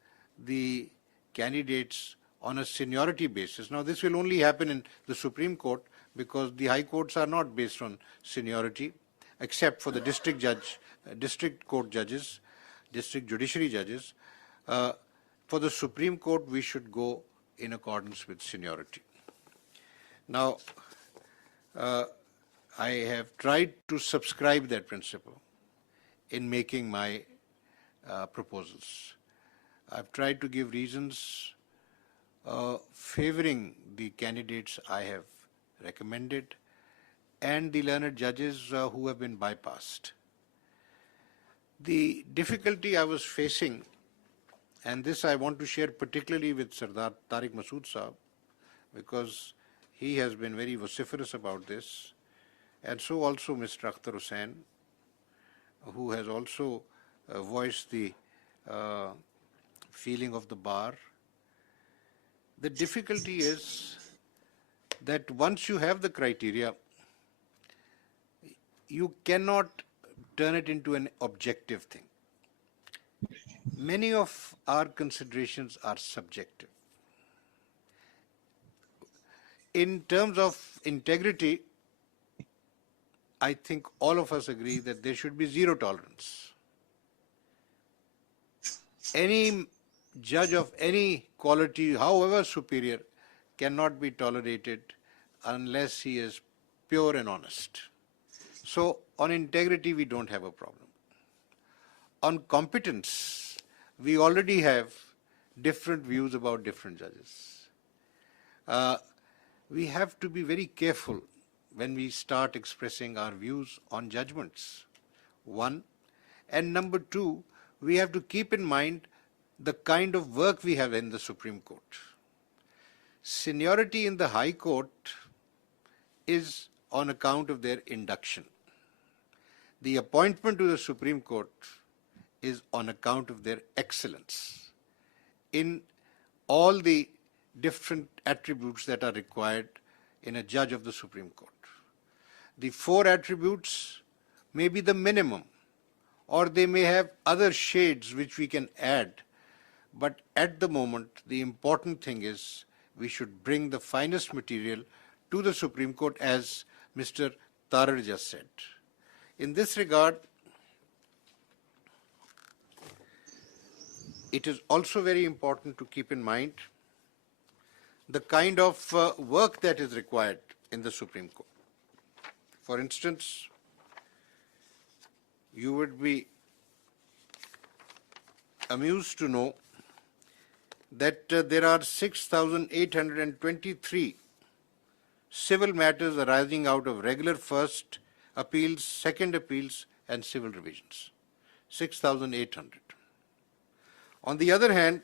the candidates on a seniority basis. Now, this will only happen in the Supreme Court because the high courts are not based on seniority, except for the district court judges, district judiciary judges. For the Supreme Court, we should go in accordance with seniority. Now, I have tried to subscribe that principle in making my proposals. I've tried to give reasons favoring the candidates I have recommended and the learned judges who have been bypassed. The difficulty I was facing, and this I want to share particularly with Sardar Tariq Masood Saab, because he has been very vociferous about this, and so also Mr. Akhtar Hussain, who has also voiced the feeling of the bar. The difficulty is that once you have the criteria, you cannot turn it into an objective thing. Many of our considerations are subjective. In terms of integrity, I think all of us agree that there should be zero tolerance. Any judge of any quality, however superior, cannot be tolerated unless he is pure and honest. So on integrity, we don't have a problem. On competence, we already have different views about different judges. We have to be very careful when we start expressing our views on judgments, one. And number two, we have to keep in mind the kind of work we have in the Supreme Court. Seniority in the High Court is on account of their induction. The appointment to the Supreme Court is on account of their excellence in all the different attributes that are required in a judge of the Supreme Court. The 4 attributes may be the minimum, or they may have other shades which we can add. But at the moment, the important thing is we should bring the finest material to the Supreme Court, as Mr. Tarar just said. In this regard, it is also very important to keep in mind the kind of work that is required in the Supreme Court. For instance, you would be amused to know that there are 6,823 civil matters arising out of regular first, appeals, second appeals, and civil revisions. 6,800. On the other hand,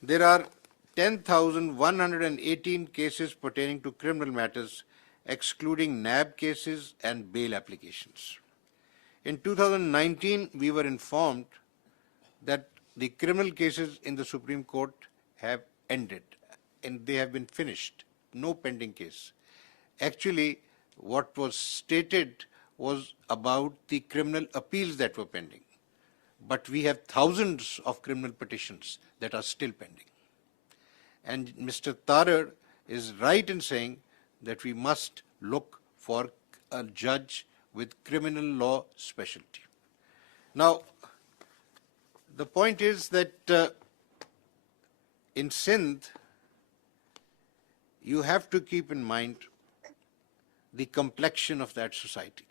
there are 10,118 cases pertaining to criminal matters, excluding NAB cases and bail applications. In 2019, we were informed that the criminal cases in the Supreme Court have ended and they have been finished. No pending case. Actually, what was stated was about the criminal appeals that were pending. But we have thousands of criminal petitions that are still pending. And Mr. Tarar is right in saying that we must look for a judge with criminal law specialty. Now, the point is that in Sindh, you have to keep in mind the complexion of that society.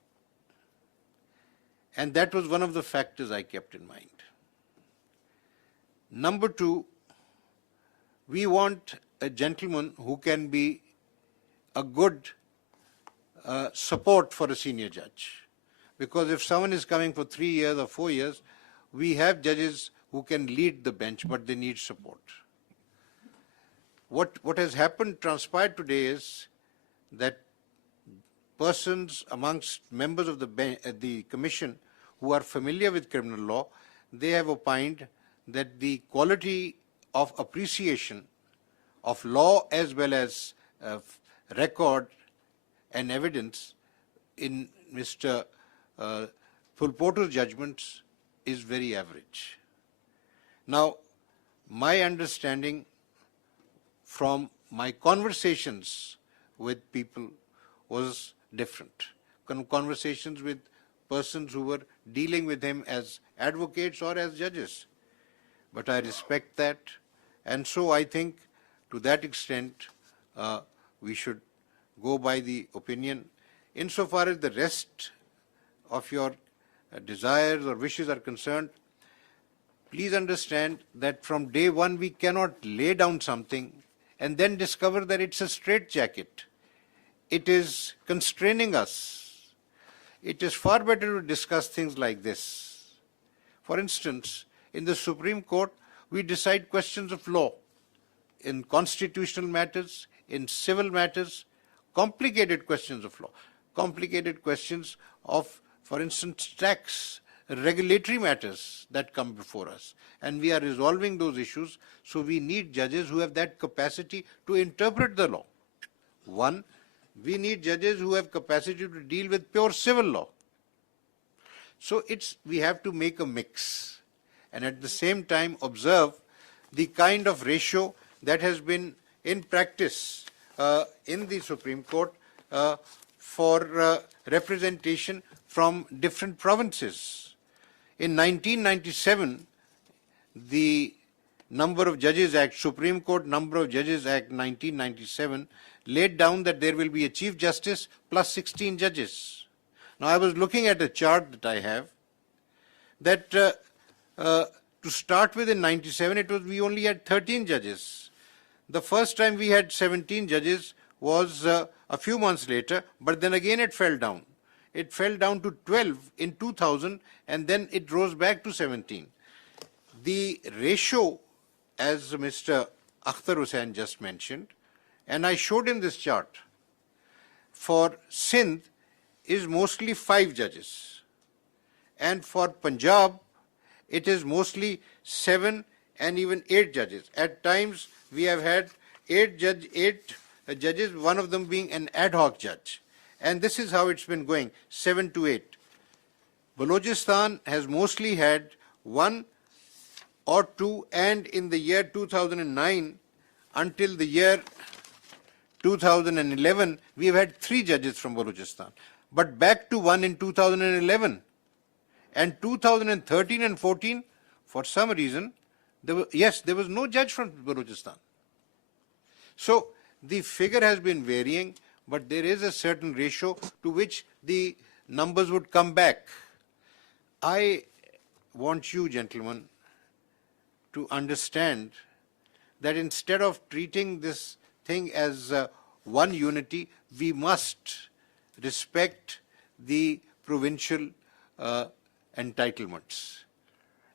And that was one of the factors I kept in mind. Number two, we want a gentleman who can be a good support for a senior judge. Because if someone is coming for 3 years or 4 years, we have judges who can lead the bench, but they need support. What has happened, transpired today is that persons amongst members of the commission who are familiar with criminal law, they have opined that the quality of appreciation of law as well as record and evidence in Mr. Fulporter's judgments is very average. Now, my understanding from my conversations with people was different. Conversations with persons who were dealing with him as advocates or as judges. But I respect that, and so I think to that extent we should go by the opinion. Insofar as the rest of your desires or wishes are concerned, please understand that from day one we cannot lay down something and then discover that it's a straitjacket. It is constraining us. It is far better to discuss things like this. For instance, in the Supreme Court, we decide questions of law, in constitutional matters, in civil matters, complicated questions of law, complicated questions of, for instance, tax, regulatory matters that come before us. And we are resolving those issues, so we need judges who have that capacity to interpret the law. One, we need judges who have capacity to deal with pure civil law. So we have to make a mix and at the same time observe the kind of ratio that has been in practice in the Supreme Court for representation from different provinces. In 1997, the Number of Judges Act, Supreme Court Number of Judges Act 1997, laid down that there will be a Chief Justice plus 16 judges. Now, I was looking at a chart that I have, that to start with in 97, we only had 13 judges. The first time we had 17 judges was a few months later, but then again it fell down. It fell down to 12 in 2000, and then it rose back to 17. The ratio, as Mr. Akhtar Hussain just mentioned, and I showed him this chart, for Sindh is mostly 5 judges. And for Punjab, it is mostly 7 and even 8 judges. At times, we have had 8 judges, one of them being an ad hoc judge. And this is how it's been going, 7 to 8. Balochistan has mostly had 1 or 2, and in the year 2009 until the year 2011, we have had 3 judges from Balochistan. But back to 1 in 2011. And 2013 and 14, for some reason, there was no judge from Balochistan. So the figure has been varying, but there is a certain ratio to which the numbers would come back. I want you, gentlemen, to understand that instead of treating this thing as one unity, we must respect the provincial entitlements.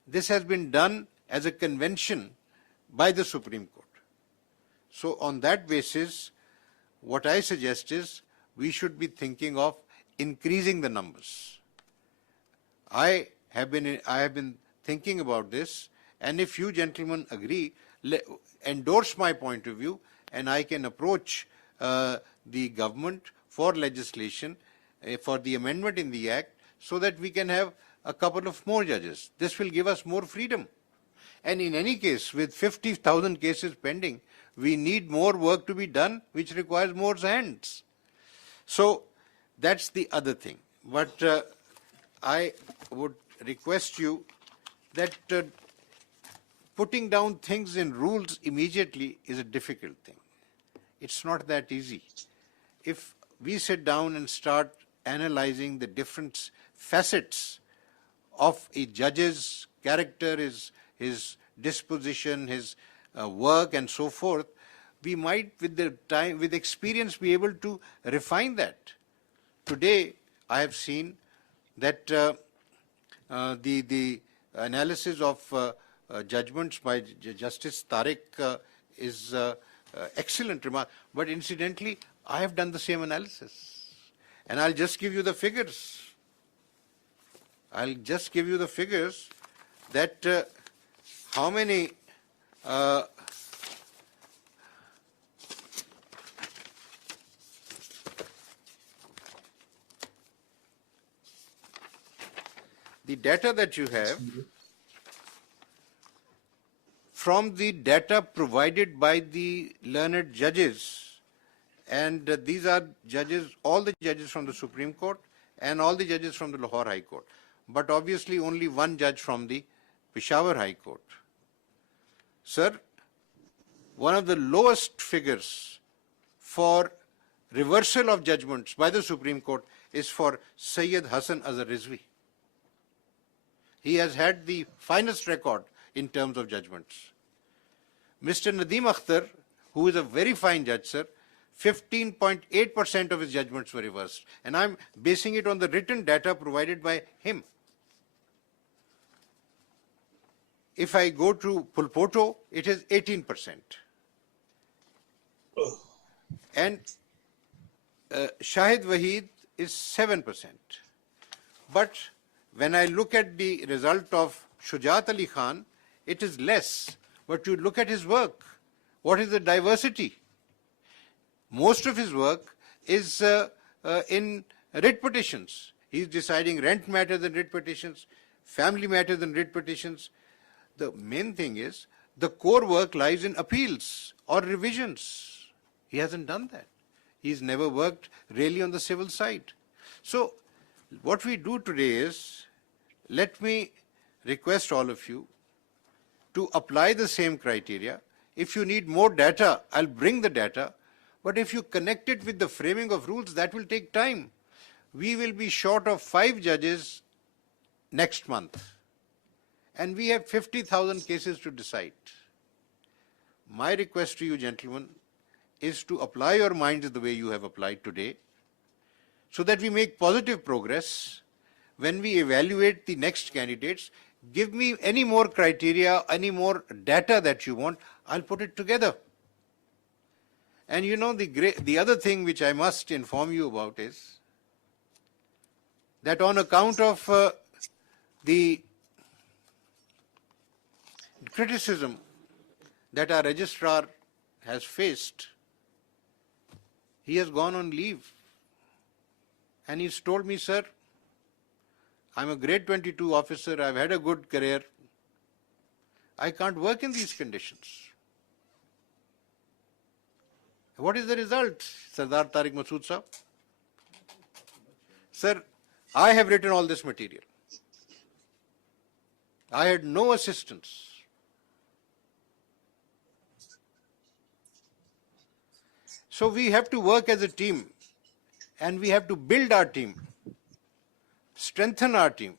This has been done as a convention by the Supreme Court. So on that basis, what I suggest is we should be thinking of increasing the numbers. I have been thinking about this, and if you gentlemen agree, endorse my point of view, and I can approach the government for legislation, for the amendment in the Act, so that we can have a couple of more judges. This will give us more freedom. And in any case, with 50,000 cases pending, we need more work to be done, which requires more hands. So that's the other thing. But I would request you that putting down things in rules immediately is a difficult thing. It's not that easy. If we sit down and start analyzing the different facets of a judge's character, his disposition, his work and so forth, we might with the time, with experience, be able to refine that. Today, I have seen that the analysis of judgments by Justice Tariq is excellent remark. But incidentally, I have done the same analysis. And I'll just give you the figures. That how many the data that you have from the data provided by the learned judges, and these are judges, all the judges from the Supreme Court and all the judges from the Lahore High Court, but obviously only one judge from the Peshawar High Court. Sir, one of the lowest figures for reversal of judgments by the Supreme Court is for Sayyid Hassan Azhar Rizvi. He has had the finest record in terms of judgments. Mr. Nadeem Akhtar, who is a very fine judge, sir, 15.8% of his judgments were reversed. And I'm basing it on the written data provided by him. If I go to Pulpoto, it is 18%. And Shahid Waheed is 7%. But when I look at the result of Shujat Ali Khan, it is less. But you look at his work. What is the diversity? Most of his work is in writ petitions. He's deciding rent matters in writ petitions, family matters in writ petitions. The main thing is the core work lies in appeals or revisions. He hasn't done that. He's never worked really on the civil side. So what we do today is, let me request all of you to apply the same criteria. If you need more data, I'll bring the data. But if you connect it with the framing of rules, that will take time. We will be short of 5 judges next month. And we have 50,000 cases to decide. My request to you, gentlemen, is to apply your minds the way you have applied today, so that we make positive progress. When we evaluate the next candidates, give me any more criteria, any more data that you want, I'll put it together. And you know, the other thing which I must inform you about is that on account of the criticism that our registrar has faced, he has gone on leave. And he's told me, sir, I'm a grade 22 officer, I've had a good career. I can't work in these conditions. What is the result, Sardar Tariq Masood Sahab? Sir, I have written all this material. I had no assistance. So we have to work as a team, and we have to build our team, strengthen our team.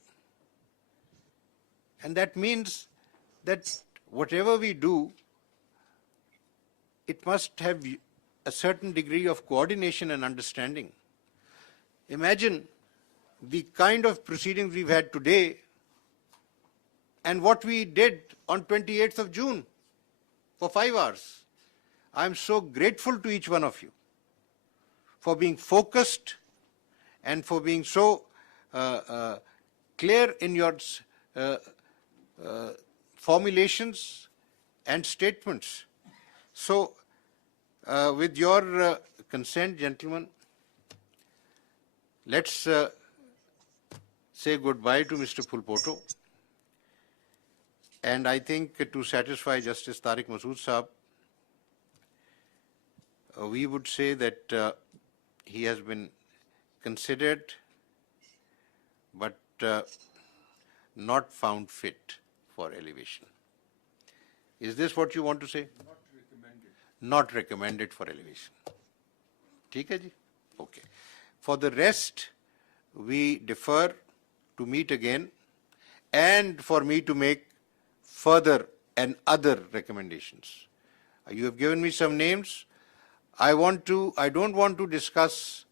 And that means that whatever we do, it must have a certain degree of coordination and understanding. Imagine the kind of proceedings we've had today and what we did on 28th of June for 5 hours. I'm so grateful to each one of you for being focused and for being so clear in your formulations and statements. So, with your consent, gentlemen, let's say goodbye to Mr. Pulpoto. And I think to satisfy Justice Tariq Masood Saab, we would say that he has been considered but not found fit for elevation. Is this what you want to say? Not recommended. Not recommended for elevation. ठीक है जी? Okay. For the rest, we defer to meet again and for me to make further and other recommendations. You have given me some names. I don't want to discuss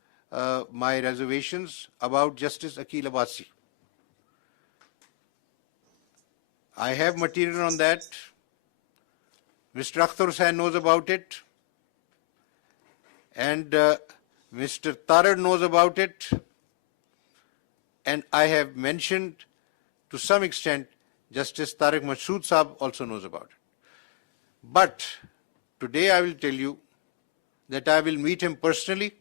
my reservations about Justice Akil Abbasi. I have material on that. Mr. Akhtar Hussain knows about it. And Mr. Tarar knows about it. And I have mentioned to some extent Justice Tariq Masood Saab also knows about it. But today I will tell you that I will meet him personally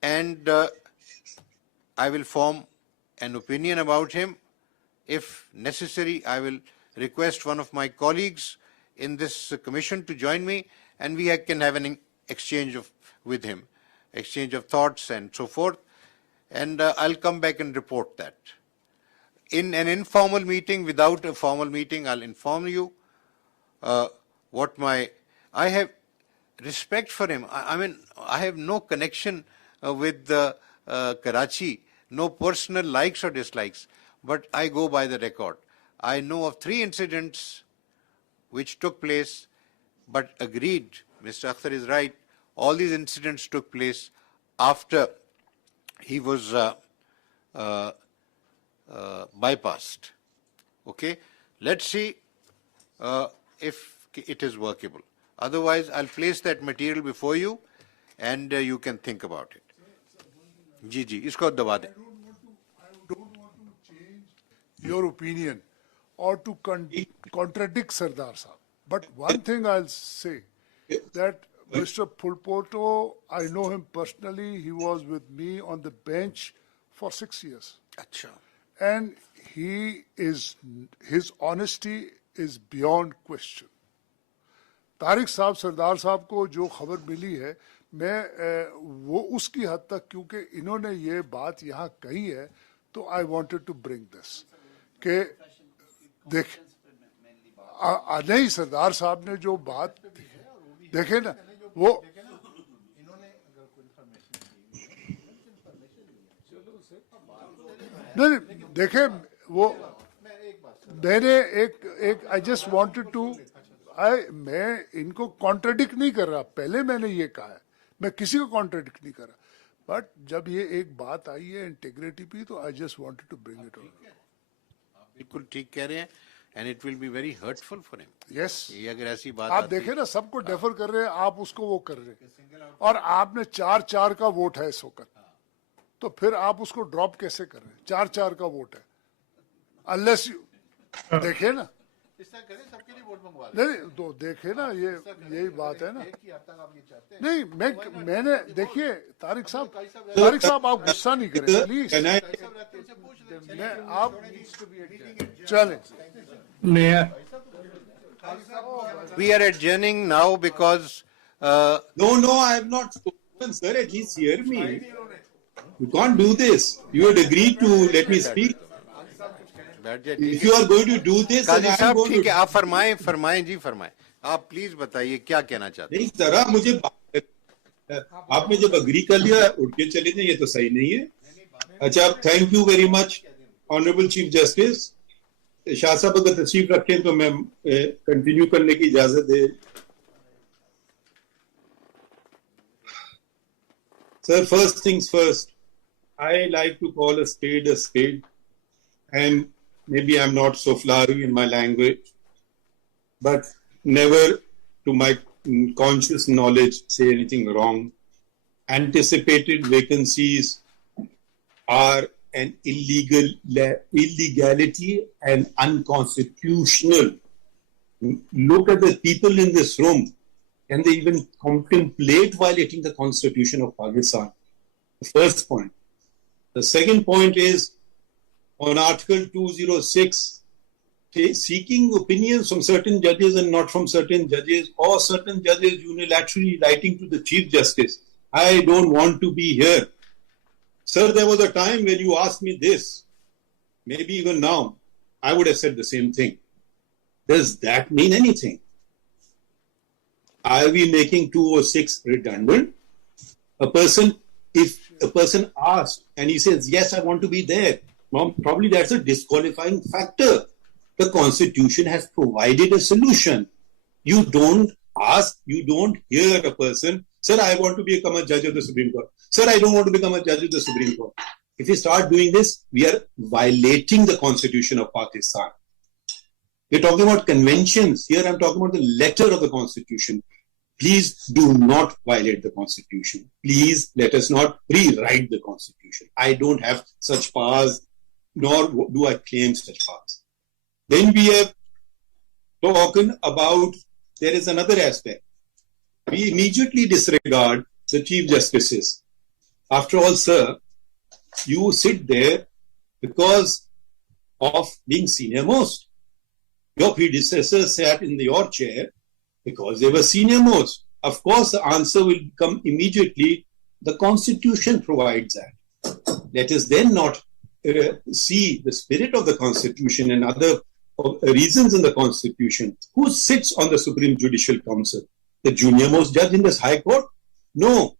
and I will form an opinion about him. If necessary, I will request one of my colleagues in this commission to join me and we can have an exchange with him, exchange of thoughts and so forth. And I'll come back and report that. In an informal meeting, without a formal meeting, I'll inform you I have respect for him. I mean, I have no connection with Karachi, no personal likes or dislikes, but I go by the record. I know of 3 incidents which took place, but agreed, Mr. Akhtar is right, all these incidents took place after he was bypassed. Okay, let's see if it is workable. Otherwise, I'll place that material before you and you can think about it. जी जी इसको दबा दें. I don't want to change your opinion or to contradict Sardar Sahab. But one thing I'll say that Mr. Pulpoto, I know him personally. He was with me on the bench for 6 years. अच्छा. And his honesty is beyond question. Tariq साहब, सरदार साहब को जो खबर मिली है, मैं वो उसकी हद तक, क्योंकि इन्होंने ये बात यहाँ कही है, तो I wanted to bring this कि नहीं, सरदार साहब ने जो बात देखे ना, वो नहीं देखे, वो मैंने एक I just wanted to मैं इनको कॉन्ट्रडिक्ट नहीं कर रहा, पहले मैंने ये कहा है, मैं किसी को कॉन्ट्रडिक्ट नहीं कर रहा, बट जब ये एक बात आई है इंटीग्रिटी पे, तो I just wanted to bring it on. बिल्कुल ठीक कह रहे हैं and it will be very hurtful for him. Yes, ये अगर ऐसी बात आप देखें ना, सबको डेफर कर रहे हैं, आप उसको वो कर रहे हैं, और आपने 4-4 का वोट है इस वक्त, तो फिर आप उसको ड्रॉप कैसे कर रहे हैं? 4-4 का वोट है, अनलेस यू देखे ना, नहीं तो देखे ना, ये यही बात है ना. नहीं, मैंने देखिए तारिक साहब आप गुस्सा नहीं करें प्लीज. मैं आप चलें. We are adjourning now because No, I have not spoken, sir. At least hear me. You can't do this. You had agreed to let me speak. If you are going to do this, then I am going to. ठीक है, आप फरमाएं जी, फरमाएं. आप please बताइए क्या कहना चाहते हैं. नहीं, जरा मुझे आपने जब अग्री कर लिया उठ के चले जाए, ये तो सही नहीं है. अच्छा, thank you very much honourable chief justice. Shah साहब अगर तशरीफ रखें तो मैं कंटिन्यू करने की इजाजत दे. Sir, first things first, I like to call a spade, and maybe I'm not so flowery in my language, but never to my conscious knowledge say anything wrong. Anticipated vacancies are an illegality and unconstitutional. Look at the people in this room. Can they even contemplate violating the Constitution of Pakistan? The first point. The second point is on Article 206, seeking opinions from certain judges and not from certain judges, or certain judges unilaterally writing to the Chief Justice, I don't want to be here. Sir, there was a time when you asked me this, maybe even now, I would have said the same thing. Does that mean anything? Are we making 206 redundant? If a person asks and he says, yes, I want to be there, well, probably that's a disqualifying factor. The Constitution has provided a solution. You don't ask, you don't hear a person, sir, I want to become a judge of the Supreme Court. Sir, I don't want to become a judge of the Supreme Court. If we start doing this, we are violating the Constitution of Pakistan. We're talking about conventions. Here I'm talking about the letter of the Constitution. Please do not violate the Constitution. Please let us not rewrite the Constitution. I don't have such powers, nor do I claim such powers. Then we have talking about, there is another aspect. We immediately disregard the Chief Justices. After all, sir, you sit there because of being senior most. Your predecessors sat in your chair because they were senior most. Of course, the answer will come immediately. The Constitution provides that. Let us then not see the spirit of the Constitution and other reasons in the Constitution. Who sits on the Supreme Judicial Council? The junior most judge in this High Court? No.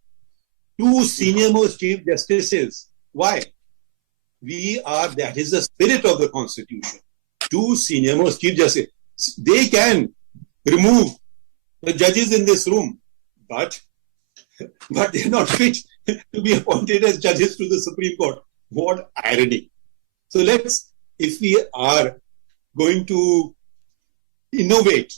2 senior most Chief Justices. Why? That is the spirit of the Constitution. 2 senior most Chief Justices. They can remove the judges in this room, but they're not fit to be appointed as judges to the Supreme Court. What irony. So if we are going to innovate,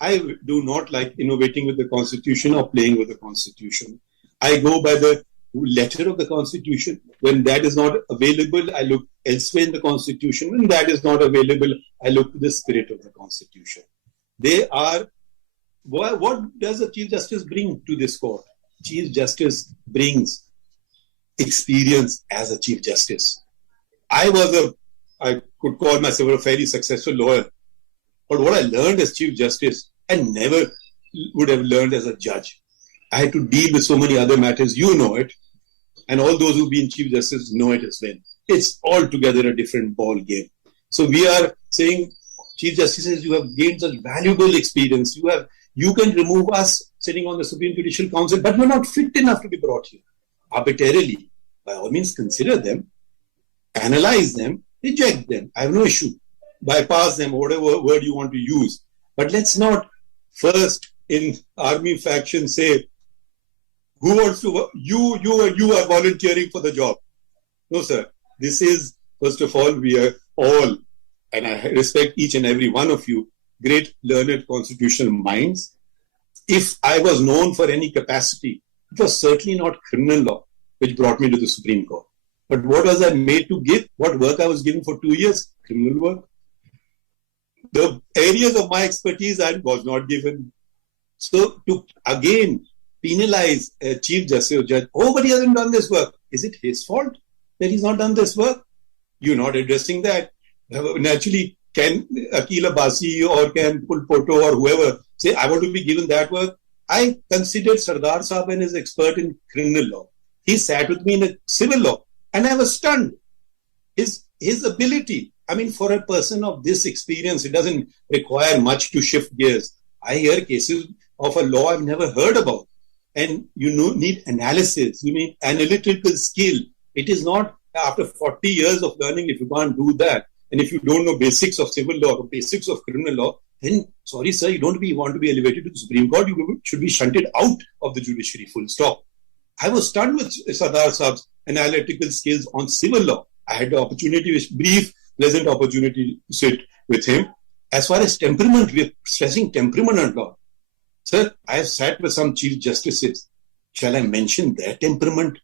I do not like innovating with the Constitution or playing with the Constitution. I go by the letter of the Constitution. When that is not available, I look elsewhere in the Constitution. When that is not available, I look to the spirit of the Constitution. What does the Chief Justice bring to this court? Chief Justice brings experience as a Chief Justice. I could call myself a fairly successful lawyer, but what I learned as Chief Justice, I never would have learned as a judge. I had to deal with so many other matters. You know it. And all those who've been Chief Justice know it as well. It's altogether a different ball game. So we are saying, Chief Justices, you have gained such valuable experience. You can remove us sitting on the Supreme Judicial Council, but we're not fit enough to be brought here. Arbitrarily, by all means, consider them, analyze them, reject them. I have no issue. Bypass them, whatever word you want to use. But let's not first in army faction say, who wants to, you are volunteering for the job. No, sir. This is, first of all, we are all, and I respect each and every one of you, great learned constitutional minds. If I was known for any capacity, it was certainly not criminal law which brought me to the Supreme Court. But what was I made to give? What work I was given for 2 years? Criminal work. The areas of my expertise I was not given. So to again penalize a Chief Justice or judge, oh, but he hasn't done this work. Is it his fault that he's not done this work? You're not addressing that. Naturally, can Akil Abbasi or can Pulpoto or whoever say, I want to be given that work? I considered Sardar Sahab and his expert in criminal law. He sat with me in a civil law and I was stunned. His ability, I mean, for a person of this experience, it doesn't require much to shift gears. I hear cases of a law I've never heard about. And you need analysis, you need analytical skill. It is not after 40 years of learning, if you can't do that, and if you don't know basics of civil law or basics of criminal law, then, sorry, sir, you don't want to be elevated to the Supreme Court. You should be shunted out of the judiciary, full stop. I was stunned with Sardar Saab's analytical skills on civil law. I had the opportunity, brief, pleasant opportunity to sit with him. As far as temperament, we are stressing temperament and law. Sir, I have sat with some chief justices. Shall I mention their temperament?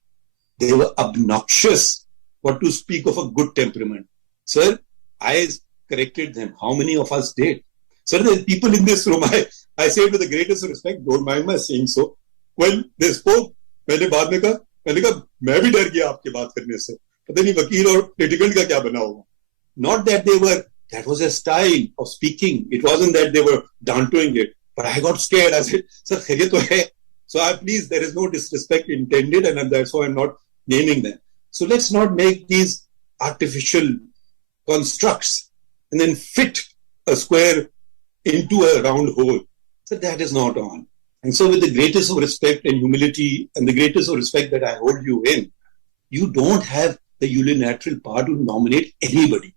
They were obnoxious. What to speak of a good temperament? Sir, I corrected them. How many of us did? Sir, there are people in this room. I say it with the greatest respect. Don't mind my saying so. When they spoke, मैंने बाद में कहा मैं भी डर गया आपकी बात करने से. पता नहीं वकील और litigant का क्या बना होगा. Not that they were, that was a style of speaking. It wasn't that they were downtoing it. But I got scared. I said, sir, khaiye to hai. So please, there is no disrespect intended, and that's why I'm not naming them. So let's not make these artificial constructs and then fit a square into a round hole. So that is not on. And so with the greatest of respect and humility and the greatest of respect that I hold you in, you don't have the unilateral power to nominate anybody.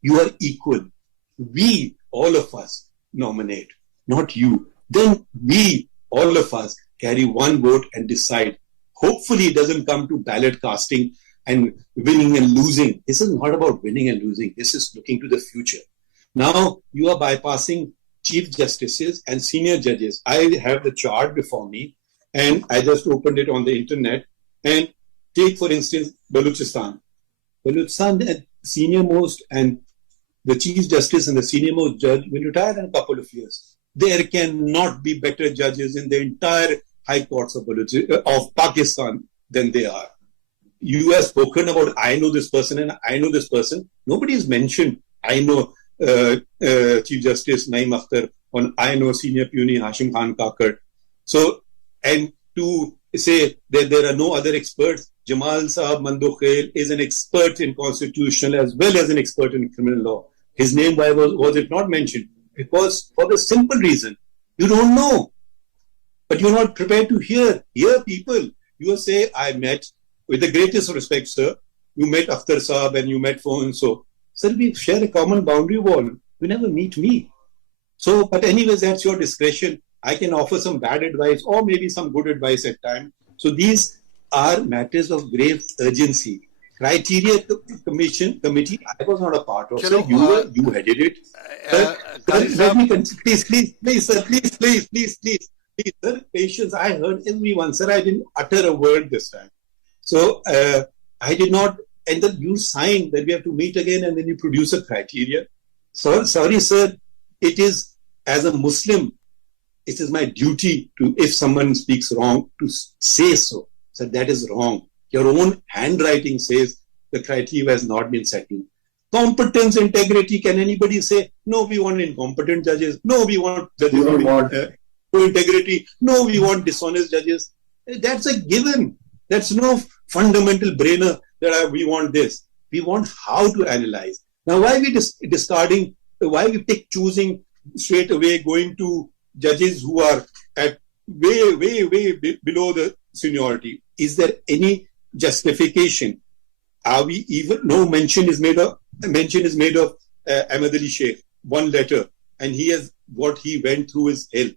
You are equal. We, all of us, nominate, not you. Then we, all of us, carry one vote and decide. Hopefully it doesn't come to ballot casting and winning and losing. This is not about winning and losing. This is looking to the future. Now you are bypassing chief justices and senior judges. I have the chart before me and I just opened it on the internet. And take, for instance, Balochistan. Balochistan, the senior most and the chief justice and the senior most judge will retire in a couple of years. There cannot be better judges in the entire high courts of Pakistan than they are. You have spoken about, I know this person and I know this person. Nobody has mentioned, I know Chief Justice Naeem Akhtar, or I know Senior Puni Hashim Khan Kakar. So, and to say that there are no other experts, Jamal Saab Mandokhail is an expert in constitutional as well as an expert in criminal law. His name, why was it not mentioned? Because for the simple reason, you don't know. But you're not prepared to hear people. You say, I met, with the greatest respect, sir, you met Akhtar Saab and you met so and so. Sir, we share a common boundary wall. You never meet me. So, but anyways, that's your discretion. I can offer some bad advice or maybe some good advice at times. So these are matters of grave urgency. Criteria Commission Committee, I was not a part of. Sir, you headed it. Let me continue. Please, sir, please, sir, patience. I heard everyone. Sir, I didn't utter a word this time. So I did not, and then you signed that we have to meet again and then you produce a criteria. So, sorry, sir, it is, as a Muslim, it is my duty to, if someone speaks wrong, to say so. So that is wrong. Your own handwriting says the criteria has not been settled. Competence, integrity, can anybody say, no, we want incompetent judges. No, we want judges no integrity. No, we want dishonest judges. That's a given. That's no fundamental brainer that we want this. We want how to analyze. Now, why we discarding, why we choosing straight away going to judges who are at way below the seniority? Is there any justification? Are we even? No mention is made of Ahmed Ali Sheikh, one letter, and what he went through is hell.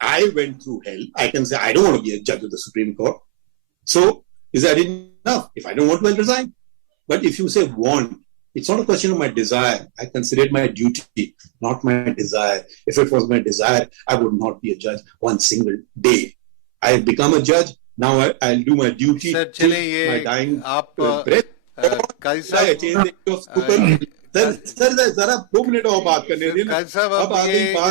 I went through hell. I can say I don't want to be a judge of the Supreme Court. So is that enough? If I don't want to, I'll resign. But if you say want, it's not a question of my desire. I consider it my duty, not my desire. If it was my desire, I would not be a judge one single day. I have become a judge. Now I'll do my duty till my dying breath. Sir जरा 2 minute और बात करने दें ना। अब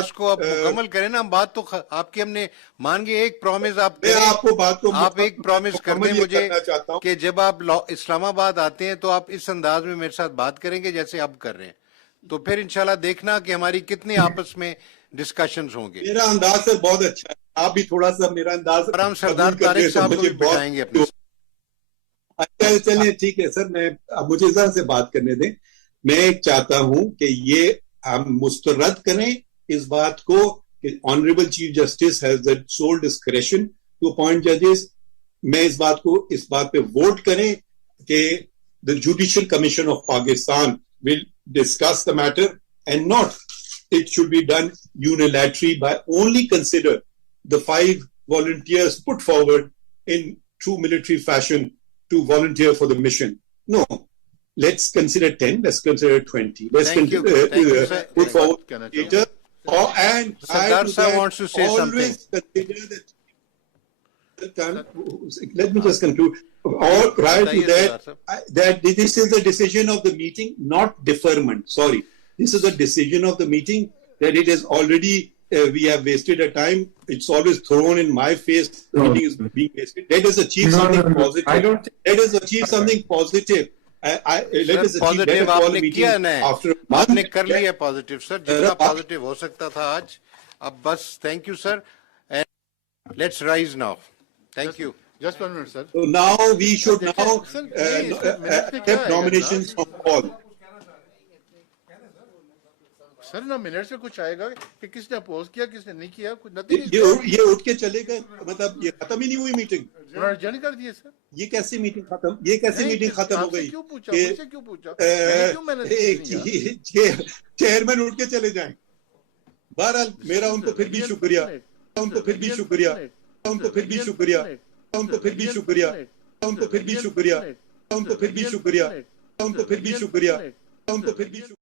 इसको आप मुकम्मल करें ना। हम बात तो आपकी हमने मान के एक प्रॉमिस आप एक प्रॉमिस कर दें मुझे कि जब आप इस्लामाबाद आते हैं तो आप इस अंदाज में मेरे साथ बात करेंगे जैसे आप कर रहे हैं, तो फिर इंशाल्लाह देखना कि हमारी कितनी आपस में डिस्कशंस होंगे। मेरा अंदाज सर बहुत अच्छा है, आप भी थोड़ा सा मेरा अंदाज हम सरदार तारिक साहब को बिठाएंगे अपने। अच्छा चलिए ठीक है सर, मैं अब मुझे जरा से बात करने दें। मैं चाहता हूं कि ये हम मुस्तरद करें इस बात को कि honourable chief justice has the sole discretion to appoint जजेस। मैं इस बात पे वोट करें कि the judicial commission of Pakistan will discuss the matter and not it should be done unilaterally by only consider the 5 volunteers put forward in true military fashion to volunteer for the mission. No, let's consider 10, let's consider 20. Let's Thank you. Thank you, sir. put forward Can I later. And Sardar sir wants to say always consider that. Let me just conclude. Or prior to that, that this is the decision of the meeting, not deferment. Sorry, this is the decision of the meeting, that it is already we have wasted a time. It's always thrown in my face. The meeting is being wasted. Let us achieve something positive. I don't think. Let us achieve something positive. Let us achieve positive better آپ call نے meeting کیا نا after a آپ نے month. کر لیا positive سر جتنا positive ہو سکتا تھا آج اب بس thank you sir and let's rise now thank you Just 1 minute, sir. So now we should now Sir, accept nominations from all. سر نا منٹ سے کچھ آئے گا کہ کس نے اپوز کیا کس نے نہیں کیا کچھ یہ اٹھ کے چلے گئے مطلب یہ ختم ہی نہیں ہوئی میٹنگ جن کر دیے سر یہ کیسی میٹنگ ختم یہ کیسی میٹنگ ختم ہو گئی کیوں پوچھا مجھ سے کیوں پوچھا چیئرمین اٹھ کے چلے جائیں بہرحال میرا ان کو پھر بھی شکریہ ان کو پھر بھی شکریہ ان کو پھر بھی شکریہ ان کو پھر بھی شکریہ ان کو پھر بھی شکریہ ان کو پھر بھی شکریہ ان کو پھر بھی شکریہ ان کو پھر بھی